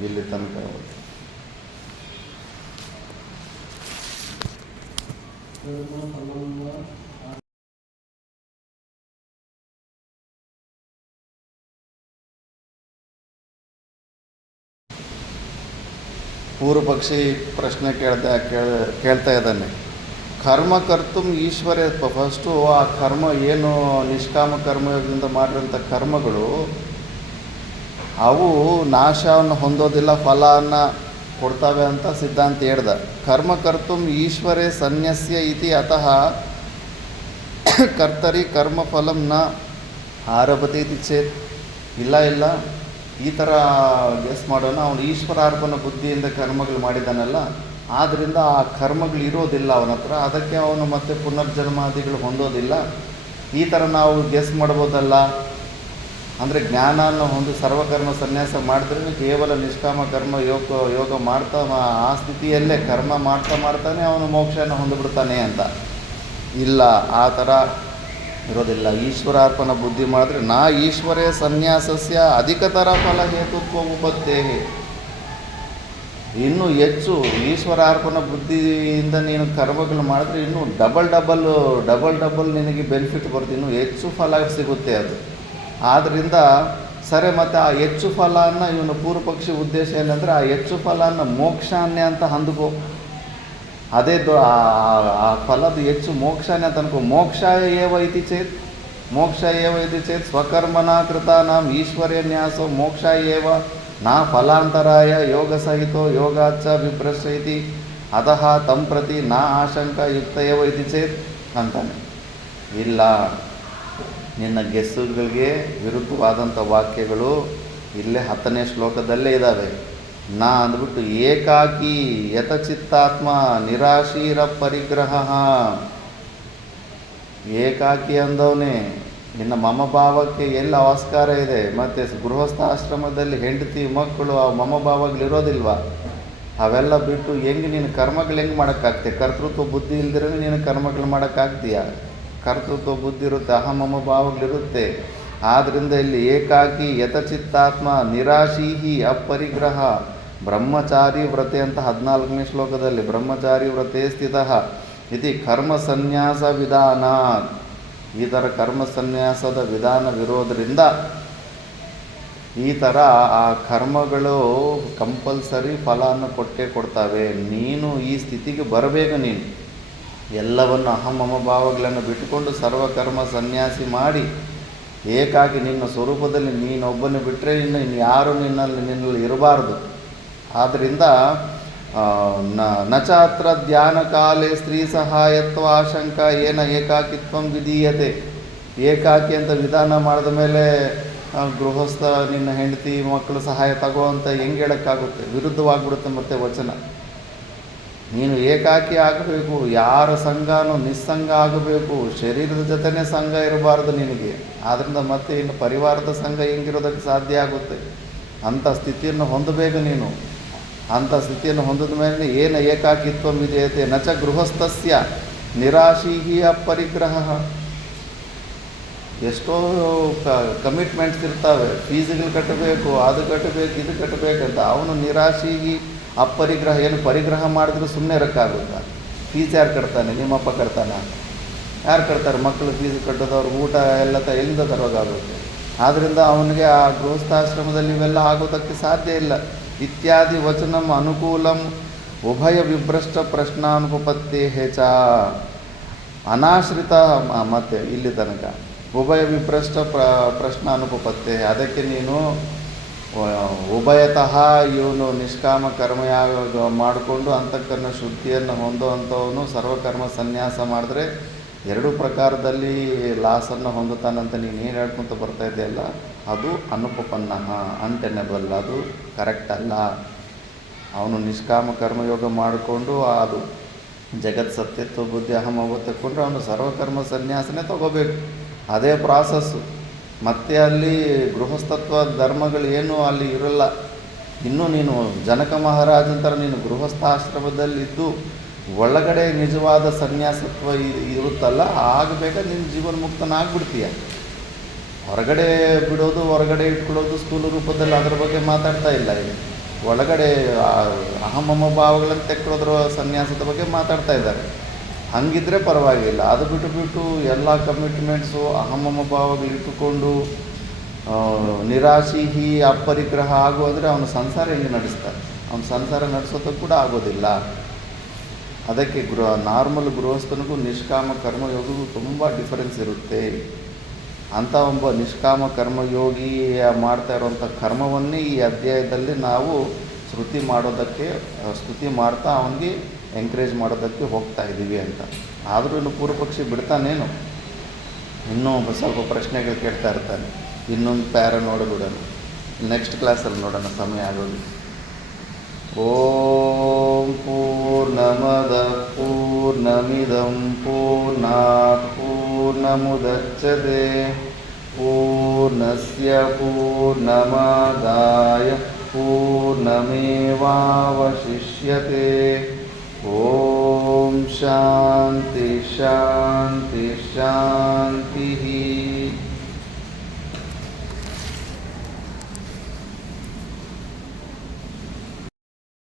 ಇಲ್ಲಿ ತನಕ ಪೂರ್ವಪಕ್ಷಿ ಪ್ರಶ್ನೆ ಕೇಳ್ತಾ ಇದ್ದಾನೆ. ಕರ್ಮ ಕರ್ತುಂ ಈಶ್ವರೇ, ಫಸ್ಟು ಆ ಕರ್ಮ ಏನು ನಿಷ್ಕಾಮ ಕರ್ಮಯೋಗದಿಂದ ಮಾಡಿರೋಂಥ ಕರ್ಮಗಳು ಅವು ನಾಶವನ್ನು ಹೊಂದೋದಿಲ್ಲ, ಫಲವನ್ನು ಕೊಡ್ತವೆ ಅಂತ ಸಿದ್ಧಾಂತ ಹೇಳ್ದ. ಕರ್ಮ ಕರ್ತುಂ ಈಶ್ವರೇ ಸನ್ಯಸ್ಯ ಇತಿ ಅತಃ ಕರ್ತರಿ ಕರ್ಮ ಫಲಂ ನ ಆರಭತೆ ಇತಿ ಚೇತ್. ಇಲ್ಲ ಈ ಥರ ಗೆಸ್ ಮಾಡೋಣ, ಅವನು ಈಶ್ವರಾರ್ಪಣ ಬುದ್ಧಿಯಿಂದ ಕರ್ಮಗಳು ಮಾಡಿದ್ದಾನಲ್ಲ, ಆದ್ದರಿಂದ ಆ ಕರ್ಮಗಳು ಇರೋದಿಲ್ಲ ಅವನ ಹತ್ರ, ಅದಕ್ಕೆ ಅವನು ಮತ್ತೆ ಪುನರ್ಜನ್ಮಾದಿಗಳು ಹೊಂದೋದಿಲ್ಲ. ಈ ಥರ ನಾವು ಗೆಸ್ ಮಾಡ್ಬೋದಲ್ಲ. ಅಂದರೆ ಜ್ಞಾನವನ್ನು ಹೊಂದಿ ಸರ್ವಕರ್ಮ ಸನ್ಯಾಸ ಮಾಡಿದ್ರೆ ಕೇವಲ ನಿಷ್ಕಾಮ ಕರ್ಮ ಯೋಗ ಮಾಡ್ತಾ ಆ ಸ್ಥಿತಿಯಲ್ಲೇ ಕರ್ಮ ಮಾಡ್ತಾನೆ ಅವನು ಮೋಕ್ಷನ ಹೊಂದಿಬಿಡ್ತಾನೆ ಅಂತ. ಇಲ್ಲ, ಆ ಥರ ಇರೋದಿಲ್ಲ. ಈಶ್ವರಾರ್ಪಣ ಬುದ್ಧಿ ಮಾಡಿದ್ರೆ ನಾ ಈಶ್ವರೇ ಸನ್ಯಾಸಸ್ಯ ಅಧಿಕತರ ಫಲ ಹೇತುತ್ವ ಉಪತ್ತೇಃ. ಇನ್ನೂ ಹೆಚ್ಚು ಈಶ್ವರಾರ್ಪಣ ಬುದ್ಧಿಯಿಂದ ನೀನು ಕರ್ಮಗಳು ಮಾಡಿದ್ರೆ ಇನ್ನೂ ಡಬಲ್ ನಿನಗೆ ಬೆನಿಫಿಟ್ ಬರುತ್ತೆ, ಇನ್ನೂ ಹೆಚ್ಚು ಫಲ ಸಿಗುತ್ತೆ ಅದು. ಆದ್ದರಿಂದ ಸರಿ, ಮತ್ತು ಆ ಹೆಚ್ಚು ಫಲವನ್ನು ಇವನು ಪೂರ್ವಪಕ್ಷಿ ಉದ್ದೇಶ ಏನಂದರೆ ಆ ಹೆಚ್ಚು ಫಲನ ಮೋಕ್ಷಾನ್ಯ ಅಂತ ಅಂದ್ಕೋ. ಅದೇ ಆ ಫಲದ ಹೆಚ್ಚು ಮೋಕ್ಷಾನ್ಯ ಅಂತ ಅನ್ಕೋ. ಮೋಕ್ಷಾಯ ಏವ ಇತಿ ಚೇತ್ ಸ್ವಕರ್ಮನ ಕೃತಾನಾಂ ಈಶ್ವರ್ಯ ನ್ಯಾಸೋ ಮೋಕ್ಷಾಯ ಏವ ನಾ ಫಲಾಂತರಾಯ ಯೋಗ ಸಹಿತೋ ಯೋಗಾಚ್ಚ ವಿಭ್ರಷ್ಟ ಇತಿ ಅತಃ ತಂ ಪ್ರತಿ ನಾ ಆಶಂಕ ಯುಕ್ತ ಏವ ಇತಿ ಚೇತ್ ಅಂತಾನೆ. ಇಲ್ಲ, ನಿನ್ನ ಗೆಸ್ಸುಗಳಿಗೆ ವಿರುದ್ಧವಾದಂಥ ವಾಕ್ಯಗಳು ಇಲ್ಲೇ 10ನೇ ಶ್ಲೋಕದಲ್ಲೇ ಇದ್ದಾವೆ. ನಾ ಅಂದ್ಬಿಟ್ಟು ಏಕಾಕಿ ಯತಚಿತ್ತಾತ್ಮ ನಿರಾಶೀರ ಪರಿಗ್ರಹ. ಏಕಾಕಿ ಅಂದವನೇ ನಿನ್ನ ಮಮಭಾವಕ್ಕೆ ಎಲ್ಲಿ ಆಸ್ಕಾರ ಇದೆ? ಮತ್ತು ಗೃಹಸ್ಥಾಶ್ರಮದಲ್ಲಿ ಹೆಂಡತಿ ಮಕ್ಕಳು ಆ ಮಮಭಾವಗಳಿರೋದಿಲ್ವ? ಅವೆಲ್ಲ ಬಿಟ್ಟು ಹೆಂಗೆ ನೀನು ಕರ್ಮಗಳು ಹೆಂಗೆ ಮಾಡೋಕ್ಕಾಗ್ತೆ? ಕರ್ತೃತ್ವ ಬುದ್ಧಿ ಇಲ್ದಿರೇ ನೀನು ಕರ್ಮಗಳು ಮಾಡೋಕ್ಕಾಗ್ತೀಯ? ಕರ್ತೃತ್ವ ಬುದ್ಧಿ ಇರುತ್ತೆ, ಅಹಮಮಭಾವಗಳಿರುತ್ತೆ. ಆದ್ದರಿಂದ ಇಲ್ಲಿ ಏಕಾಕಿ ಯತಚಿತ್ತಾತ್ಮ ನಿರಾಶೀಹಿ ಅಪರಿಗ್ರಹ ಬ್ರಹ್ಮಚಾರಿ ವ್ರತೆ ಅಂತ 14ನೇ ಶ್ಲೋಕದಲ್ಲಿ ಬ್ರಹ್ಮಚಾರಿ ವ್ರತೆ ಸ್ಥಿತಃ ಇತಿ ಕರ್ಮ ಸನ್ಯಾಸ ವಿಧಾನ. ಈ ಥರ ಕರ್ಮ ಸನ್ಯಾಸದ ವಿಧಾನವಿರೋದರಿಂದ ಈ ಥರ ಆ ಕರ್ಮಗಳು ಕಂಪಲ್ಸರಿ ಫಲವನ್ನು ಕೊಟ್ಟೇ ಕೊಡ್ತವೆ. ನೀನು ಈ ಸ್ಥಿತಿಗೆ ಬರಬೇಕು. ನೀನು ಎಲ್ಲವನ್ನು ಅಹಮಮಭಾವಗಳನ್ನು ಬಿಟ್ಟುಕೊಂಡು ಸರ್ವಕರ್ಮ ಸನ್ಯಾಸಿ ಮಾಡಿ ಏಕಾಗಿ ನಿನ್ನ ಸ್ವರೂಪದಲ್ಲಿ ನೀನೊಬ್ಬನೇ ಬಿಟ್ಟರೆ ಇನ್ನು ಯಾರು ನಿನ್ನಲ್ಲಿ ಇರಬಾರ್ದು. ಆದ್ದರಿಂದ ನಚಾತ್ರ ಧ್ಯಾನ ಕಾಲೇ ಸ್ತ್ರೀ ಸಹಾಯತ್ವ ಆಶಂಕ ಏನ ಏಕಾಕಿತ್ವಂ ವಿಧೀಯತೆ. ಏಕಾಕಿ ಅಂತ ವಿಧಾನ ಮಾಡಿದ ಮೇಲೆ ಗೃಹಸ್ಥ ನಿನ್ನ ಹೆಂಡತಿ ಮಕ್ಕಳು ಸಹಾಯ ತಗೋ ಅಂತ ಹೆಂಗೆ ಹೇಳೋಕ್ಕಾಗುತ್ತೆ? ವಿರುದ್ಧವಾಗಿಬಿಡುತ್ತೆ ಮತ್ತೆ ವಚನ. ನೀನು ಏಕಾಕಿ ಆಗಬೇಕು, ಯಾರ ಸಂಘನೂ ನಿಸ್ಸಂಗ ಆಗಬೇಕು, ಶರೀರದ ಜೊತೆನೇ ಸಂಘ ಇರಬಾರ್ದು ನಿನಗೆ. ಆದ್ದರಿಂದ ಮತ್ತೆ ಇನ್ನು ಪರಿವಾರದ ಸಂಘ ಹೆಂಗಿರೋದಕ್ಕೆ ಸಾಧ್ಯ ಆಗುತ್ತೆ? ಅಂಥ ಸ್ಥಿತಿಯನ್ನು ಹೊಂದಬೇಕು ನೀನು. ಅಂಥ ಸ್ಥಿತಿಯನ್ನು ಹೊಂದಿದ ಮೇಲೆ ಏನು ಏಕಾಕಿತ್ವ ವಿಧೇಯತೆ ನಚ ಗೃಹಸ್ಥಸ್ಯ ನಿರಾಶೀಹಿ ಅಪರಿಗ್ರಹ. ಎಷ್ಟೋ ಕಮಿಟ್ಮೆಂಟ್ಸ್ ಇರ್ತವೆ, ಫೀಸ್ಗಳು ಕಟ್ಟಬೇಕು, ಅದು ಕಟ್ಟಬೇಕು, ಇದು ಕಟ್ಟಬೇಕಂತ. ಅವನು ನಿರಾಶೀಹಿ ಅಪರಿಗ್ರಹ. ಏನು ಪರಿಗ್ರಹ ಮಾಡಿದ್ರೆ ಸುಮ್ಮನೆ ಇರೋಕ್ಕಾಗುತ್ತಾ? ಫೀಸ್ ಯಾರು ಕಟ್ತಾನೆ? ನಿಮ್ಮಪ್ಪ ಕಟ್ತಾನ? ಯಾರು ಕಟ್ತಾರೆ? ಮಕ್ಕಳು ಫೀಸ್ ಕಟ್ಟೋದವ್ರು ಊಟ ಎಲ್ಲ ಎಲ್ಲಿಂದ ತರೋಕ್ಕಾಗುತ್ತೆ? ಆದ್ದರಿಂದ ಅವನಿಗೆ ಆ ಗೃಹಸ್ಥಾಶ್ರಮದಲ್ಲಿ ಇವೆಲ್ಲ ಆಗೋದಕ್ಕೆ ಸಾಧ್ಯ ಇಲ್ಲ. ಇತ್ಯಾದಿ ವಚನಂ ಅನುಕೂಲಂ ಉಭಯ ವಿಭ್ರಷ್ಟ ಪ್ರಶ್ನಾನುಪಪತ್ತೇ ಚ ಅನಾಶ್ರಿತ. ಮತ್ತು ಇಲ್ಲಿ ತನಕ ಉಭಯ ವಿಭ್ರಷ್ಟ ಪ್ರಶ್ನಾನುಪಪತ್ತೇ. ಅದಕ್ಕೆ ನೀನು ಉಭಯತಃ ಇವನು ನಿಷ್ಕಾಮ ಕರ್ಮಯಾಗ ಮಾಡಿಕೊಂಡು ಅಂತಃಕರಣ ಶುದ್ಧಿಯನ್ನು ಹೊಂದುವಂಥವನು ಸರ್ವಕರ್ಮ ಸನ್ಯಾಸ ಮಾಡಿದ್ರೆ 2 ಪ್ರಕಾರದಲ್ಲಿ ಲಾಸನ್ನು ಹೊಂದುತ್ತಾನಂತ ನೀನು ಏನು ಹೇಳ್ಕೊತ ಬರ್ತಾ ಇದೆಯಲ್ಲ, ಅದು ಅನುಪಪನ್ನ, ಅನ್ಟೆನೆಬಲ್, ಅದು ಕರೆಕ್ಟ್ ಅಲ್ಲ. ಅವನು ನಿಷ್ಕಾಮ ಕರ್ಮಯೋಗ ಮಾಡಿಕೊಂಡು ಅದು ಜಗತ್ ಸತ್ಯತ್ವ ಬುದ್ಧಿ ಅಹಮವ ತಗೊಂಡ್ರೆ ಅವನು ಸರ್ವಕರ್ಮ ಸನ್ಯಾಸನೇ ತಗೋಬೇಕು. ಅದೇ ಪ್ರಾಸಸ್ಸು. ಮತ್ತೆ ಅಲ್ಲಿ ಗೃಹಸ್ಥತ್ವ ಧರ್ಮಗಳು ಏನೂ ಅಲ್ಲಿ ಇರಲ್ಲ. ಇನ್ನೂ ನೀನು ಜನಕ ಮಹಾರಾಜಂತರ ನೀನು ಗೃಹಸ್ಥಾಶ್ರಮದಲ್ಲಿದ್ದು ಒಳಗಡೆ ನಿಜವಾದ ಸನ್ಯಾಸತ್ವ ಇರುತ್ತಲ್ಲ, ಆಗಬೇಕಾದ್ರೆ ನೀನು ಜೀವನ್ಮುಕ್ತನಾಗ್ಬಿಡ್ತೀಯ. ಹೊರಗಡೆ ಬಿಡೋದು, ಹೊರಗಡೆ ಇಟ್ಕೊಳ್ಳೋದು ಸ್ಥೂಲ ರೂಪದಲ್ಲಿ ಅದರ ಬಗ್ಗೆ ಮಾತಾಡ್ತಾ ಇಲ್ಲ. ಇಲ್ಲಿ ಒಳಗಡೆ ಅಹಮಮ ಭಾವಗಳನ್ನು ತೆಕ್ಕೊಳ್ಳೋದ್ರ ಸನ್ಯಾಸದ ಬಗ್ಗೆ ಮಾತಾಡ್ತಾ ಇದ್ದಾರೆ. ಹಂಗಿದ್ರೆ ಪರವಾಗಿಲ್ಲ. ಅದು ಬಿಟ್ಟು ಎಲ್ಲ ಕಮಿಟ್ಮೆಂಟ್ಸು ಅಹಮಮ ಭಾವಗಳು ಇಟ್ಟುಕೊಂಡು ನಿರಾಶೀಹಿ ಅಪರಿಗ್ರಹ ಆಗು ಅಂದರೆ ಅವನು ಸಂಸಾರ ಹೆಂಗೆ ನಡೆಸ್ತಾನೆ? ಅವನು ಸಂಸಾರ ನಡೆಸೋದಕ್ಕೆ ಕೂಡ ಆಗೋದಿಲ್ಲ. ಅದಕ್ಕೆ ನಾರ್ಮಲ್ ಗೃಹಸ್ಥನಿಗೂ ನಿಷ್ಕಾಮ ಕರ್ಮಯೋಗಿಗೂ ತುಂಬ ಡಿಫರೆನ್ಸ್ ಇರುತ್ತೆ. ಅಂಥ ಒಬ್ಬ ನಿಷ್ಕಾಮ ಕರ್ಮಯೋಗಿ ಮಾಡ್ತಾ ಇರುವಂಥ ಕರ್ಮವನ್ನೇ ಈ ಅಧ್ಯಾಯದಲ್ಲಿ ನಾವು ಸ್ತುತಿ ಮಾಡ್ತಾ ಅವನಿಗೆ ಎಂಕರೇಜ್ ಮಾಡೋದಕ್ಕೆ ಹೋಗ್ತಾ ಇದ್ದೀವಿ ಅಂತ. ಆದರೂ ಇನ್ನು ಪೂರ್ವಪಕ್ಷಿ ಬಿಡ್ತಾನೇನು? ಇನ್ನೂ ಸ್ವಲ್ಪ ಪ್ರಶ್ನೆಗಳು ಕೇಳ್ತಾ ಇರ್ತಾನೆ. ಇನ್ನೊಂದು ಪ್ಯಾರ ನೋಡಿಬಿಡೋಣ, ನೆಕ್ಸ್ಟ್ ಕ್ಲಾಸಲ್ಲಿ ನೋಡೋಣ, ಸಮಯ ಆಗೋದು. ಓಂ ಪೂರ್ಣಮದ ಪೂರ್ಣಮಿದಂ ಪೂರ್ಣಾತ್ ಪೂರ್ಣಮುದಚ್ಯತೆ ಪೂರ್ಣಸ್ಯ ಪೂರ್ಣಮಾದಾಯ ಪೂರ್ಣಮೇವಾವಶಿಷ್ಯತೆ. ಓಂ ಶಾಂತಿ ಶಾಂತಿ ಶಾಂತಿ.